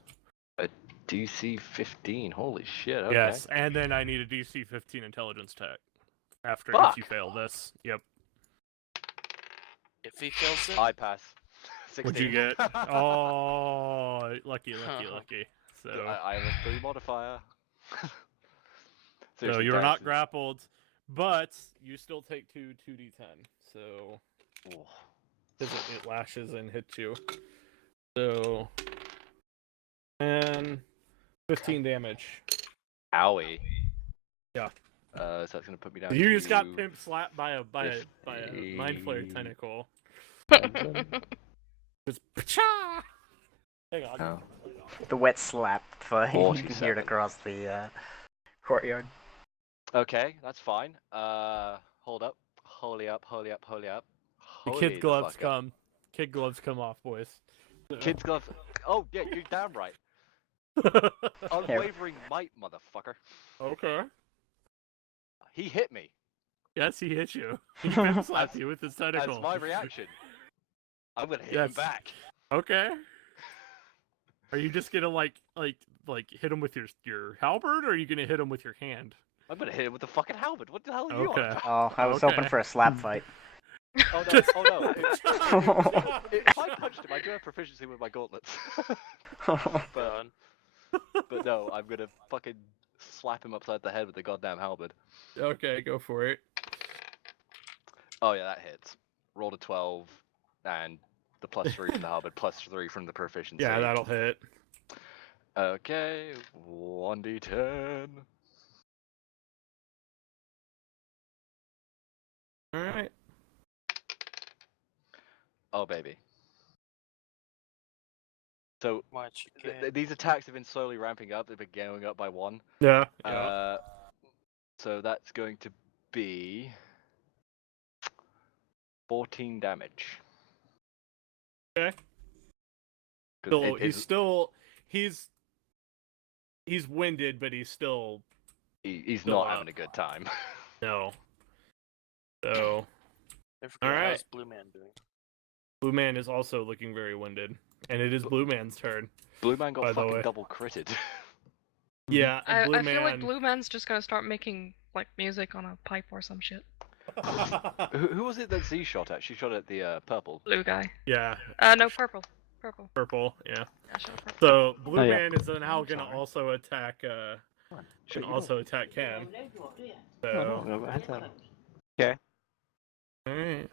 DC 15. Holy shit. Okay. Yes, and then I need a DC 15 intelligence check after if you Fuck. fail this. Yep. If he fails it, I pass. 16. What'd you get? Oh, lucky. So, I have a 3 modifier. so Seriously, you're not Darius is- grappled, but you still take 2d10. So Ooh. it lashes and hits you. So, and 15 damage. Owie. Yeah. So that's gonna put me down. You to just got pimp slapped by a mind flare 50. tentacle. 11. Just pa-cha! Hang on. Oh. The wet slap you can hear 47. it across the courtyard. Okay, that's fine. Hold up. Holy up. The Holy kid gloves fucker. come. Kid gloves come off, boys. Kid's glove. Oh, yeah, you're damn right. Unwavering might, motherfucker. Okay. He hit me. Yes, he hit you. He pimp slapped As- you with his tentacle. As my reaction. I'm gonna hit Yes. him back. Okay. Are you just gonna like hit him with your halberd, or are you gonna hit him with your hand? I'm gonna hit him with the fucking halberd. What the hell are you on Okay. about? Oh, I was Okay. hoping for a slap fight. Oh no! Oh no! If I punched him, I do have proficiency with my gauntlets. but done. but no, I'm gonna fucking slap him upside the head with the goddamn halberd. Okay, go for it. Oh yeah, that hits. Rolled a 12, and the +3 from the halberd, +3 from the proficiency. Yeah, that'll hit. Okay, 1d10. All right. Oh baby. So Watch again. these attacks have been slowly ramping up. They've been going up by 1. Yeah. So that's going to be 14 damage. Okay. 'Cause So it is- he's winded, but he's still he's still not up. having a good time. No. So I forget Alright. how's Blue Man doing. Blue Man is also looking very winded, and it is Blue Man's turn. Blue Man got By the fucking way. double critted. Yeah, and Blue I feel like Man. Blue Man's just gonna start making like music on a pipe or some shit. Who was it that Z shot at? She shot at the purple. Blue guy. Yeah, No, purple. Purple. purple. Yeah. Yeah, shut up, purple. So Blue Oh, yeah. Man is now gonna sorry. also attack. Shit, Can also attack Cam. So. Okay. All right.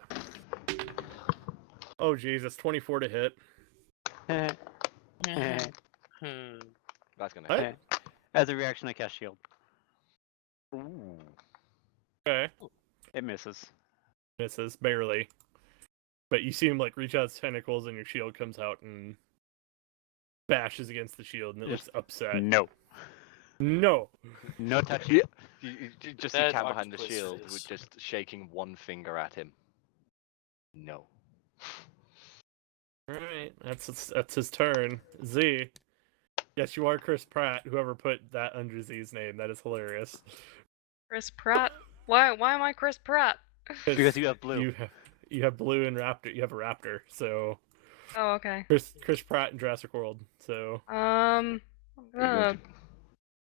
Oh Jesus, 24 to hit. That's gonna What? hit. As a reaction, I cast shield. Ooh. Okay. It misses. Misses barely. But you see him like reach out his tentacles, and your shield comes out and bashes against the shield, and it looks upset. No. No. No touch. You just see That Cam behind the octopus shield, is- with just shaking one finger at him. No. All right, that's his turn. Z. Yes, you are Chris Pratt. Whoever put that under Z's name, that is hilarious. Chris Pratt. Why am I Chris Pratt? Because you have blue. You have blue and raptor. You have a raptor. So Oh, okay. Chris Pratt in Jurassic World. So I'm You're going gonna to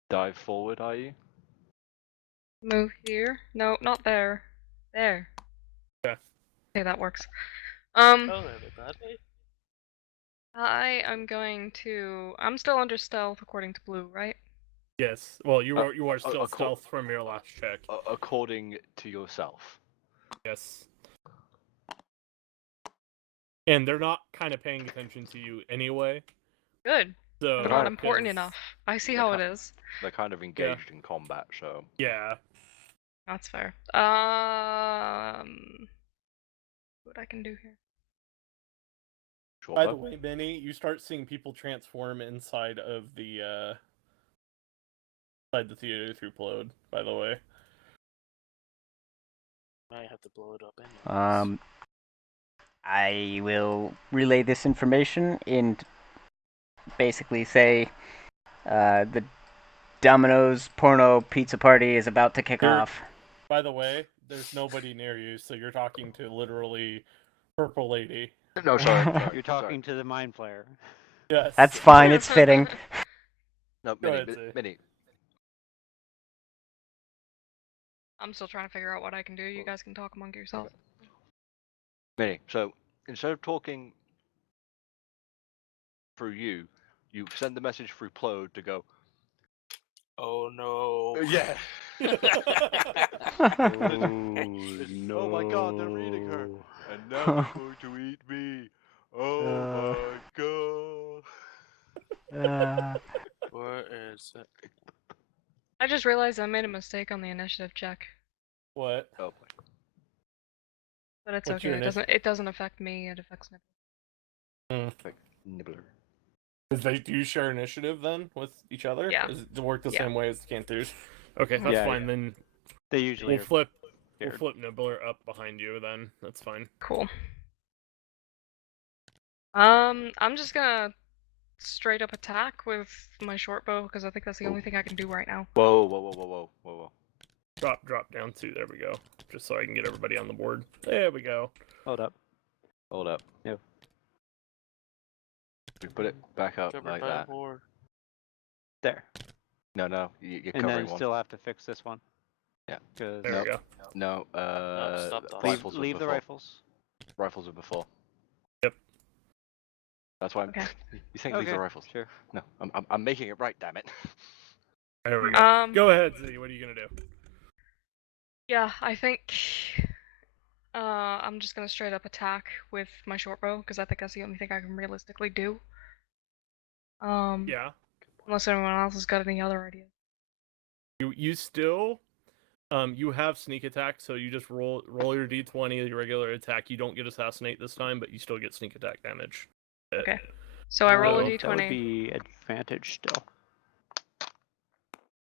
dive forward, are you? move here. No, not there. There. Yeah. Okay, that works. Oh, everybody. I am going to. I'm still under stealth according to Blue, right? yes. Well, you are still acco- stealth from your last check. According to yourself. Yes. And they're not kind of paying attention to you anyway. Good. So I'm not important 'cause- enough. I see They're how it ki- is. They're kind of engaged in combat, so. Yeah. That's fair. What I can do here? Short By bow. the way, Benny, you start seeing people transform inside of the theater through Plode, by the way. I have to blow it up anyways. I will relay this information and basically say the Domino's porno pizza party is about to kick off. By the way, there's nobody near you, so you're talking to literally Purple Lady. No, sorry. You're talking to the mind flayer. Yes. That's fine, it's fitting. No, Go Minnie, ahead, Z. Minnie. I'm still trying to figure out what I can do. You guys can talk among yourselves. Minnie, so instead of talking through you, you send the message through Plode to go, Oh no. yeah. no. Oh my god, they're reading her. And now they're going to eat me. Oh my god. Where is it? I just realized I made a mistake on the initiative check, What? Oh boy. but it's What's okay. your It doesn't affect me. It affects Nibble. Nibbler. Do you share initiative then with each other? Yeah. Does it work the Yeah. same way as Canthus? Okay, that's Yeah, fine. Then They usually we'll are flip scared. Nibbler up behind you. Then that's fine. Cool. I'm just gonna straight up attack with my short bow because I think that's the only thing I can do right now. Whoa. Drop down too. There we go. Just so I can get everybody on the board. There we go. Hold up. Hold up. Yeah. We put it back up Covered like by that. a whore. There. No, you're And covering then one. still have to fix this one. Yeah. Because There we go. No, stop that. rifles leave were the before. rifles. Rifles were before. Yep. That's why I'm. Okay. You think leave the rifles? Sure. No, I'm making it right. Damn it. There we go. Um. Go ahead, Z. What are you gonna do? Yeah, I think. I'm just gonna straight up attack with my short bow because I think that's the only thing I can realistically do. Yeah. Unless anyone else has got any other ideas. You still you have sneak attack, so you just roll your d20, your regular attack. You don't get assassinate this time, but you still get sneak attack damage. Okay. So I roll a So- d20. That would be advantage still.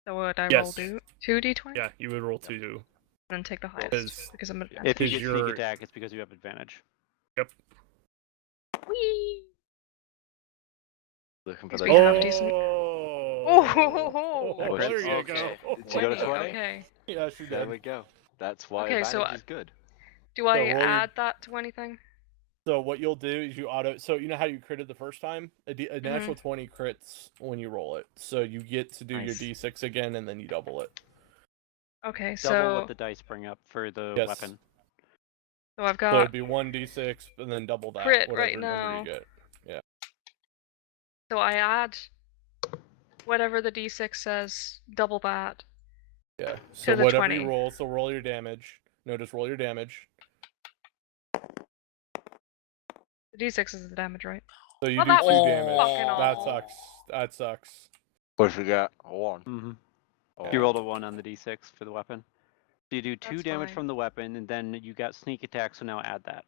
So what I roll Yes. do 2d20? Yeah, you would roll 2. And then take the highest Because- because I'm Yeah. If you Because get you're- sneak attack, it's because you have advantage. Whee! Looking for Yes, those. we have decent- Oh, Oh, there you Okay. go. Did you go to 20, 20? Okay. Yeah, she There did. we go. That's why Okay, so advantage is good. Do I roll your- add that to anything? So what you'll do is you auto. So you know how you critted the first time? A Mm-hmm. natural 20 crits when you roll it. So you get to do your Nice. d6 again, and then you double it. Okay, Double so what the dice bring up for the Yes. weapon. I've So got it'd be 1d6, and then double that. Crit whatever right number now. you get. so I add whatever the d6 says, double that. Yeah. So the whatever 20. you roll, so roll your damage. No, just roll your damage. The d6 is the damage, right? So you Well, do that 2 was damage. fucking That awful. sucks. That sucks. What you got? 1. Mm-hmm. Oh. You rolled a 1 on the d6 for the weapon. So you do 2 That's damage fine. from the weapon, and then you got sneak attack, so now add that.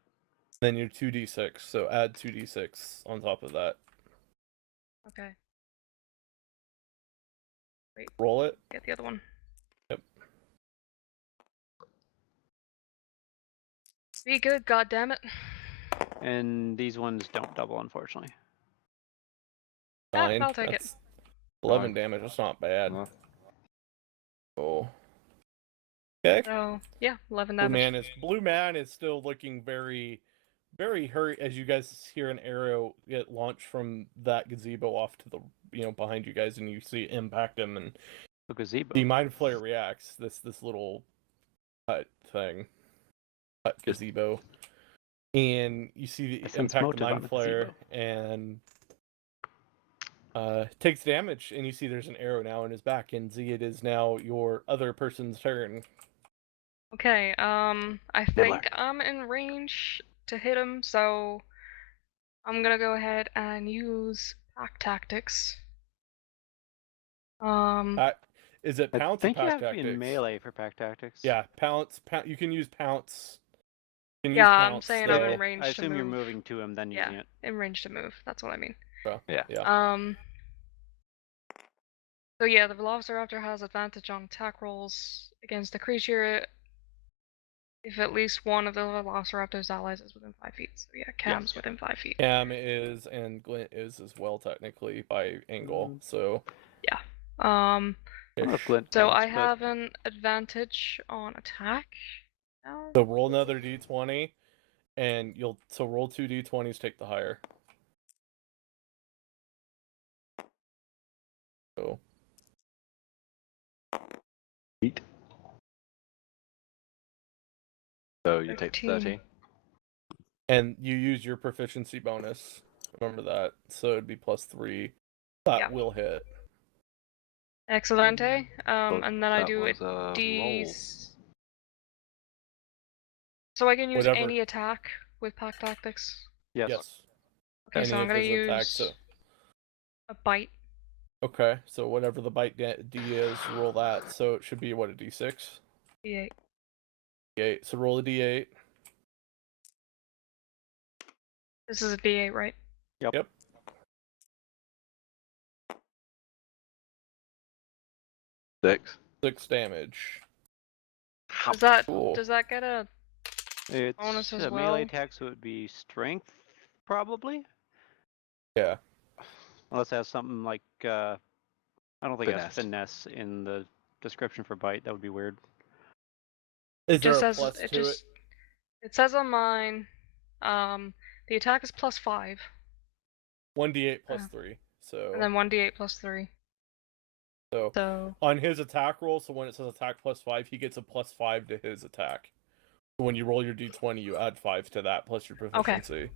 Then you're 2d6. So add 2d6 on top of that. Okay, Roll it. get the other one. Yep. Be good, goddammit. And these ones don't double, unfortunately. Yeah, 9. I'll take it. That's 11 Fine. damage. That's not bad. No. Oh. Okay. So, yeah, 11 Blue damage. Man is still looking very, very hurt as you guys hear an arrow get launched from that gazebo off to the behind you guys, and you see it impact him, and The gazebo. the mind flare reacts. This little hut thing, hut gazebo, and you see I the sense impact the motive on mind the flare, and takes damage, and you see there's an arrow now in his back, and Z, it is now your other person's turn. Okay, I think I'm in range to hit him, so I'm gonna go ahead and use pack tactics. Is it I pounce or think you pack have to be in tactics? melee for pack tactics. Yeah, pounce. You can use pounce. You can Yeah, use I'm pounce, saying so- I'm in range I to assume move. you're moving to him, then using Yeah, it. in range to move. That's what I mean. Yeah. So yeah, the Velociraptor has advantage on attack rolls against the creature if at least one of the Velociraptor's allies is within 5 feet. So yeah, Cam's within 5 feet. Cam is, and Glint is as well, technically, by angle, so... Um, I don't know if Glint so counts, I but have an advantage on attack now. So roll another d20, and so roll 2 d20s, take the higher. So... So you take 13. 13. And you use your proficiency bonus. Remember that. So it'd be +3. That Yeah. will hit. Excelente. Well, And then I that do was a D. roll. So I can use Whatever. any attack with pack tactics. yes. Yes. Okay, so Any I'm of gonna his use attacks, so... a bite. Okay, so whatever the bite D is, roll that. So it should be, what, a D6? D8. D8. So roll a D8. This is a D8, right? Yep. 6 damage. Does that get a It's bonus as a well? melee attack, so it would be strength, probably? Yeah. Unless it has something like, I don't think it has Finesse. finesse in the description for bite. That would be weird. Is there Just a says plus it to just it says on mine, the attack is +5, it? 1d8 plus 3. So... and then 1d8 +3. So... So On his attack roll, so when it says attack +5, he gets a +5 to his attack. So when you roll your d20, you add 5 to that plus your proficiency.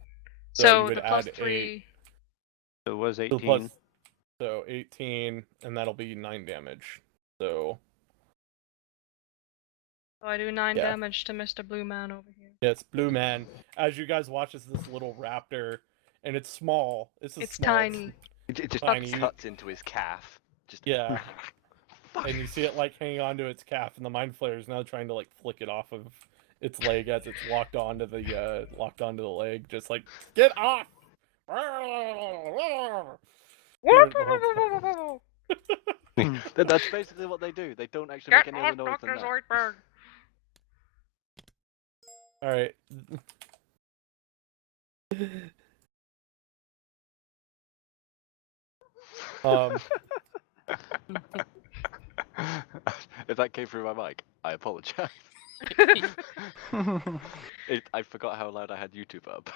So you would the add +3. So it was So 18. So 18, and that'll be 9 damage. So So I do 9 Yeah. damage to Mr. Blue Man over here. yes, Blue Man. As you guys watch, this little raptor, and it's small. It's It's small. tiny. It just Tiny. cuts into his calf. Just Yeah. And you see it like hanging onto its calf, and the mind flare is now trying to like flick it off of its leg as it's locked onto the leg. Just like, get off! Hear it the whole time. That's basically what they do. They don't actually Get make any other off noise than Dr. that. Zoidberg! All right. If that came through my mic, I apologize. I forgot how loud I had YouTube up.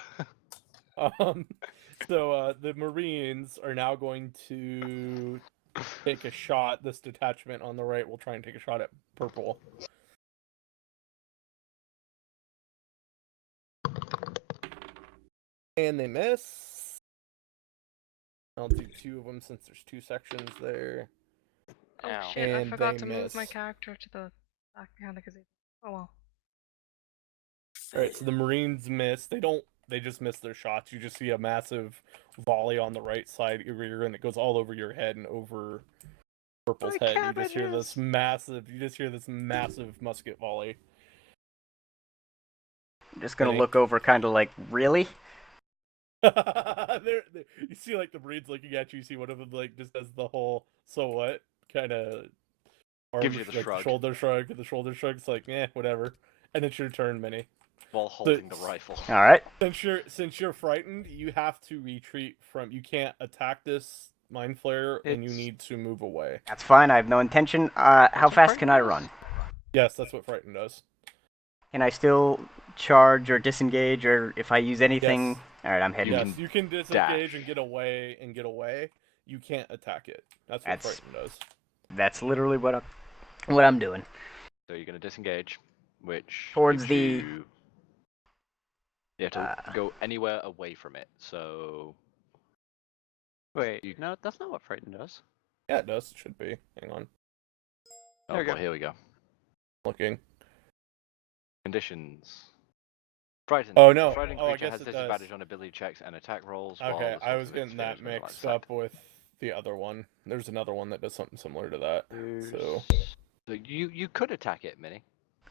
So the Marines are now going to take a shot. This detachment on the right will try and take a shot at purple. And they miss. I'll do 2 of them since there's 2 sections there. Oh Ow. shit, I And forgot they to move my miss. character to the back behind the gazebo. Oh well. Alright, so the Marines miss. They just miss their shots. You just see a massive volley on the right side of your rear, and it goes all over your head and over Purple's My head. You just hear cabbages! this massive musket volley. I'm just gonna Penny. look over, kind of like, really? You see, like, the Marines looking at you. You see one of them, like, just does the whole "so what" kind of Gives you the like, shrug. the shoulder shrug. The shoulder shrug. It's like, whatever. And it's your turn, Minnie. While holding the rifle. All right. Since you're frightened, you have to retreat from. You can't attack this mind flare, and you It's- need to move away. That's fine. I have no intention. How what fast can I frightened run? Yes, that's what frightened does. Can I still charge or disengage, or if I use anything? Yes. All right, I'm heading. Yes, you can disengage dash. and get away. You can't attack it. That's what That's- frightened does. That's literally what I'm doing. So you're going to disengage, which Towards gives the- you... You have to go anywhere away from it. So Wait, You- no, that's not what frightened does. Yeah, it does. It should be. Hang on. oh There we boy, go. here we go. Looking. Conditions. Frightened. Oh, no. The frightened Oh, I creature guess has it does. disadvantage on ability checks and attack rolls. while Okay, the I source was of its getting that fears may mixed lie up with the other one. There's another one that does something similar to that. So So you could attack it, Minnie.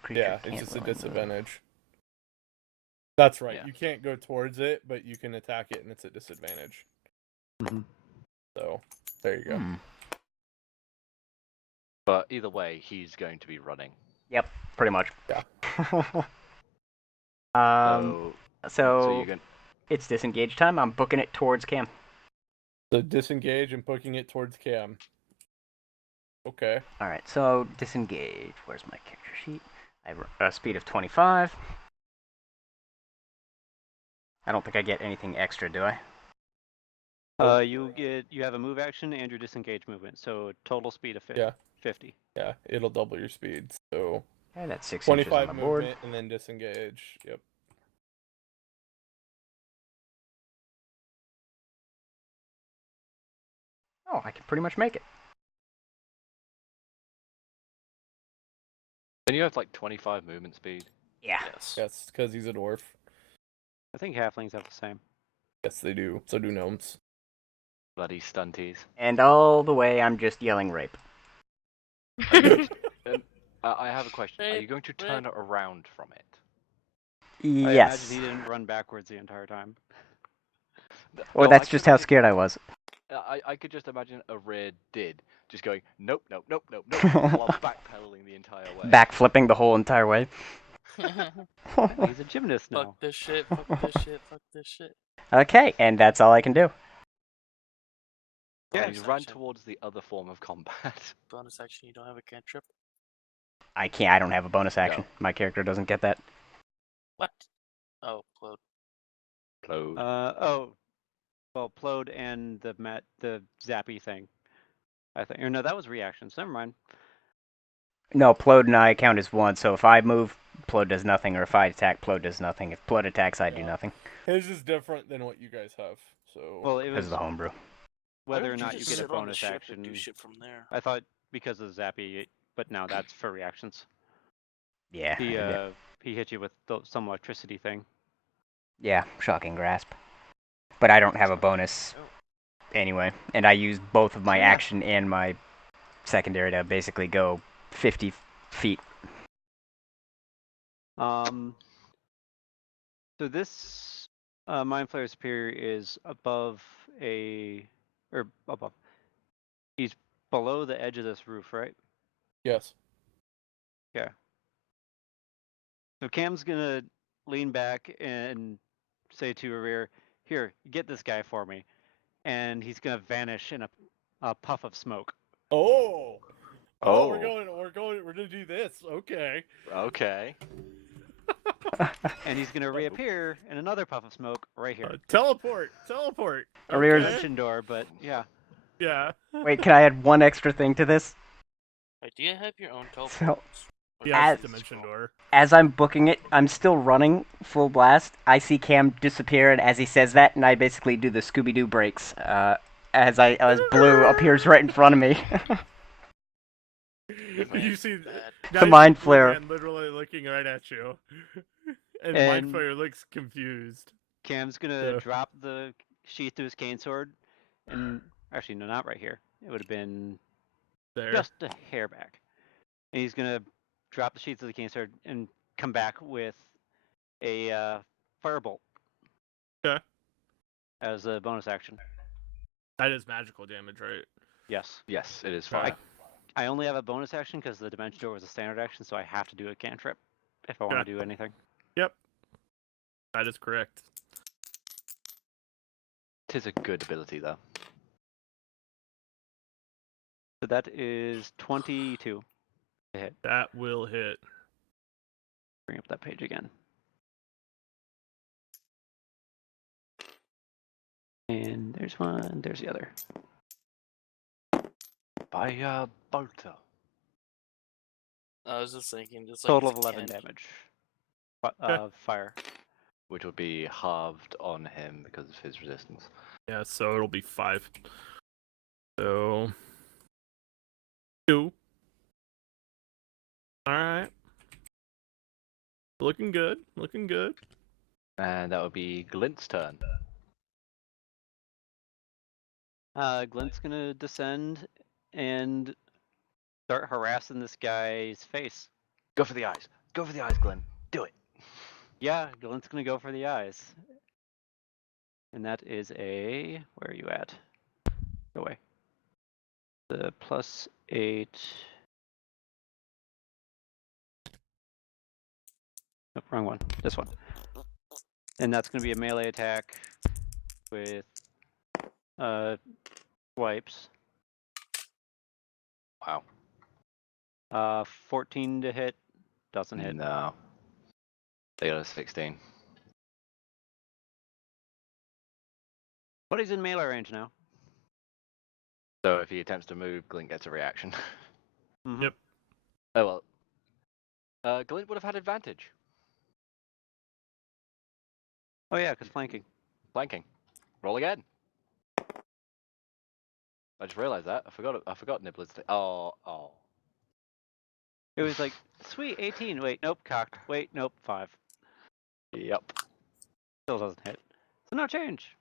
Creature yeah, it's can't just a really move. disadvantage. That's right. Yeah. You can't go towards it, but you can attack it, and it's a disadvantage. Mhm. So there you go. Hmm. But either way, he's going to be running. Yep, pretty much. Yeah. So So you're going. it's disengage time. I'm booking it towards Cam. So disengage and poking it towards Cam. Okay. All right, so disengage. Where's my character sheet? I have a speed of 25. I don't think I get anything extra, do I? You have a move action and your disengage movement, so total speed of 50. Yeah. 50. Yeah, it'll double your speed. So Yeah, that's 6 inches on 25 the board. movement and then disengage. Yep. Oh, I can pretty much make it. And you have like 25 movement speed. Yeah. Yes. Yes, because he's a dwarf. I think halflings have the same. Yes, they do. So do gnomes. Bloody stunties. And all the way, I'm just yelling rape. I have a question. Are you going to turn it around from it? I Yes. imagine he didn't run backwards the entire time. Or No, that's I just could how imagine- scared I was. I could just imagine a rare did just going nope, nope, nope, nope, nope, while backpedaling the entire way. Backflipping the whole entire way. He's a gymnast now. Fuck this shit, fuck this shit, fuck this shit. Okay, and that's all I can do. And Bonus he's ran action. towards the other form of combat. Bonus action, you don't have a cantrip? I can't. I don't have a bonus action. My character doesn't get that. What? Oh, Plode. Close. Well, Plode and the zappy thing. I think. Or no, that was reactions. Never mind. No, Plode and I count as one. So if I move, Plode does nothing, or if I attack, Plode does nothing. If Plode attacks, I do Yeah. nothing. His is different than what you guys have. So Well, it Because was of the homebrew. whether Why or don't not you you just get a sit on the bonus ship action. and do shit from there. I thought because of zappy, but now that's for reactions. Yeah. He hit you with some electricity thing. Yeah, shocking grasp. But I don't have a bonus anyway, and I used both of my Yeah. action and my secondary to basically go 50 feet. So this Mind Flayer Superior is above above. He's below the edge of this roof, right? Yes. Yeah. So Cam's gonna lean back and say to Arir, "Here, get this guy for me," and he's gonna vanish in a puff of smoke. Oh. Oh. We're gonna do this. Okay. Okay. And he's gonna reappear in another puff of smoke right here. Teleport. Arrears. Okay. Dimension door, but yeah. Yeah. Wait, can I add one extra thing to this? Wait, do you have your own teleport? So, Or Yes, just dimension scroll? door. as I'm booking it, I'm still running full blast. I see Cam disappear, and as he says that, and I basically do the Scooby-Doo breaks. As Blue appears right in front of me. You see Bad. now The you Mind see Blue Flayer. Man literally looking right at you, and Mind And- Flayer looks confused. Cam's gonna Yeah. drop the sheath to his cane sword, and actually no, not right here. It would have been There. just a hair back. And he's gonna drop the sheath of the cane sword and come back with a firebolt. Okay. As a bonus action. That is magical damage, right? Yes. Yes, it is Okay. fire. I only have a bonus action because the dimension door was a standard action, so I have to do a cantrip if I want Yeah. to do anything. Yep. That is correct. Tis a good ability, though. So that is 22 to hit. That will hit. Bring up that page again. And there's one, there's the other. By bolter. I was just thinking, just like Total if of you 11 can- damage. Fire. Which would be halved on him because of his resistance. Yeah, so it'll be 5. So 2. Alright. Looking good. And that would be Glint's turn. Glint's gonna descend and start harassing this guy's face. Go for the eyes. Go for the eyes, Glint. Do it. Yeah, Glint's gonna go for the eyes. And that is a... Where are you at? Go away. The +8... Nope, wrong one. This one. And that's gonna be a melee attack with swipes. Wow. 14 to hit. Doesn't hit. No. They got a 16. But he's in melee range now. So if he attempts to move, Glint gets a reaction. Mhm. Yep. Oh well. Glint would have had advantage. Oh yeah, because flanking. Flanking. Roll again. I just realized that. I forgot Nibbler's thing. Oh. It was like, sweet, 18. Wait, nope, cocked. Wait, nope, 5. Yep. Still doesn't hit. So no change.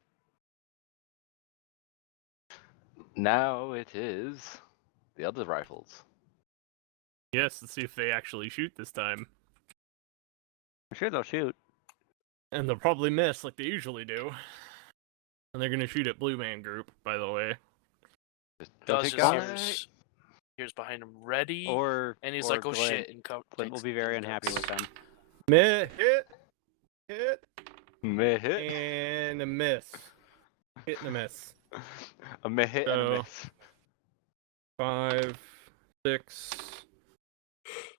Now it is the other rifles. Yes, let's see if they actually shoot this time. I'm sure they'll shoot. And they'll probably miss like they usually do. And they're gonna shoot at Blue Man Group, by the way. Just They'll don't Dawes take take just guys. hears, hears behind him, ready, Or and he's or like, oh Glint. shit, and Glint will be very unhappy with them. Hit, Meh hit. and a miss. Hit and a miss. A meh hit and a So- miss. 5, 6,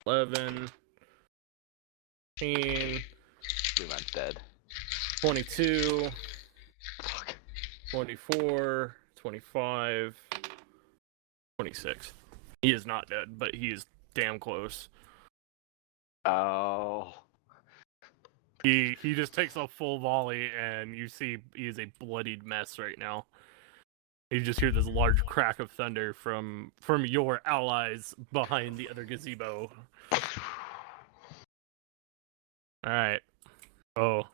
11, 15, Blue man's dead. 22, Fuck. 24, 25, 26. He is not dead, but he is damn close. Oh. He just takes a full volley, and you see he is a bloodied mess right now. You just hear this large crack of thunder from your allies behind the other gazebo. All right. Oh,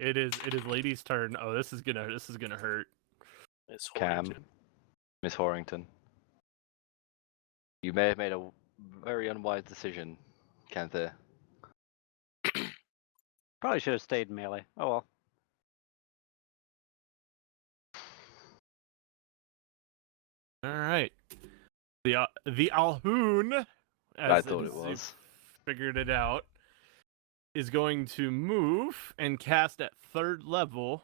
it is Lady's turn. Oh, this is gonna hurt. It's Cam. Horrington. Miss Horrington. You may have made a very unwise decision, Canther. Probably should have stayed melee. Oh well. All right. The Alhoon, as I thought it is, was. you've figured it out, is going to move and cast at 3rd level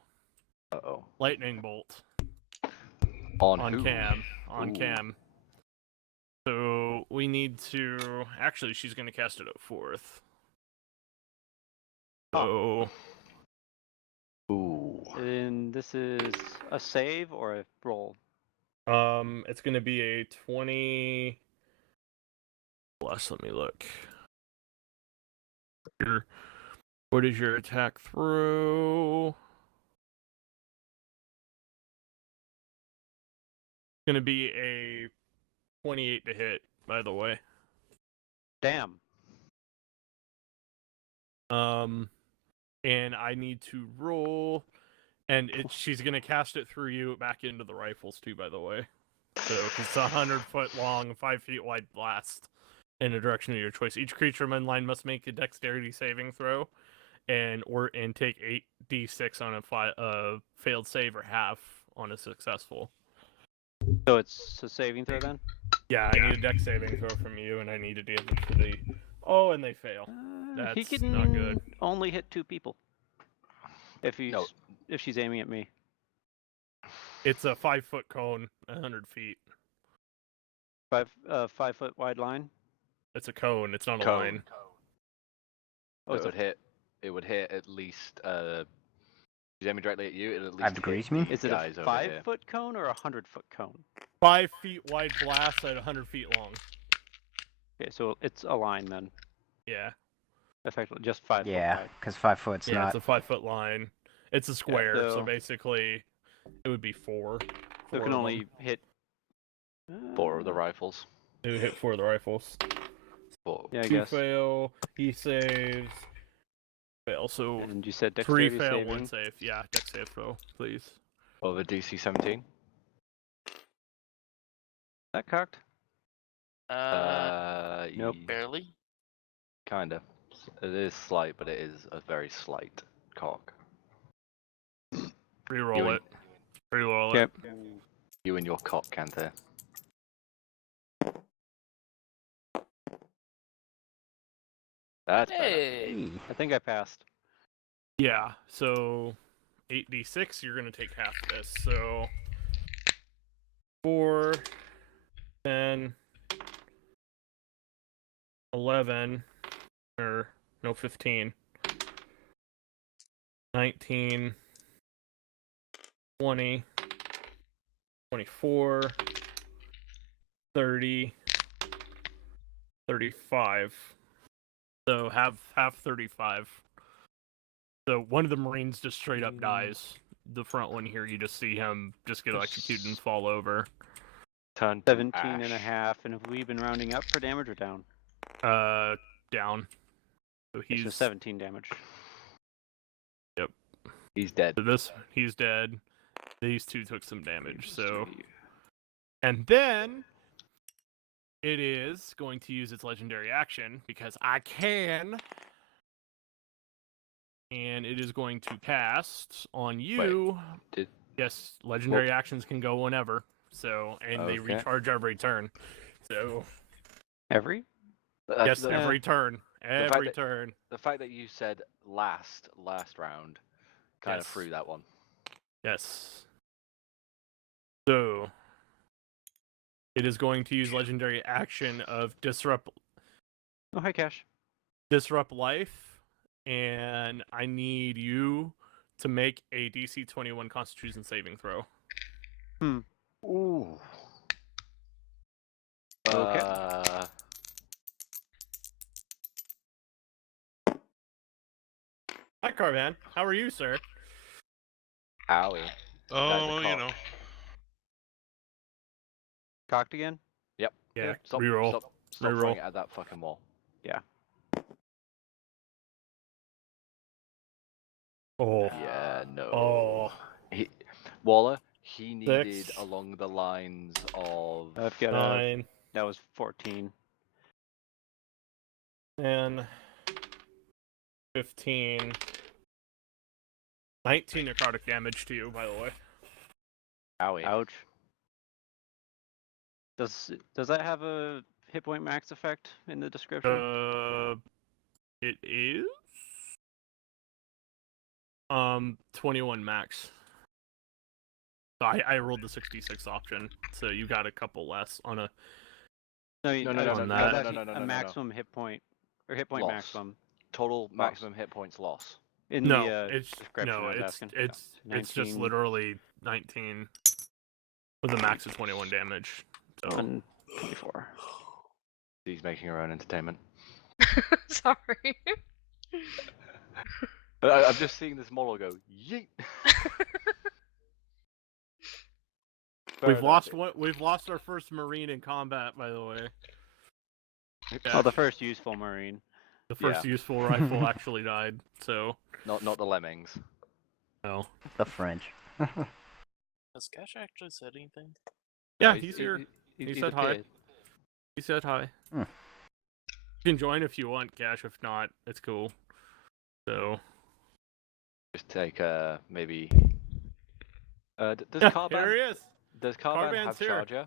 Uh-oh. Lightning Bolt On on who? Cam. On Ooh. Cam. So we need to. Actually, she's going to cast it at 4th. So. Ooh. And this is a save or a roll? It's going to be a 20. Plus, let me look. What is your attack throw? Going to be a 28 to hit, by the way. Damn. And I need to roll, and she's gonna cast it through you back into the rifles too, by the way. So it's a 100-foot long, 5 feet wide blast in a direction of your choice. Each creature in line must make a dexterity saving throw, and take 8d6 on a failed save or half on a successful. So it's a saving throw then? Yeah, I need a dex saving throw from you, and I need a damage for the. Oh, and they fail. He That's can not good. only hit 2 people. If he's No. if she's aiming at me. It's a 5-foot cone, 100 feet. 5 foot wide line. It's a cone. It's not a Cone. line. Oh, It it's would hit. It would hit at least. She's aiming directly at you. It'll at least 5 degrees, you mean? is it guys a over here. 5-foot cone or a 100-foot cone? 5 feet wide blast at 100 feet long. Okay, so it's a line then. Yeah. Effectively, just 5 foot Yeah, wide. because 5 foot's Yeah, not. it's a 5-foot line. It's a square, so so- basically it would be 4. So it can only hit 4 of the rifles. It would hit 4 of the rifles. 4. Yeah, I 2 guess. fail. He saves. Fail. So And you said 3 dexterity fail, saving. 1 save. Yeah, dex save throw, please. Of a DC 17. That cocked? Nope. Barely. Kinda. It is slight, but it is a very slight cock. Reroll it. Reroll it. Yep. You and your cock, Canther. That's better. Hey. I think I passed. Yeah, so 8d6, you're going to take half this. So 4, 10, 11, or no, 15, 19, 20, 24, 30, 35. So have 35. So one of the Marines just straight up dies. The front one here, you just see him just get electrocuted and fall over. Turn to 17 ash. and a half. And have we been rounding up for damage or down? Down. So Okay, so he's 17 damage. He's dead. So he's dead. These 2 took some damage. So, 3. and then it is going to use its legendary action because I can. And it is going to cast on you. Did- Yes, legendary actions can go whenever. So, and they Okay. recharge every turn. So, Every? yes, the, every turn. fact Every that- turn. the fact that you said last round kind of Yes. threw that one. Yes. So, it is going to use legendary action of disrupt Oh, hi, Cash. life, and I need you to make a DC 21 Constitution saving throw. Ooh. Okay. Hi, Carvan. How are you, sir? Owie. Oh, Guy's a you cock. know. Cocked again? Yep. Yeah, Stop, reroll. Stop Reroll. throwing it at that fucking wall. Oh, Yeah, no. oh, Waller, he needed 6. along the lines of. I've got 9, that was 14. 10, 15, 19 necrotic damage to you, by the way. Owie. Ouch. Does that have a hit point max effect in the description? It is 21 max. So I rolled the 66 option, so you got a couple less on a. No, No, no, does no, it no, have no, no, no, a no. maximum hit point or hit point Loss. maximum Total maximum hit points loss. in No, the it's description? I was asking. it's just 19. literally 19 with a max of 21 damage. So 124. He's making her own entertainment. Sorry. I'm just seeing this model go yeet. we've lost our first Marine in combat, by the way. Oh, the first useful Marine. The first useful rifle actually died, so Not the lemmings. no. The French. Has Cash actually said anything? Yeah, No, he's here. He he's said hi. appeared. He said hi. Hmm. You can join if you want, Cash. If not, it's cool. So Just take maybe. Does here Carbine he is. does Carbine Carbine's have here. charger?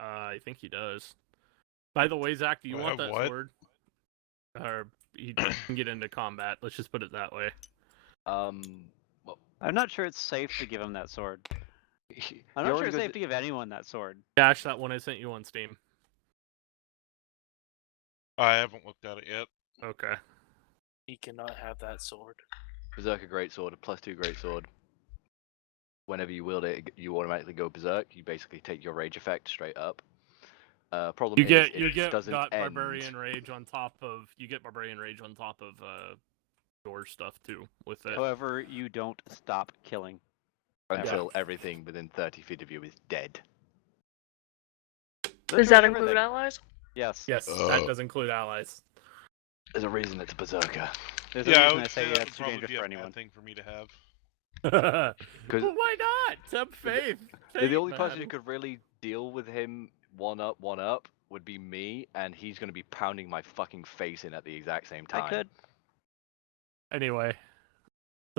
I think he does. By the way, Zach, do you Do I want have that what? sword? Or you can get into combat. Let's just put it that way. Well, I'm not sure it's safe to give him that sword. I'm not sure it's safe to give anyone that sword. Cash, that one I sent you on Steam. I haven't looked at it yet. Okay. He cannot have that sword. Berserker greatsword, a +2 greatsword. Whenever you wield it, you automatically go berserk. You basically take your rage effect straight up. Problem You is, get it doesn't got end. Barbarian Rage on top of your stuff too with it. However, you don't stop killing. Until everything within 30 feet of you is dead. Does that Literally include everything. allies? Yes. Yes, that does include allies. There's a reason it's a berserker. There's a Yeah, I reason would I say say that that's would too probably dangerous be for a anyone. bad thing for me to have. Well, why not? Have faith. The only man. person who could really deal with him one up would be me, and he's going to be pounding my fucking face in at the exact same time. I could. Anyway,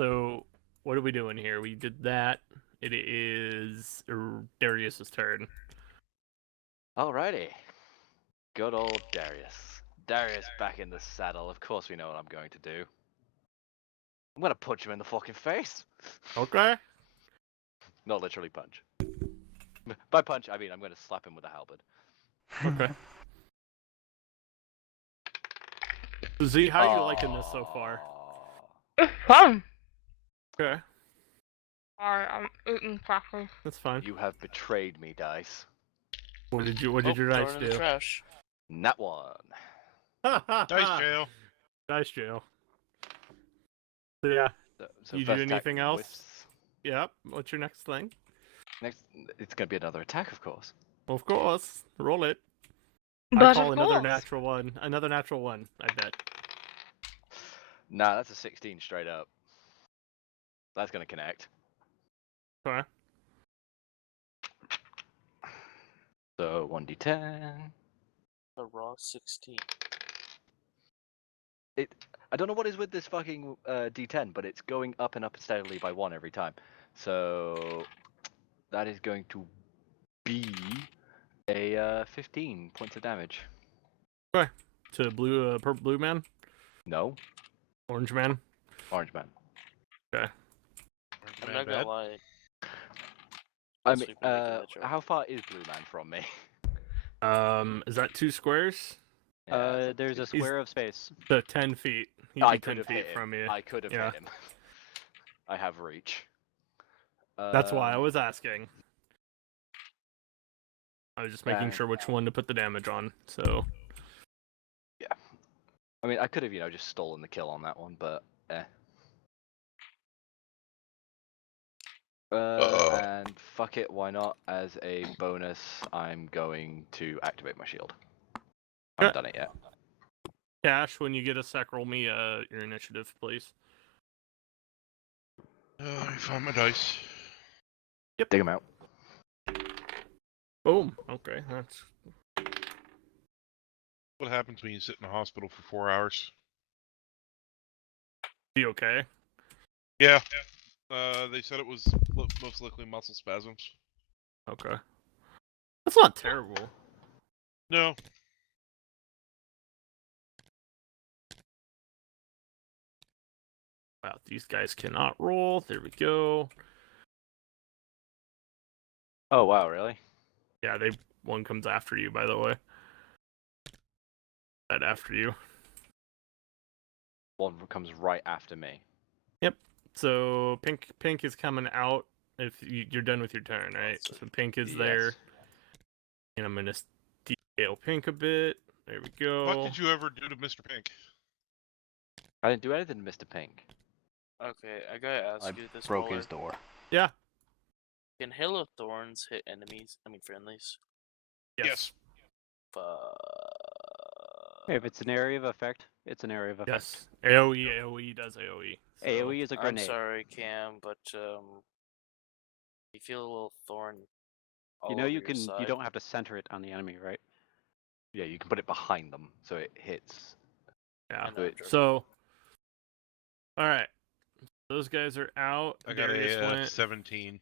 so what are we doing here? We did that. It is Darius's turn. Alrighty. Good old Darius. Darius back in the saddle. Of course we know what I'm going to do. I'm going to punch him in the fucking face. Okay. Not literally punch. By punch, I mean I'm going to slap him with a halberd. Okay. Z, how are you liking this so far? Fun. Okay, Alright, I'm eating crackers. that's fine. You have betrayed me, Dice. What did your dice throw it in the do? trash. Nat 1. Dice jail. Dice jail. So yeah, So You do first attack anything else? whiffs. yep. What's your next thing? Next, it's going to be another attack, of course. Of course, roll it. I But call of another course. natural one. Another natural one. I bet. Nah, that's a 16 straight up. That's going to connect. Okay. So 1d10. A raw 16. I don't know what is with this fucking d10, but it's going up and up steadily by 1 every time. So that is going to be a 15 points of damage. To blue man, No, orange man. orange man. I'm not gonna lie. I Yes, mean, we've been making that joke. how far is blue man from me? Is that 2 squares? Yeah, There's a it's- square of space. So 10 feet. He'd I be could 10 have feet hit him. from you. I could have Yeah. hit him. I have reach. That's why I Um, was asking. I was just making sure which one to put the damage on. So I mean, I could have, just stolen the kill on that one, but and fuck it, why not? As a bonus, I'm going to activate my shield. I haven't done it yet. Cash, when you get a sec, roll me your initiative, please. Let me find my dice. Dig them out. Boom. Okay, that's What happens when you sit in the hospital for 4 hours? be okay. Yeah. They said it was most likely muscle spasms. Okay. That's not terrible. No. Wow, these guys cannot roll. There we go. Oh wow, really? Yeah, one comes after you, by the way. Right after you. One comes right after me. So pink is coming out if you're done with your turn, right? So pink is there, Yes. and I'm gonna scale pink a bit. There we go. What did you ever do to Mr. Pink? I didn't do anything, Mr. Pink. Okay, I gotta ask I you this. broke Roller. his door. Yeah. Can Hail of Thorns hit enemies? I mean friendlies. Yes. If it's an area of effect, it's an area of effect. Yes. AOE does AOE. So. AOE is a I'm grenade. sorry, Cam, but you feel a little thorn. All You know over you your can. side. You don't have to center it on the enemy, right? Yeah, you can put it behind them so it hits. Yeah. I know, I'm joking. So. All right. Those guys are out. I got Darius a went. 17.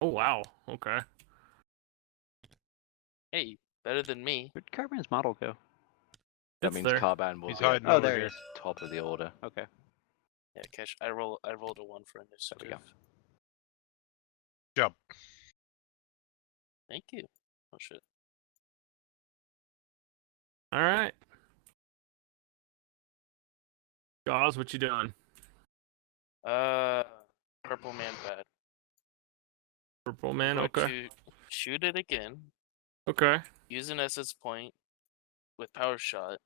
Oh wow. Okay. Hey, better than me. Where'd Carbon's model go? That It's means there. Carbine will He's be at hiding Oh, over there he here. is. top of the order. Okay. Yeah, Cash. I rolled a 1 for we initiative. go. Jump. Thank you. Oh shit. All right. Jaws, what you doing? Purple man bad. Purple man. Going Okay. to shoot it again. Okay. Use an essence point with power shot.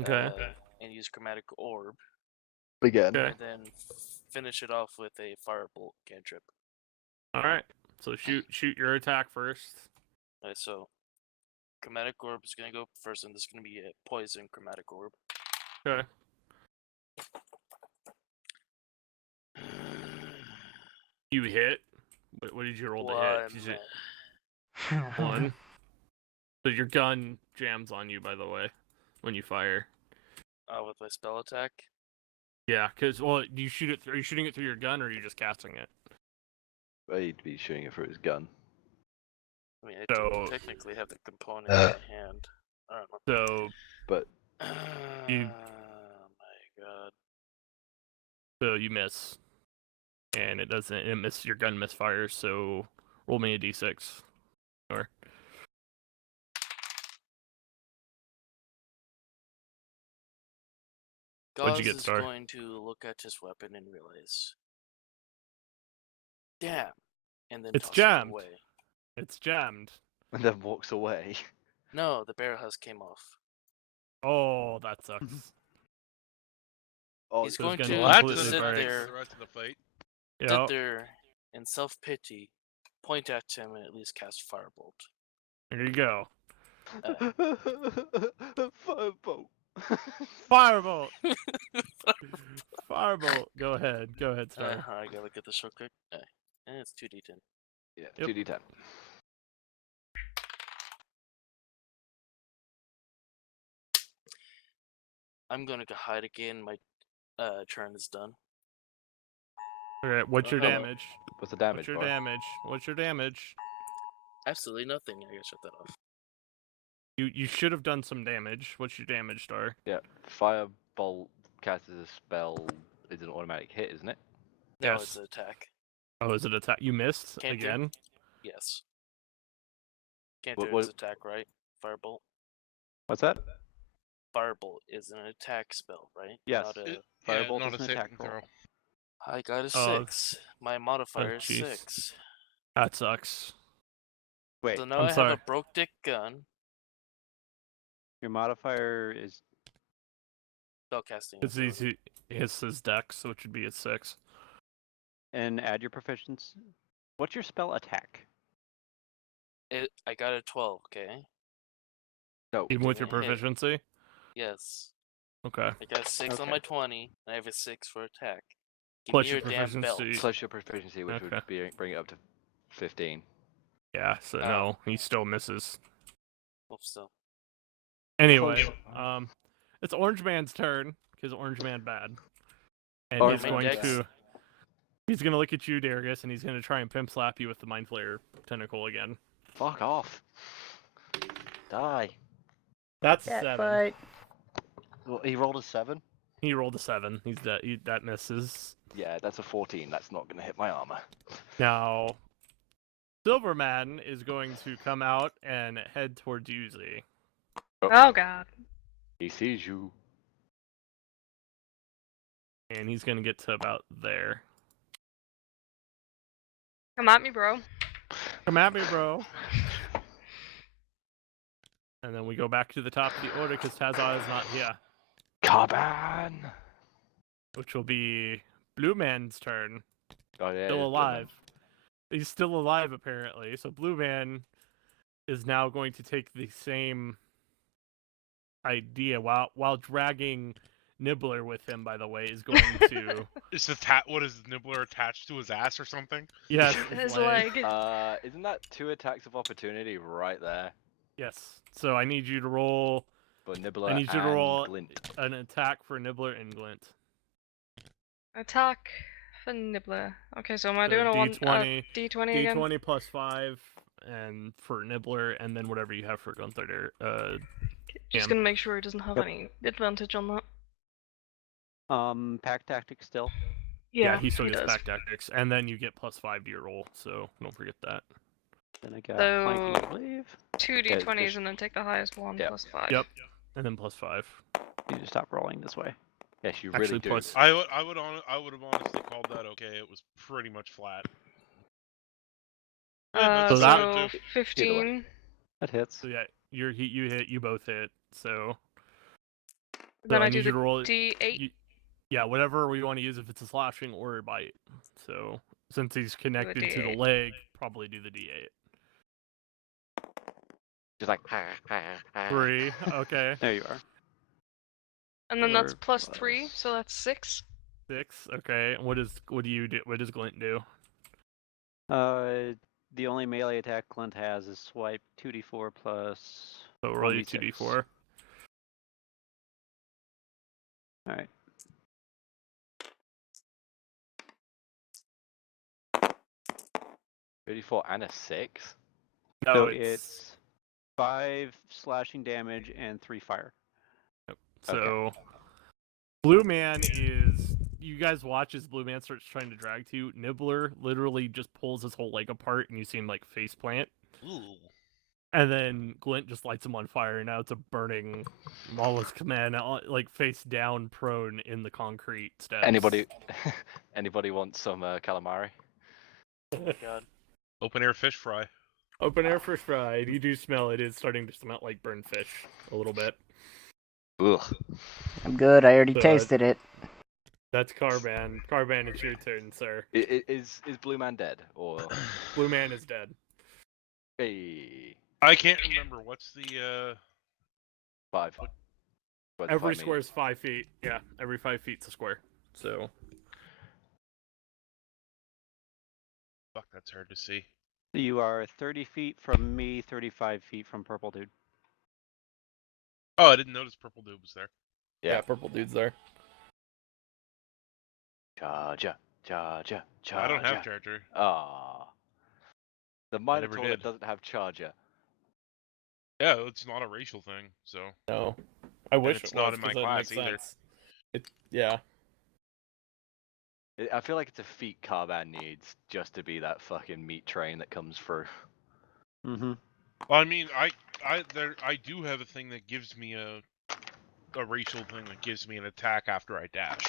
Okay. And use chromatic orb. Again. Okay. And then finish it off with a firebolt cantrip. All right. So shoot your attack first. Alright, so chromatic orb is gonna go first, and this is gonna be a poison chromatic orb. Okay. You hit. What did you roll to hit? Did you- One. So your gun jams on you, by the way, when you fire. With my spell attack. Yeah, because well, do you shoot it? Are you shooting it through your gun, or are you just casting it? Well, he'd be shooting it through his gun. I mean, I So- do technically have the component in my hand. I don't know. So But You- Oh my god. so you miss, and it doesn't. It miss your gun misfires. So roll me a d6. Or What'd you Gauze get, is Star? going to look at his weapon and realize, damn, and then It's toss jammed. it away. it's jammed. and then walks away. No, the barrel husk came off. Oh, that sucks. Oh, He's so it's going gonna to Well, completely that's sit the break. there, the rest of the fight. sit Yep. there in self-pity, point at him, and at least cast firebolt. There you go. Firebolt. Firebolt. Firebolt. Go ahead, Star. I gotta look at this real quick. And it's 2d10. Yeah, Yep. 2d10. I'm gonna go hide again. My turn is done. Okay, what's your Hello. damage? What's the damage, What's your Bar? damage? What's your damage? Absolutely nothing. I gotta shut that off. You should have done some damage. What's your damage, Star? Yeah, Firebolt cast as a spell is an automatic hit, isn't it? No, Yes. it's an attack. Oh, is it attack? You missed Can't do- again? Yes. Can't What- do its attack, right? Firebolt. What's that? Firebolt is an attack spell, right? Yes. Not a... Firebolt not is a an attack saving roll. throw. I got a Oh, 6. My modifier is jeez. 6. That sucks. Wait, So now I'm I have sorry. a broke dick gun. your modifier is Spellcasting. It's ability. easy. His dex, which would be a 6. and add your proficiency. What's your spell attack? I got a 12, okay? No. Even with your doesn't hit. proficiency? Yes. Okay. I got a 6 on Okay. my 20, and I have a 6 for attack. Give Plus me your your damn belt. proficiency. Plus your proficiency, which Okay. would bring it up to 15. Yeah, so Oh. no, he still misses. Well, still. Anyway, it's Orange Man's turn, because Orange Man bad. and Or he's my going dex- to. He's gonna look at you, Darius, and he's gonna try and pimp slap you with the Mind Flayer tentacle again. Fuck off. Die. That's Cat 7. fight. Well, he rolled a 7. He rolled a 7. He's dead. That misses. Yeah, that's a 14. That's not gonna hit my armor. Now, Silverman is going to come out and head towards Yuzi. Oh god. He sees you. And he's gonna get to about there. Come at me, bro. Come at me, bro. And then we go back to the top of the order because Tazza is not here. Carbon. Which will be Blue Man's turn. Oh yeah. Still it's alive. He's still alive apparently. So Blue Man is now going to take the same idea while dragging Nibbler with him, by the way, is going to Is what is Nibbler attached to his ass or something? yes, His leg. leg. Isn't that 2 attacks of opportunity right there? Yes. So I need you to roll For Nibbler I need you to and roll Glint. an attack for Nibbler and Glint. Attack for Nibbler. Okay, so am I So doing a D20, D20 again? D20 plus 5, and for Nibbler, and then whatever you have for Gunther there. Just Cam. gonna make sure he doesn't have any advantage on that. Pack tactics still. Yeah, he still gets does. back tactics, and then you get plus 5 to your roll, so don't forget that. Then I got So- flanking, I believe. 2 Yeah, D20s just- and then take the highest one Yep. plus 5. Yep. And then plus 5. You just stop rolling this way. Yes, you Actually, really do. plus- I would have honestly called that okay. It was pretty much flat. Yeah, So that's that- good, So too. 15. That hits. So yeah, you hit, you both hit, so... Then I I do need you the to roll D8. Yeah, whatever we want to use, if it's a slashing or a bite. So, since he's connected to the D8. leg, probably do the D8. Just like 3, okay. There you are. And then that's Or plus 3, plus- so that's 6. 6, okay. What do you do? What does Glint do? The only melee attack Clint has is swipe 2d4 plus. So roll you 1d6. 2d4. All right. .34 and a 6. No, So it's... it's 5 slashing damage and 3 fire. So, Blue Man is... You guys watch as Blue Man starts trying to drag to you. Nibbler literally just pulls his whole leg apart, and you see him, like, face plant. Ooh. And then Glint just lights him on fire, and now it's a burning Lawless Command, like, face down, prone in the concrete steps. Anybody want some calamari? Oh my god. Open air fish fry. Open air fish fried. You do smell it. It's starting to smell like burned fish a little bit. Ugh. I'm good. I already So, tasted it. That's Carban. Carban, it's your turn, sir. Is Blue Man dead or? Blue Man is dead. Hey, I can't remember what's the 5. What does Every 5 mean? square is 5 feet. Yeah, every 5 feet's a square. So, fuck. That's hard to see. You are 30 feet from me, 35 feet from Purple Dude. Oh, I didn't notice Purple Dude was there. yeah, purple dude's there. Charger. I don't have charger. Ah. The never Minotaur did. doesn't have charger. Yeah, it's not a racial thing. So No. I wish it's it not was, in my 'cause that class makes either. sense. Yeah. I feel like it's a feat Carban needs just to be that fucking meat train that comes through. Mm-hmm. Well, I mean, I do have a thing that gives me a racial thing that gives me an attack after I dash.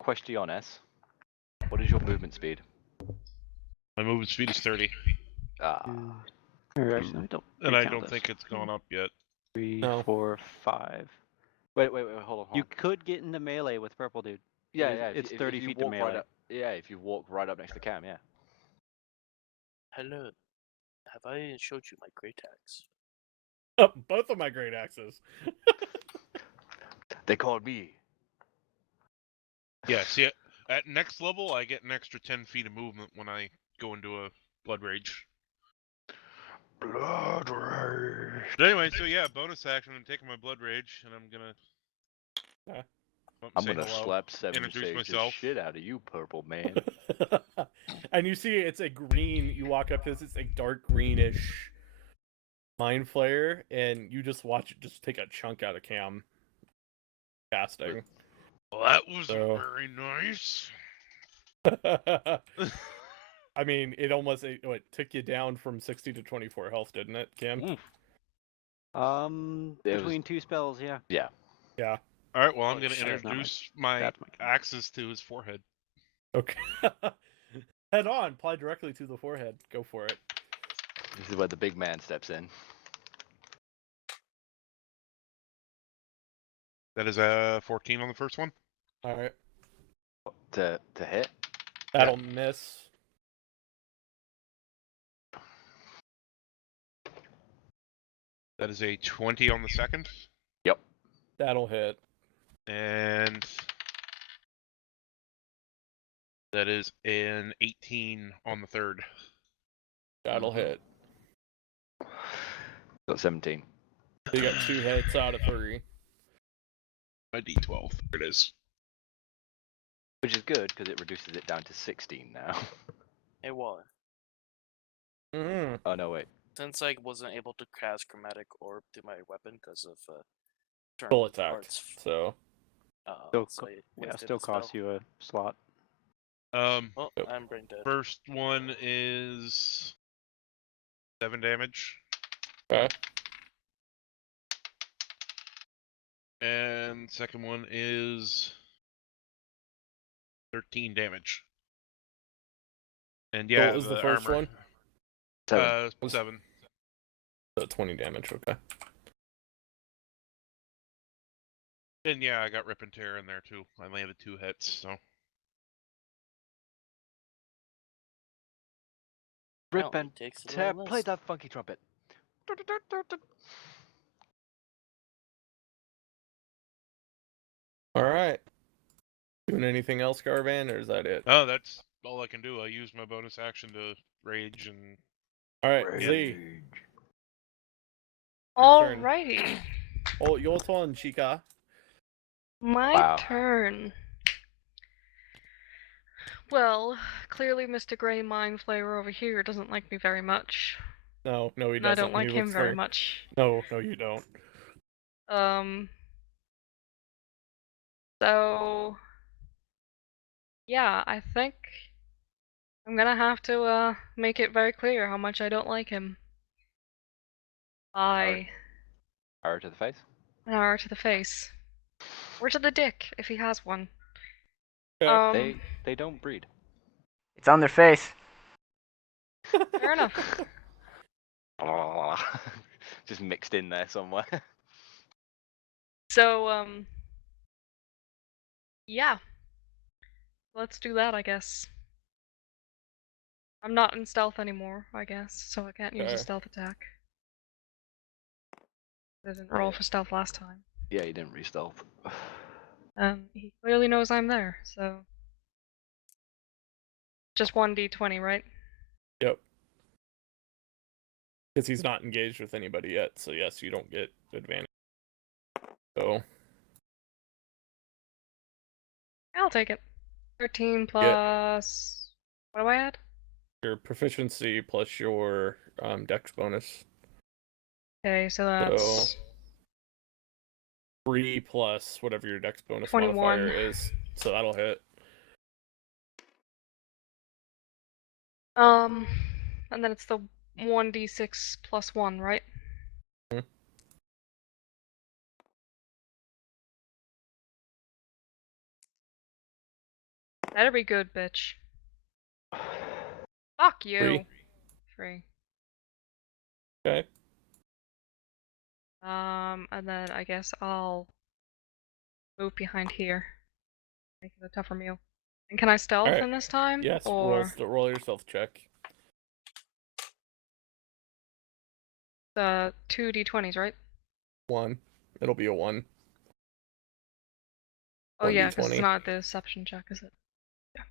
Questiones. What is your movement speed? My movement speed is 30, Ah. Or actually, I don't. and I recount don't this. think it's gone up yet. 3, No. 4, 5. Wait, hold on. You could get into melee with Purple Dude. Yeah, It is- yeah. it's if 30 you feet to walk right melee. up, yeah, if you walk right up next to Cam, yeah. Hello. Have I showed you my great axe? Both of my great axes. They called me. Yeah, see, at next level, I get an extra 10 feet of movement when I go into a blood rage. Blood rage. But anyway, so yeah, bonus action. I'm taking my blood rage, and I'm gonna. Yeah. I'm say gonna hello, slap 7 introduce sage the myself. shit out of you, purple man. And you see it's a green, you walk up to this, it's a dark greenish mind flare, and you just watch it just take a chunk out of Cam casting. Well, that was So- very nice. I mean, it almost it took you down from 60 to 24 health, didn't it, Cam? It was- Between two spells, yeah. Yeah. Yeah. All right, well, I'm Holy gonna shit. That's not my- introduce my that's my gun. axes to his forehead. Okay. Head on, apply directly to the forehead. Go for it. This is where the big man steps in. That is a 14 on the first one. All right. To hit. That'll miss. That is a 20 on the second, That'll hit. and that is an 18 on the third. That'll hit. Got 17. So you got 2 hits out of 3. A D12. There it is. Which is good because it reduces it down to 16 now. Hey, Waller. Mm-hmm. Oh no, wait. Since I wasn't able to cast Chromatic Orb to my weapon because of turn Full attack. parts, So Still, so I wasted still the spell. costs you a slot. Oh, Yep. I'm brain dead. First one is 7 damage, okay. and second one is 13 damage. And So yeah, what was the first armor. one? 7. 7. So 20 damage. Okay. And yeah, I got rip and tear in there too. I landed 2 hits, so. Rip Apparently and it takes a tear. little Play less. that funky trumpet. All right. Doing anything else, Garvan, or is that it? Oh, that's all I can do. I use my bonus action to rage and. All right, Z. turn. Alrighty. Oh, your turn, Chica. My Wow. turn. Well, clearly Mr. Grey Mind Flayer over here doesn't like me very much. No, he And I doesn't. don't like He him looks very much. No, you don't. So yeah, I think I'm gonna have to make it very clear how much I don't like him. By Arrow to the face. an arrow to the face. Or to the dick, if he has one. Okay. They don't breed. It's on their face. Fair enough. Just mixed in there somewhere. So, yeah. Let's do that, I guess. I'm not in stealth anymore, I guess, so I can't use a Okay. stealth attack. I didn't roll for stealth last time. Yeah, you didn't re-stealth. He clearly knows I'm there, so... Just 1d20, right? Yep. Because he's not engaged with anybody yet, so yes, you don't get advantage. So I'll take it. 13 plus... What do I add? your proficiency plus your dex bonus. Okay, so that's... 3 plus whatever your dex bonus 21. modifier is. So that'll hit. And then it's the 1d6 plus 1, right? Mhm. Better be good, bitch. Fuck you. 3. 3. Okay. And then I guess I'll move behind here. Make it a tougher meal. And can I stealth Alright. in this time? Yes, Or roll your stealth check. the 2d20s, right? 1. It'll be a 1. Oh yeah, because 1d20. it's not the deception check, is it? Yuck.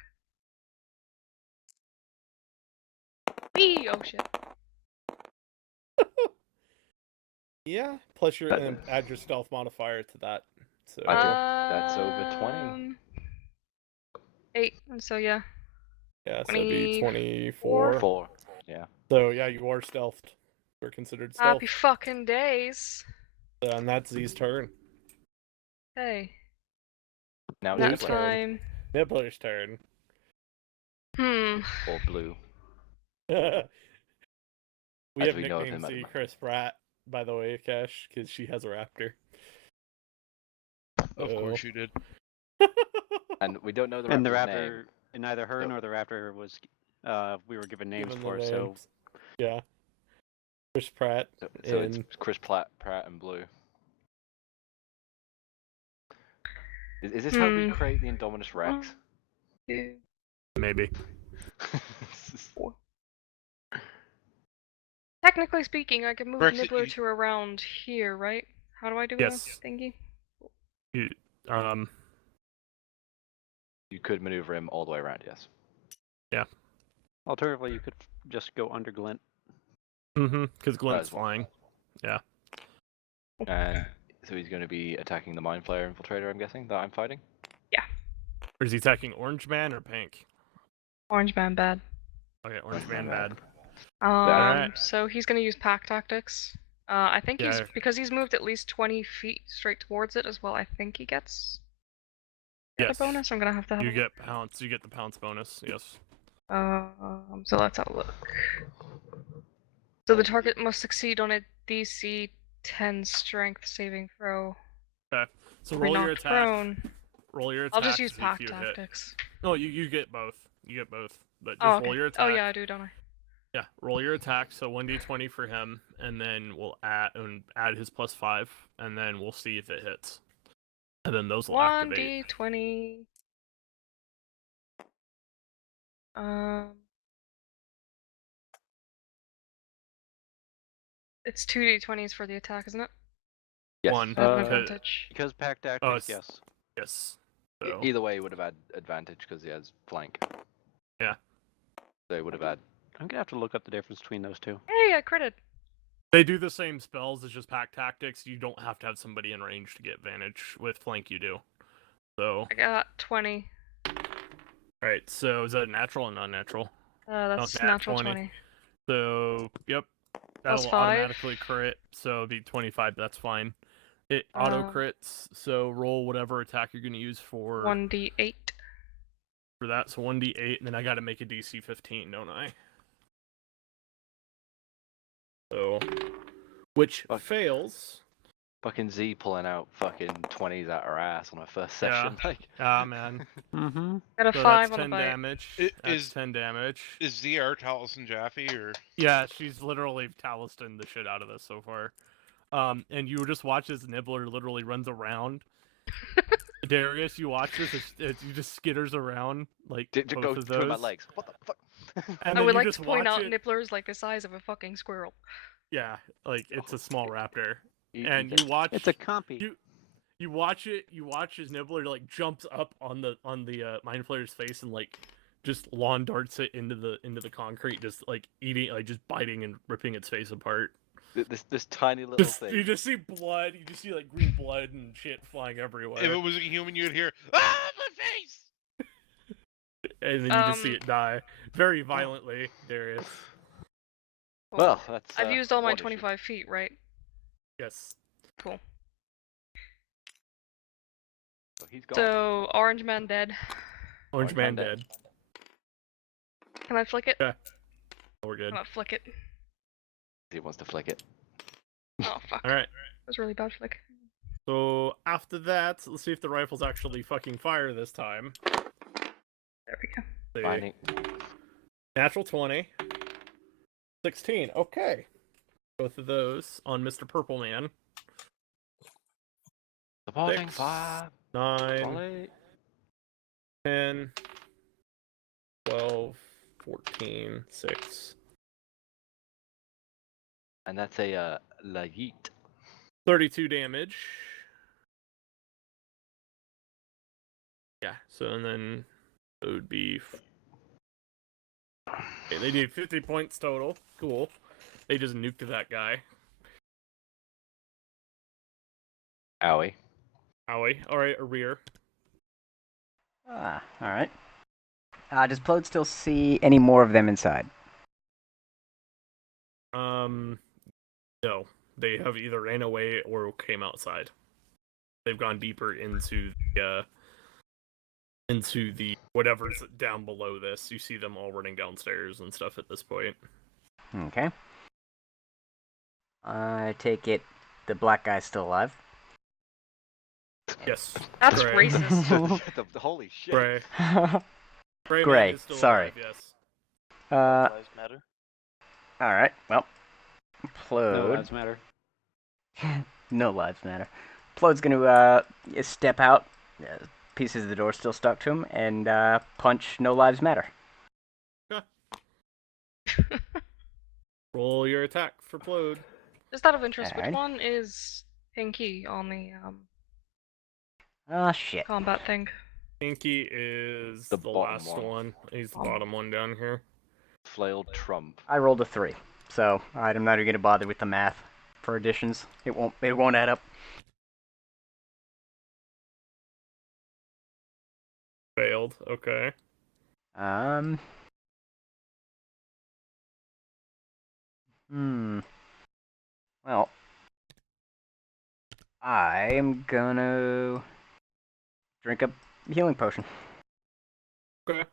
Whee! Oh shit. Yeah. Plus, you're That- gonna add your stealth modifier to that. So I think that's over 20. 8. So yeah. yeah, so it'd be 24? 24. 4. Yeah. So yeah, you are stealthed. We're considered stealth. Happy fucking days. And that's Z's turn. Hey. Now That it's Whose Nibbler turn? time. Nibbler's turn. or Blue. We As have we know of nicknamed him at the Z moment. Chris Pratt, by the way, Cash, because she has a raptor. Of course you did. And we don't know the And the raptor's raptor, name. and neither her Nope. nor the raptor was, we were given names Given the for. So names. Yeah. Chris Pratt. So and it's Chris Pratt and Blue. Is this how we create the Indominus Rex? 2, maybe. 4. Technically speaking, I can move Rex, Nibbler you- to around here, right? How do I do Yes. a thingy? You could maneuver him all the way around, yes. alternatively, you could just go under Glint. Because Glint's as well. flying. And so he's going to be attacking the Mind Flayer Infiltrator, I'm guessing, that I'm fighting? Or is he attacking Orange Man or Pink? Orange man bad. Okay, Orange Orange Man Man bad. Alright. So he's gonna use pack tactics. I think Yeah. because he's moved at least 20 feet straight towards it as well. I think he gets the Yes. bonus. I'm gonna have to have. You a get pounce. You get the pounce bonus. Yes. So let's have a look. So the target must succeed on a DC 10 Strength saving throw. Okay. So Be roll your knocked attack. prone. Roll your attack. I'll just use to see if pack you hit. tactics. No, you get both. You get both. But just Oh, okay. roll your attack. Oh yeah, I do, don't I? Yeah, roll your attack. So 1d20 for him, and then we'll add his +5, and then we'll see if it hits. And then those will activate. 1d20. It's 2d20s for the attack, isn't it? Yes. One. I have an Okay. advantage. Because pack Oh, tactics, it's- yes. Yes. So, Either way, he would have had advantage because he has flank. Yeah. So he would have had. I'm gonna have to look up the difference between those two. Hey, I critted. they do the same spells. It's just pack tactics. You don't have to have somebody in range to get advantage. With flank, you do. So, I got 20. right. So is that natural and unnatural? That's nat natural 20. 20. So, yep. Plus That'll 5. automatically crit. So it'd be 25. That's fine. It auto crits. So roll whatever attack you're going to use for 1d8. for that. So 1d8, and then I got to make a DC 15, don't I? So, which Fuck. fails. Fucking Z pulling out fucking 20s out her ass on her first Yeah. session. Like, Ah, man. Mm-hmm. Got a So 5 that's on the 10 bite. damage. It That's is- 10 damage. Is ZR Taliesin Jaffe or? Yeah, she's literally Talistan the shit out of this so far. And you just watch as Nibbler literally runs around. Darius, you watch this, you just skitters around like to both go of through my those. legs. What the fuck? And I then would you like just to point watch out it. Nibbler's like the size of a fucking squirrel. Yeah, like it's a small raptor. You- And you you watch It's a compy. you watch as Nibbler like jumps up on the Mind Flayer's face and like just lawn darts it into the concrete, just like eating, like just biting and ripping its face apart. This tiny little thing. You just see blood, you just see like green blood and shit flying everywhere. If it was a human, you'd hear, "Ah, my face!" And then you just see it die very violently, Darius. Well, that's. I've used all my one issue. 25 feet, right? Yes. Cool. So he's gone. So, Orange Man dead. Orange Man Man dead. dead. Can I flick it? Yeah. We're good. I'm gonna flick it. He wants to flick it. Oh, fuck. Alright. That was a really bad flick. So after that, let's see if the rifles actually fucking fire this time. There we go. See. Finding. Natural 20. 16. Okay. Both of those on Mr. Purple Man. Supporting 6, 5. 9, Volley. 10, 12, 14, 6. And that's a La Yeet. 32 damage. Yeah, so and then it would be... Okay, they need 50 points total. Cool. They just nuked that guy. Owie. Owie. Alright, a rear. Ah, alright. Does Plode still see any more of them inside? No. They have either ran away or came outside. They've gone deeper into the whatever's down below this. You see them all running downstairs and stuff at this point. Okay. I take it the black guy's still alive. Yes. That's Gray. racist. the holy shit. Gray. Gray Gray, man is still sorry. alive, yes. Lives matter. Alright, well. Plode. No lives matter. No lives matter. Plode's gonna step out. Pieces of the door still stuck to him, and punch No Lives Matter. Roll your attack for Plode. Just out of interest, which Alright. one is Pinky on the Oh, shit. combat thing? Pinky is The the bottom last one. one. He's the bottom one down here. Flailed Trump. I rolled a 3, so I'm not even gonna bother with the math for additions. It won't add up. Failed. Okay. Well, I am gonna drink a healing potion. Okay.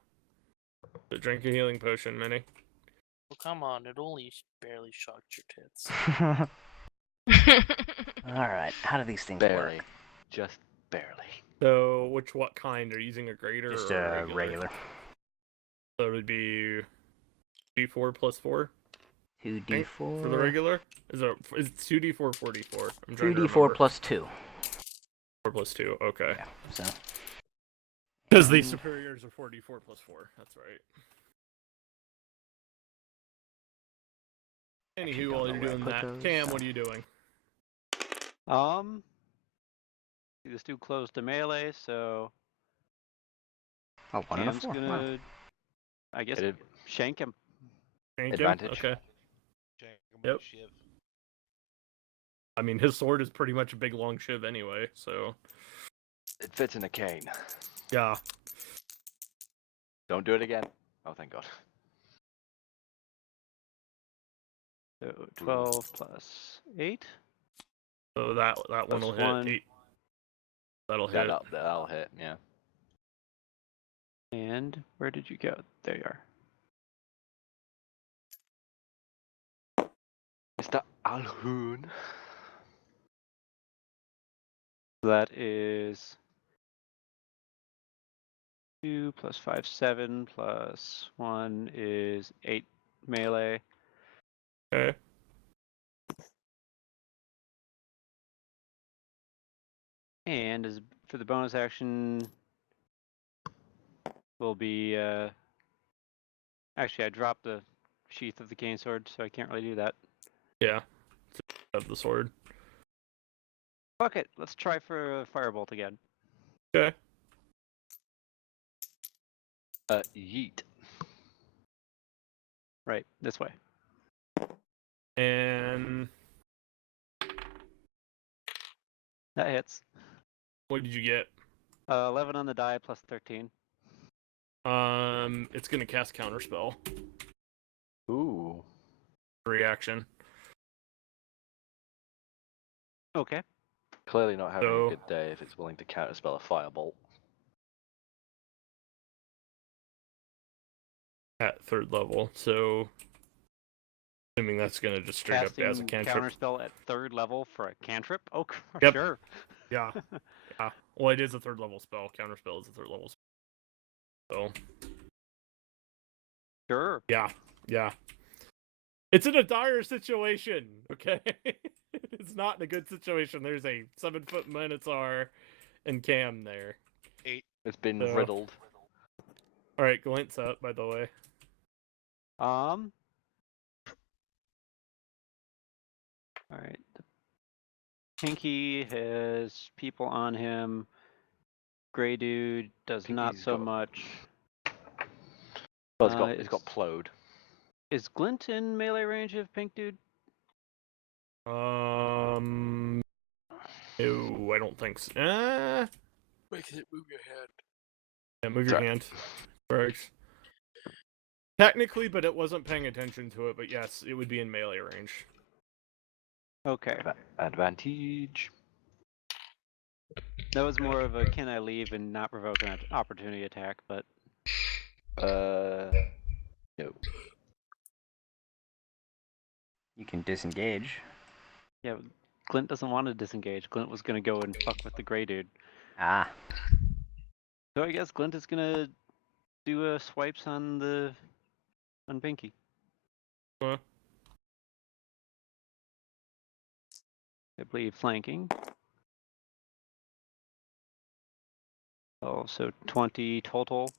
So drink a healing potion, Minnie. Well, come on, it only barely shocked your tits. Alright, how do these things Barely. work? Just barely. So, what kind? Are you using a greater Just or a regular. So it would be D4 plus 4? 2d4. For the regular? Is it 2d4, 4d4? I'm trying to 2d4 remember. plus 2. 4 plus 2, okay. Yeah, so. Because the superiors are 4d4 plus 4, that's right. Actually, Anywho, don't while know you're where I doing put that, those, Cam, so- what are you doing? See, this dude close to melee, so Oh, 1 and a Cam's 4. Wow. gonna, I guess, Hit it. shank him. Shank him? Advantage. Okay. Shank him with Yep. a shiv. I mean, his sword is pretty much a big long shiv anyway, so. It fits in a cane. Yeah. Don't do it again. Oh, thank God. So 12 plus 8. So that one will Plus hit 1. 8. That'll hit. That'll hit, yeah. And where did you go? There you are. Mr. Alhoon. That is 2 plus 5, 7 plus 1 is 8 melee. Okay. And as for the bonus action, will be actually I dropped the sheath of the cane sword, so I can't really do that. Yeah. Of the sword. Fuck it, let's try for a firebolt again. Okay. Yeet. Right, this way. And That hits. what did you get? 11 on the die plus 13. It's gonna cast counterspell. Ooh. Reaction. Okay. Clearly not having So- a good day if it's willing to counterspell a firebolt. At 3rd level, so assuming that's gonna just straight up as a Casting cantrip. counterspell at 3rd level for a cantrip? Oh, Yep. sure. Yeah. Yeah. Well, it is a 3rd level spell. Counterspell is a 3rd level spell. So Sure. yeah. It's in a dire situation, okay? It's not in a good situation. There's a 7-foot Minotaur and Cam there. It's been So- riddled. Alright, glance up, by the way. All right. The Pinky has people on him. Gray dude does not Pinky's so got- much. Well, it's got It's- plowed. Is Glint in melee range of Pink Dude? No, I don't think so. Make it move your head. Yeah, move your Sorry. hand. Works. Technically, but it wasn't paying attention to it. But yes, it would be in melee range. Okay. Advantage. That was more of a can I leave and not provoke an opportunity attack, but No. You can disengage. yeah, Glint doesn't want to disengage. Glint was gonna go and fuck with the gray dude. Ah. So I guess Glint is gonna do swipes on Pinky. Huh? I believe flanking. Oh, so 20 total.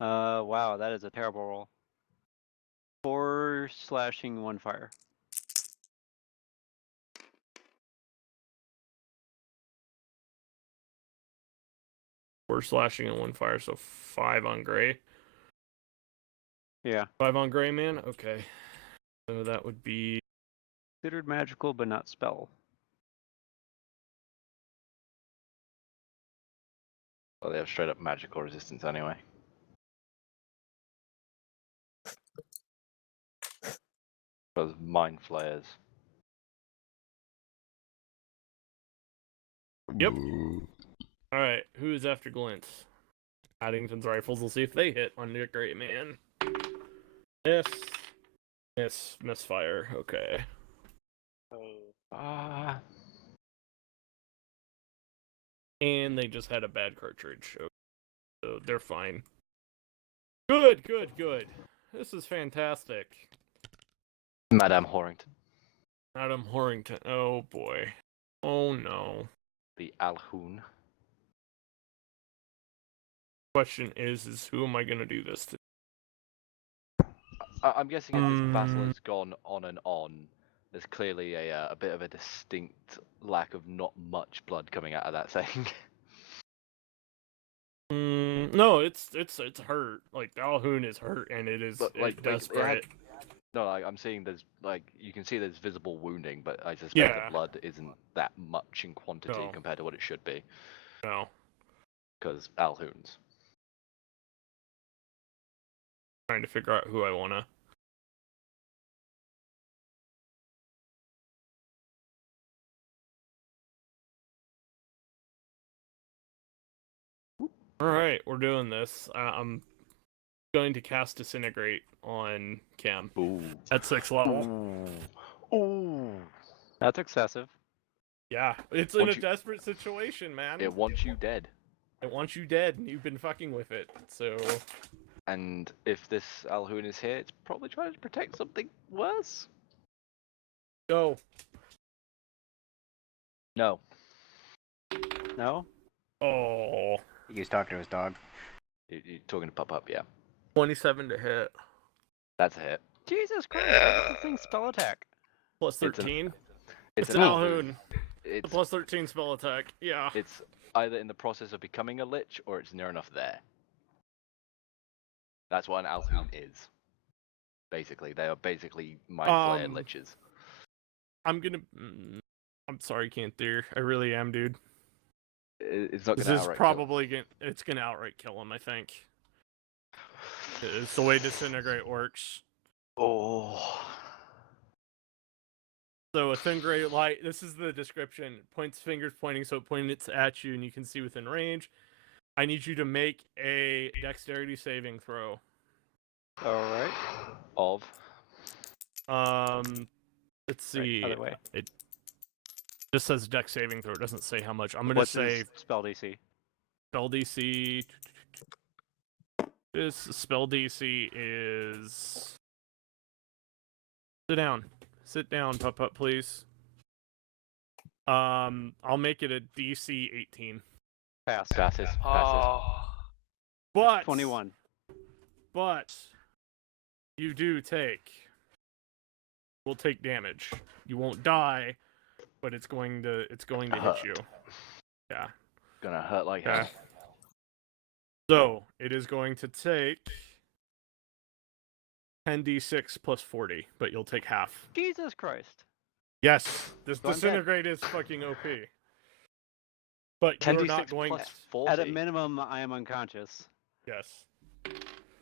Wow, that is a terrible roll. 4 slashing, 1 fire. We're slashing and 1 fire, so 5 on gray. Yeah. 5 on gray, man. Okay. So that would be. Considered magical, but not spell. Well, they have straight up magical resistance anyway. Those mind flayers. Yep. All right. Who is after Glint? Addington's rifles. We'll see if they hit on the great man. Misfire. Okay. And they just had a bad cartridge, so they're fine. Good. This is fantastic. Madame Horrington. Adam Horrington. Oh boy. Oh no. The Alhoon. Question is who am I gonna do this to? I'm guessing as this battle has gone on and on, there's clearly a bit of a distinct lack of not much blood coming out of that thing. No, it's hurt. Like Alhoon is hurt, and it is But, like, desperate. No, like, I'm seeing there's you can see there's visible wounding, but I suspect Yeah. the blood isn't that much in quantity No. compared to what it should be. No. Because Alhoons. Trying to figure out who I wanna. Alright, we're doing this. I'm going to cast Disintegrate on Cam. Ooh. At 6th level. Ooh. That's excessive. Yeah, it's in a desperate situation, man. It wants you dead. It wants you dead, and you've been fucking with it, so... And if this Alhoon is here, it's probably trying to protect something worse? Go. No. No? Oh. He was talking to his dog. You're talking to Pup, yeah. 27 to hit. That's a hit. Jesus Christ, what's this thing spell attack? Plus 13. It's an Alhoon. It's Plus 13 spell attack. Yeah. It's either in the process of becoming a lich, or it's near enough there. That's what an Alhoon is. Basically, they are basically mind flayer liches. I'm sorry, Canther. I really am, dude. It's not This gonna is outright probably it's gonna outright kill him, I think. It's the way Disintegrate works. Oh. So a thin gray light, this is the description. Points fingers pointing, so it points at you and you can see within range. I need you to make a dexterity saving throw. Alright. Of? Let's see. Right, other way. It just says dex saving throw. It doesn't say how much. I'm gonna What's say his spell DC? spell DC. This spell DC is. Sit down, Pup, please. I'll make it a DC 18. Pass. Passes. But 21. But you will take damage. You won't die, but it's going to hit Hurt. you. Yeah. Gonna hurt like Okay. hell. So it is going to take 10d6 plus 40, but you'll take half. Jesus Christ. Yes, this So I'm dead. disintegrate is fucking OP. But you're 10d6 not going. plus 40. At a minimum, I am unconscious. Yes.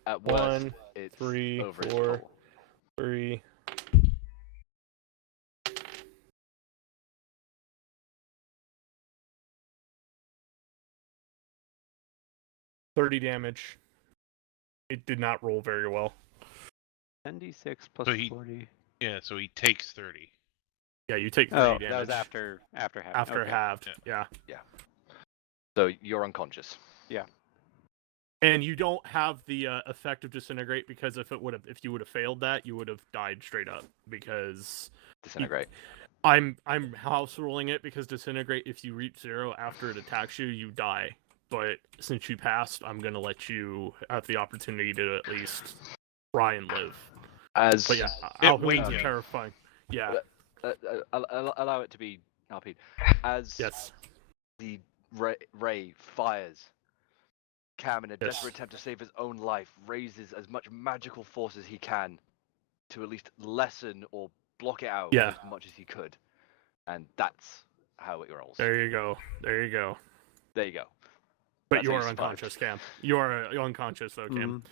At worst, 1, it's 3, over its 4, total. 3. 30 damage. It did not roll very well. 10d6 plus So he- 40. Yeah, so he takes 30. Yeah, you take 30 Oh, damage. that was after half. After okay. halved. Yeah. Yeah. So you're unconscious. And you don't have the effect of disintegrate, because if you would have failed that, you would have died straight up, because Disintegrate. I'm house ruling it, because disintegrate, if you reach 0 after it attacks you, you die. But since you passed, I'm gonna let you have the opportunity to at least try and live. As But yeah, It Alhoun's weighs are you. terrifying. Yeah. allow it to be RP'd. As Yes. the ray fires, Cam, in a Yes. desperate attempt to save his own life, raises as much magical force as he can to at least lessen or block it out Yeah. as much as he could. And that's how it rolls. There you go. There you go. There you go. But That's you how are you survived. unconscious, Cam. You are unconscious, though, Cam.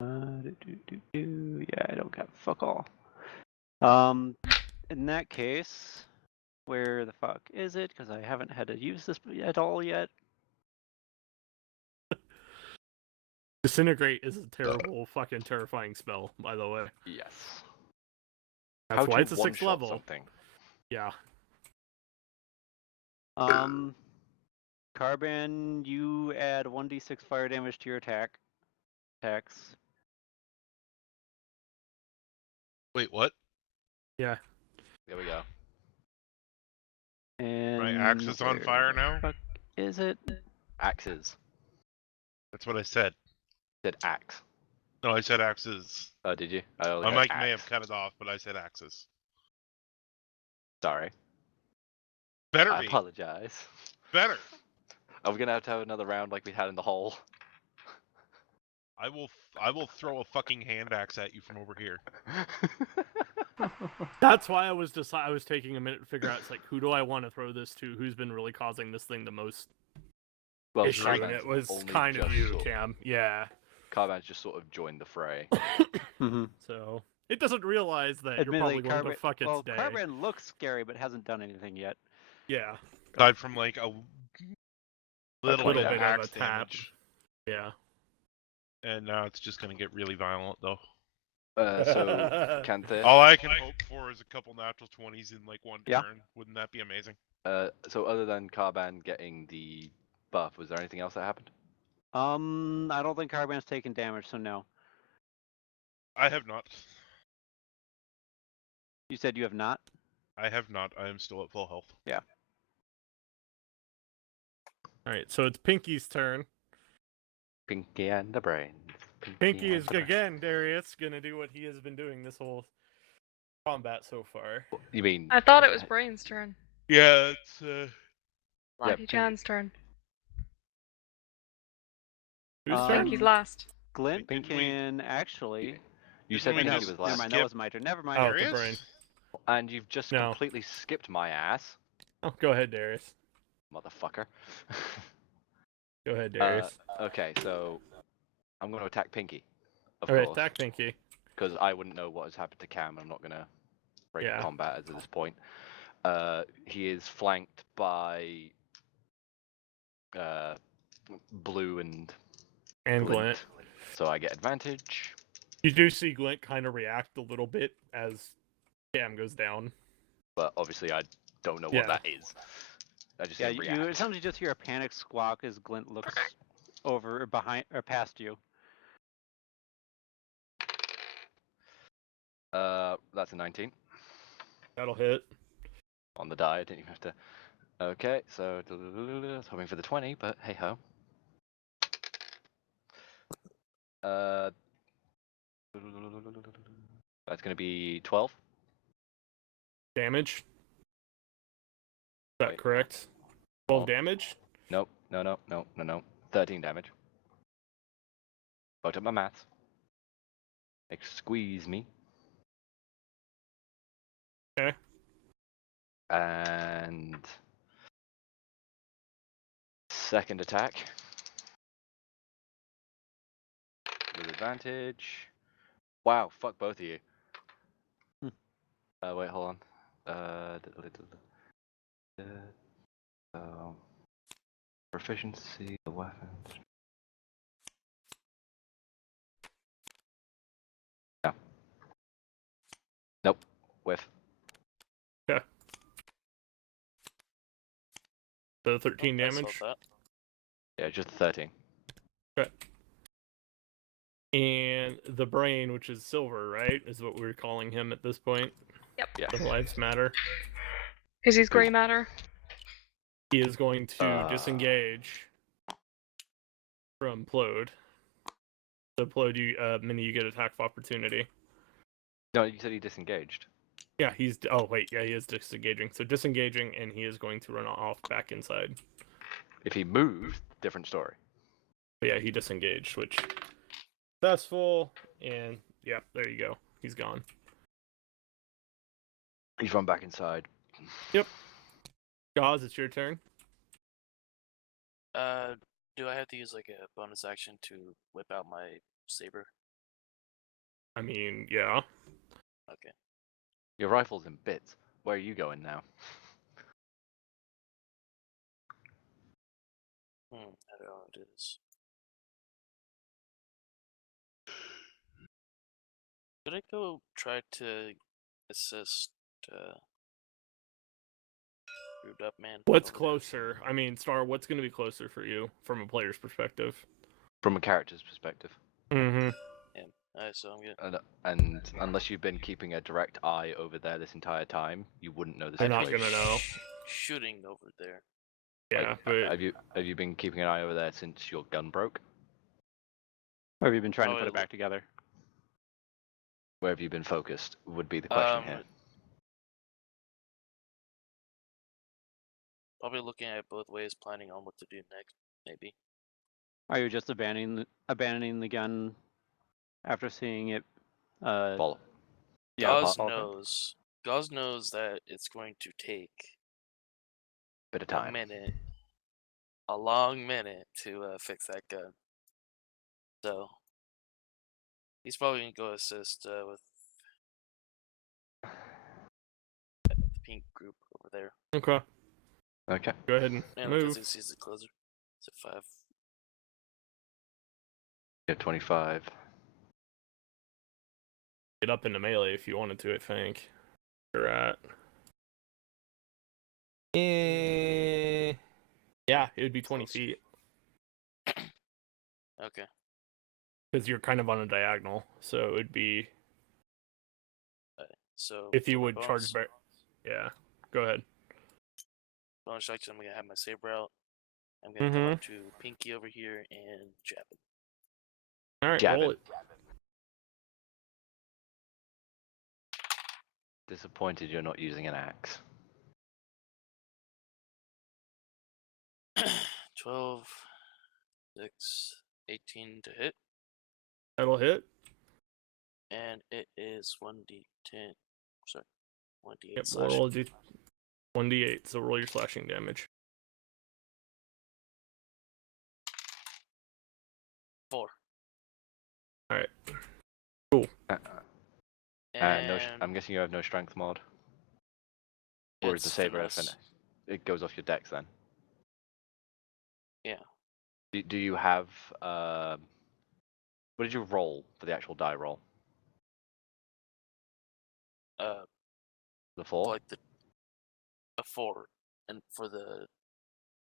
Yeah, I don't got fuck all. In that case, where the fuck is it? Because I haven't had to use this at all yet. Disintegrate is a terrible, fucking terrifying spell, by the way. Yes. That's How why to it's a 6th one-shot level. something. Yeah. Carbon, you add 1d6 fire damage to your attacks. Wait, what? Yeah. There we go. And My axe is on where fire the now? fuck is it? Axes. That's what I said. Said axe. No, I said axes. Oh, did you? I only My heard mic may have axe. cut it off, but I said axes. Sorry. Better I be. apologize. Better. Are we gonna have to have another round like we had in the hole? I will throw a fucking hand axe at you from over here. That's why I was taking a minute to figure out, it's like, who do I want to throw this to? Who's been really causing this thing the most Well, issue? And Carban's it was only kind of just you, sort- Cam. Yeah. Carban's just sort of joined the fray. Mm-hmm. So it doesn't realize that you're Admittedly, probably going to fuck its well, day. Carbon looks scary, but hasn't done anything yet. Yeah. Aside from like a little little bit of bit of a axe tap. damage. Yeah. And now it's just gonna get really violent though. So, Canthe. All I can hope for is a couple natural 20s in like one Yeah. turn. Wouldn't that be amazing? So other than Carban getting the buff, was there anything else that happened? I don't think Carban's taken damage, so no. I have not. You said you have not? I have not. I am still at full health. All right, so it's Pinky's turn. Pinky and the brains. Pinky and is the brains. again, Darius, gonna do what he has been doing this whole combat so far. You mean? I thought it was Brain's turn. Yeah, it's Lucky Chan's turn. Whose Um, turn? Pinky's last. Glint Didn't we- can actually. You said we Pinky just was Never last, mind, that was my turn. Never mind. Oh, the Darius? brain. and you've just No. completely skipped my ass, Oh, go ahead, Darius. motherfucker. Go ahead, Darius. Okay, so I'm going to attack Pinky, of All right, course, attack Pinky. because I wouldn't know what has happened to Cam. I'm not going to break Yeah. combat at this point. He is flanked by Blue and And Glint. so I get advantage. You do see Glint kind of react a little bit as Cam goes down. But obviously I don't know Yeah. what that is. I just Yeah, say react. you sometimes just hear a panic squawk as Glint looks over or behind or past you. That's a 19 That'll hit. on the die. I didn't even have to. Okay, so I was hoping for the 20, but hey ho. That's going to be 12. Damage. that Wait. correct? 12 Oh. damage? Nope. No. 13 damage. Fucked up my maths. Squeeze me. Okay. And second attack with advantage. Wow, fuck both of you. Wait, hold on. Proficiency, the weapons. No. Nope. Whiff. So 13 Oh, I saw damage. that. Yeah, just 13. Okay. And the brain, which is silver, right, is what we're calling him at this point. Yep. Yeah. The lives matter. Because he's gray matter. He is going to disengage from Plode. So Plode, you Minnie, you get attack of opportunity. No, you said he disengaged. Yeah, he's. Oh wait, yeah, he is disengaging. So disengaging, and he is going to run off back inside. If he moved, different story. But yeah, he disengaged, which successful, and yeah, there you go. He's gone. He's run back inside. Yep. Gauze, it's your turn. Do I have to use like a bonus action to whip out my saber? I mean, yeah. Okay. Your rifle's in bits. Where are you going now? I don't know what it is. Should I go try to assist Screwed Up Man? What's over there? closer? I mean, Star, what's going to be closer for you from a player's perspective? From a character's perspective. Mm-hmm. Yeah. So I'm good. And unless you've been keeping a direct eye over there this entire time, you wouldn't know the They're situation. not gonna know. Shooting over there. Yeah, Like, but have you been keeping an eye over there since your gun broke? Or have you been trying to Oh, put it it back together? Where have you been focused? Would be the question here. Probably looking at it both ways, planning on what to do next, maybe. Are you just abandoning the gun after seeing it? Follow. Gauze knows that it's going to take Bit of a time. minute, a long minute to fix that gun. So he's probably gonna go assist with the pink group over there. okay. Okay. Go ahead and And move. because he sees it closer. It's a 5. Yeah, 25. Get up into melee if you wanted to. I think. You're at. Yeah, it would be 20 Closer. feet Okay. because you're kind of on a diagonal. So it would be So if you for my would bonus, charge back. Yeah. Go ahead. bonus action, I'm gonna have my saber out. I'm gonna come up to Pinky over here and jab it. All right. Jab Roll it. Disappointed you're not using an axe. 12, 6, 18 to hit, That'll hit. and it is 1d10. Sorry, 1d8 Yep. slashing. Roll 1d8. So roll your slashing damage. 4. All right. And I'm guessing you have no strength mod. Or is the it's saber finesse. it goes off your dex then? Yeah. Do you have what did you roll for the actual die roll? The 4? Like a 4, and for the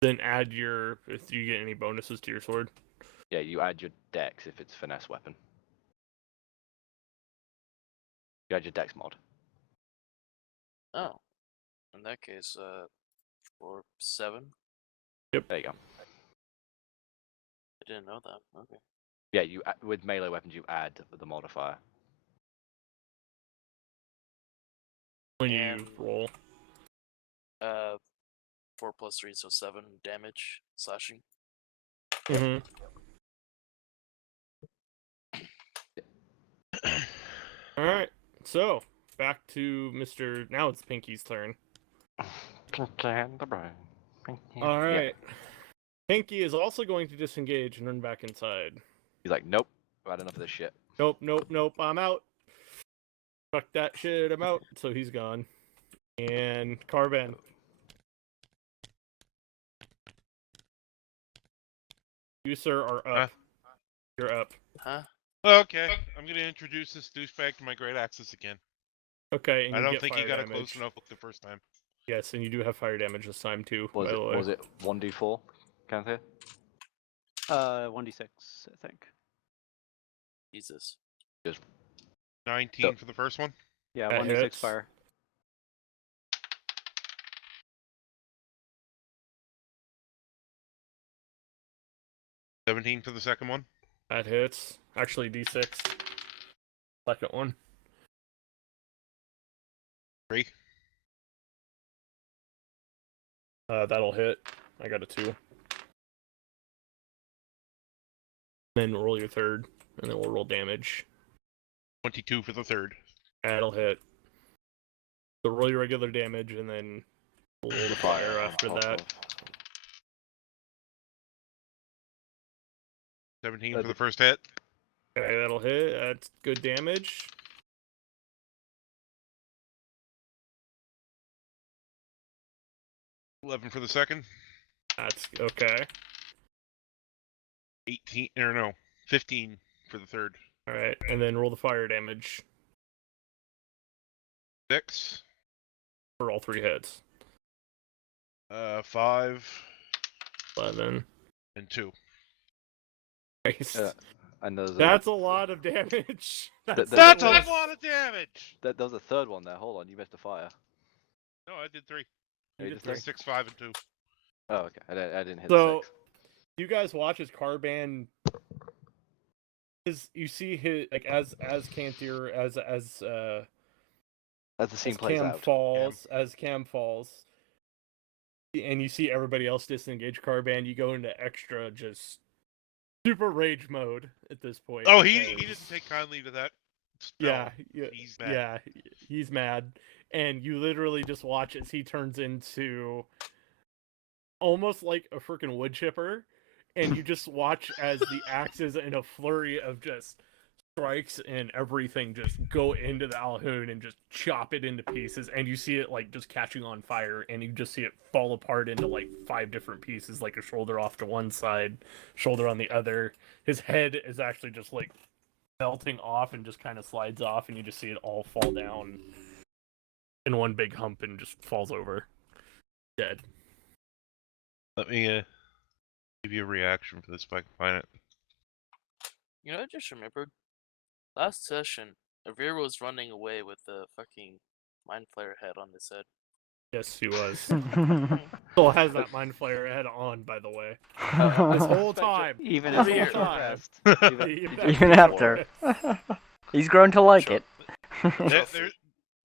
Then add your if you get any bonuses to your sword. Yeah, you add your dex if it's finesse weapon. You add your dex mod. oh, in that case, for 7. There you go. I didn't know that. Okay. Yeah, with melee weapons you add the modifier. When you And roll. 4 plus 3, so 7 damage slashing. Mm-hmm. All right. So back to Mr. Now it's Pinky's turn. All right. Pinky is also going to disengage and run back inside. He's like, nope, I've had enough of this shit. Nope, nope, nope. I'm out. Fuck that shit. I'm out. So he's gone. And Carbon. You, sir, are up. You're up. Huh? Okay, I'm gonna introduce this douchebag to my great axis again. Okay, and I you don't get think he fire got damage. a close enough look the first time. Yes, and you do have fire damage this time too. Was by the way. was it 1d4? Can't hear. 1d6, I think. Jesus. 19 for the first one. Yeah, That 1d6 hits. fire. $17 for the second one. That hits. Actually, D6. Second one. 3. That'll hit. I got a 2. Then roll your third, and then we'll roll damage. 22 for the third. That'll hit. So roll your regular damage, and then we'll roll the fire after that. 17 for the first hit. Okay, that'll hit. That's good damage. $11 for the second. That's okay. 18 or no, 15 for the third. All right, and then roll the fire damage 6. for all 3 hits. 5 11. and 2. Nice. And there's That's a lot of damage. That's That's a That- lot of damage. there was a third one there. Hold on, you missed a fire. No, I did 3. You did did three. 6, 5, and 2. Oh, okay. I didn't hit So, 6. you guys watch as Carbon. You see his like as Cantier as As the scene as plays Cam out. falls, as Cam falls, and you see everybody else disengage Carbon, you go into extra just super rage mode at this point. Oh, he because- didn't take kindly to that. Yeah, spell. He's mad. yeah, he's mad, and you literally just watch as he turns into almost like a freaking wood chipper, and you just watch as the axes in a flurry of just strikes and everything just go into the Alhoon and just chop it into pieces, and you see it like just catching on fire, and you just see it fall apart into like 5 different pieces, like a shoulder off to one side, shoulder on the other. His head is actually just like melting off and just kind of slides off, and you just see it all fall down in one big hump and just falls over dead. Let me give you a reaction for this if I can find it. You know, I just remembered. Last session, Avir was running away with the fucking mind flare head on his head. Yes, he was. Still has that mind flayer head on, by the way. This whole time. Even Over as here. he's depressed. Even after. He's grown to like it.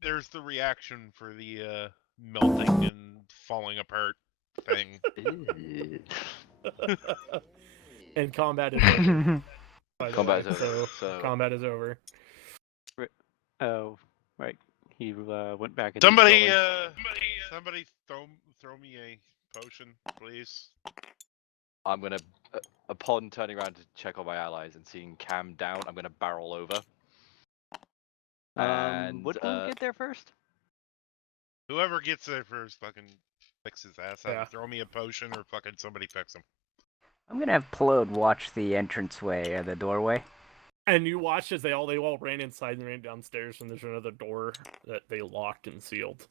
There's the reaction for the melting and falling apart thing. And combat is over. By the Combat way, is over, so- combat is over. Oh, right. He went back. into his Somebody, building. somebody throw me a potion, please. I'm gonna, upon turning around to check on my allies and seeing Cam down, I'm gonna barrel over. And Would Glint get there first? Whoever gets there first fucking fix his ass out. Yeah. Throw me a potion or fucking somebody fix him. I'm gonna have Plode watch the entranceway or the doorway. And you watched as they all ran inside and ran downstairs, and there's another door that they locked and sealed.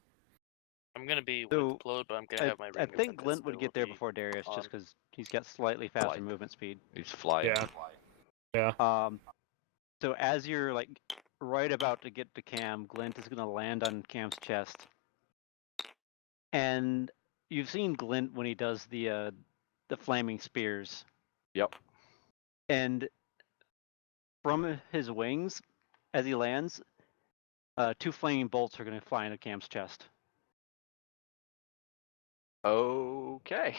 I'm gonna be So, with Plode, but I'm gonna have my ring I of think Glint would get there invisibility before Darius, on. just because he's got slightly faster Flight. movement speed. he's flying. Yeah. So as you're like right about to get to Cam, Glint is gonna land on Cam's chest. And you've seen Glint when he does the flaming spears. Yep. And from his wings, as he lands, 2 flaming bolts are gonna fly into Cam's chest. Okay.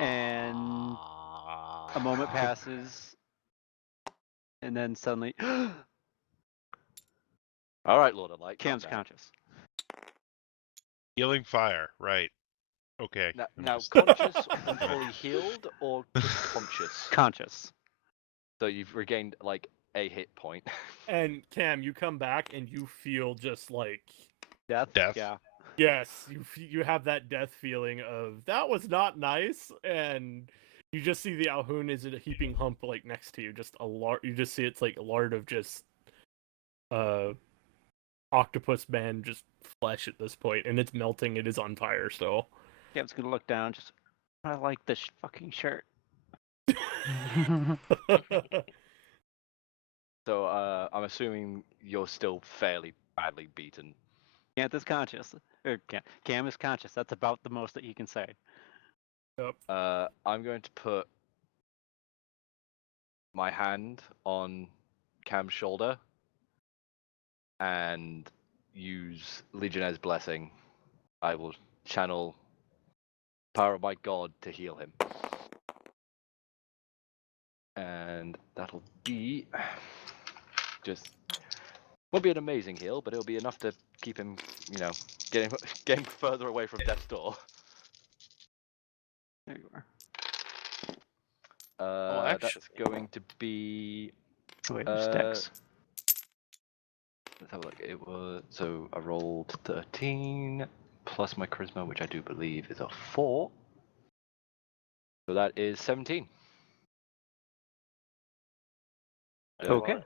And a moment passes, and then suddenly, All right, Lord of Light. calm Cam's down. conscious. Healing fire, right? Okay. Now conscious and fully healed, or just conscious? Conscious. So you've regained like a hit point. And Cam, you come back and you feel just like Death? Death. Yeah. yes, you have that death feeling of that was not nice, and you just see the Alhoun is a heaping hump like next to you, just a lard. You just see it's like a lard of just octopus man just flesh at this point, and it's melting. It is on fire still. Cam's gonna look down, just, I like this fucking shirt. So I'm assuming you're still fairly badly beaten. Cam is conscious. Or Cam is conscious. That's about the most that he can say. I'm going to put my hand on Cam's shoulder and use Legionnaire's Blessing. I will channel power of my god to heal him. And that'll be just won't be an amazing heal, but it'll be enough to keep him, getting further away from death's door. There you are. That's actually- going to be. Wait, your sticks. Let's have a look. It was so I rolled 13 plus my charisma, which I do believe is a 4. So that is 17. Okay.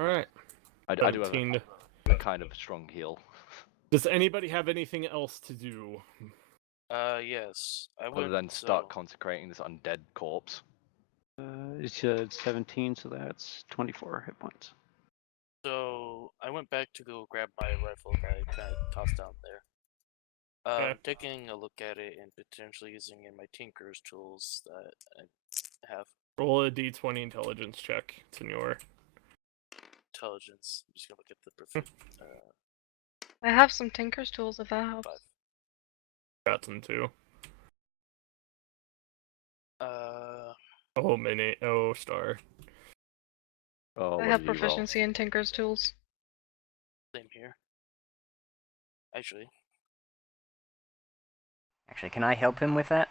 All right. I do have 17. a kind of strong heal. Does anybody have anything else to do? Yes. I Other went. than start so, consecrating this undead corpse. It's 17, so that's 24 hit points. So I went back to go grab my rifle that I kind of tossed down there. Okay. Taking a look at it and potentially using in my Tinker's tools that I have. Roll a d20 intelligence check. It's in your. Intelligence. I'm just gonna look at the I have some Tinker's tools if that helps. 5. Got some too. Uh, Oh, star. Oh, I what have did you roll? proficiency in Tinker's tools. same here. Actually, Actually, can I help him with that?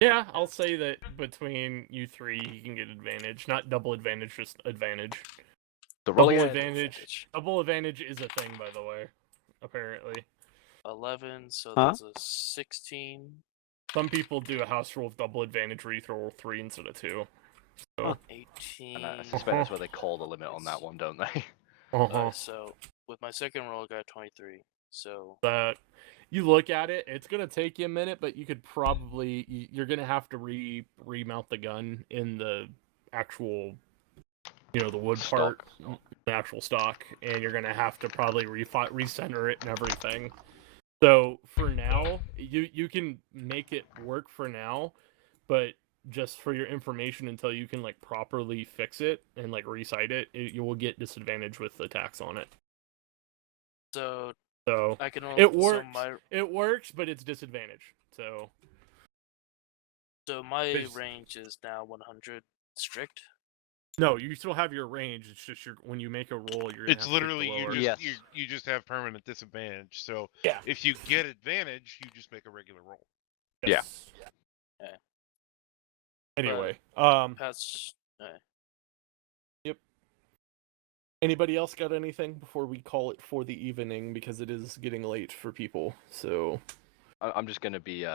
Yeah, I'll say that between you three, you can get advantage. Not double advantage, just advantage. The Double rolling advantage. Double advantage is a thing, by the way. Apparently. 11. So Huh? that's a 16. Some people do a house rule of double advantage where you throw 3 instead of 2. So. 18. And I suspect that's where they call the limit on that one, don't they? Uh-huh. So with my second roll, I got 23. So That you look at it, it's gonna take you a minute, but you could probably you're gonna have to remount the gun in the actual, the wood Stock. part, the actual stock, and you're gonna have to probably recenter it and everything. So for now, you can make it work for now, but just for your information, until you can like properly fix it and like recite it, you will get disadvantage with attacks on it. So So I can only. it works. So my, It works, but it's disadvantage. So so my It's- range is now 100 strict. no, you still have your range. It's just when you make a roll, you're. Gonna It's have to take the literally you lower. just Yes. you just have permanent disadvantage. So Yeah. if you get advantage, you just make a regular roll. Yes. Yeah. Anyway, That's anybody else got anything before we call it for the evening, because it is getting late for people. So I'm just gonna be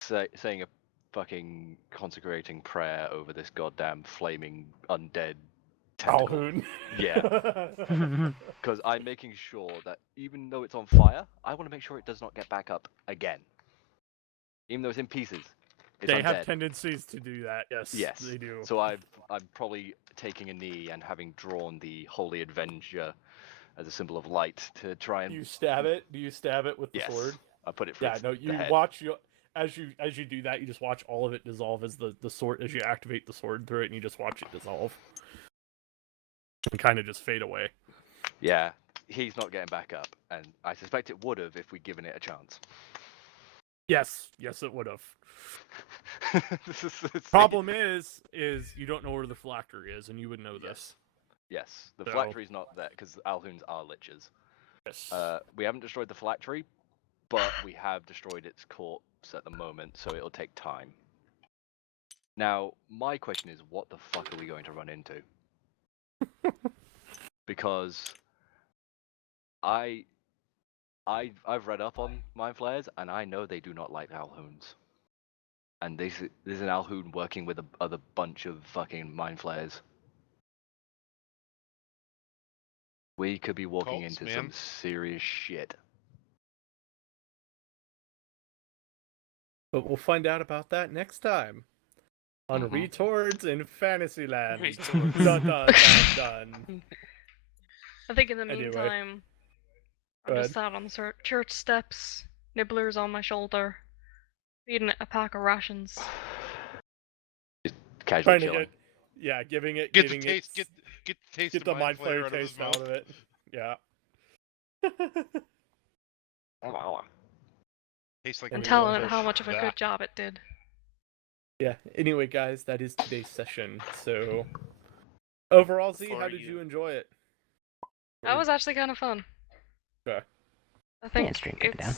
saying a fucking consecrating prayer over this goddamn flaming undead tentacle. Alhoun. Yeah, because I'm making sure that even though it's on fire, I want to make sure it does not get back up again. Even though it's in pieces, it's They undead. have tendencies to do that. Yes. Yes. They do. So I'm probably taking a knee and having drawn the Holy Avenger as a symbol of light to try and. Do you stab it? Do you stab it with the Yes. sword? I put it for Yeah. its No. You head. watch as you do that. You just watch all of it dissolve as the sword, as you activate the sword through it, and you just watch it dissolve and kind of just fade away. Yeah, he's not getting back up, and I suspect it would have if we'd given it a chance. Yes, it would have. See? Problem is you don't know where the phylactery is, and you would know this. Yes, the So- phylactery's not there because Alhoons are lichers. Yes. We haven't destroyed the phylactery, but we have destroyed its corpse at the moment, so it'll take time. Now, my question is, what the fuck are we going to run into? Because I've read up on mind flayers, and I know they do not like Alhoons. And there's an Alhoon working with a other bunch of fucking mind flayers. We could be walking Cults, into man. some serious shit. But we'll find out about that next time on Mhm. Retords in Fantasyland. Retords. Dun, dun, dun, dun. I think in the Anyway. meantime, Go I'm just out on the church steps, nibblers on my shoulder, eating a pack of rations. Casual Trying to killing. giving it, Get getting the taste. it, Get the taste get of the Mind mind flayer Flayer out of his taste out mouth. of it. Yeah. Tastes like And Anyway, telling it bush. how much of a Blah. good job it did. Yeah. Anyway, guys, that is today's session. So, overall, Z, For how did you. you enjoy it? That was actually kind of fun. Okay. I think stream coming down. it's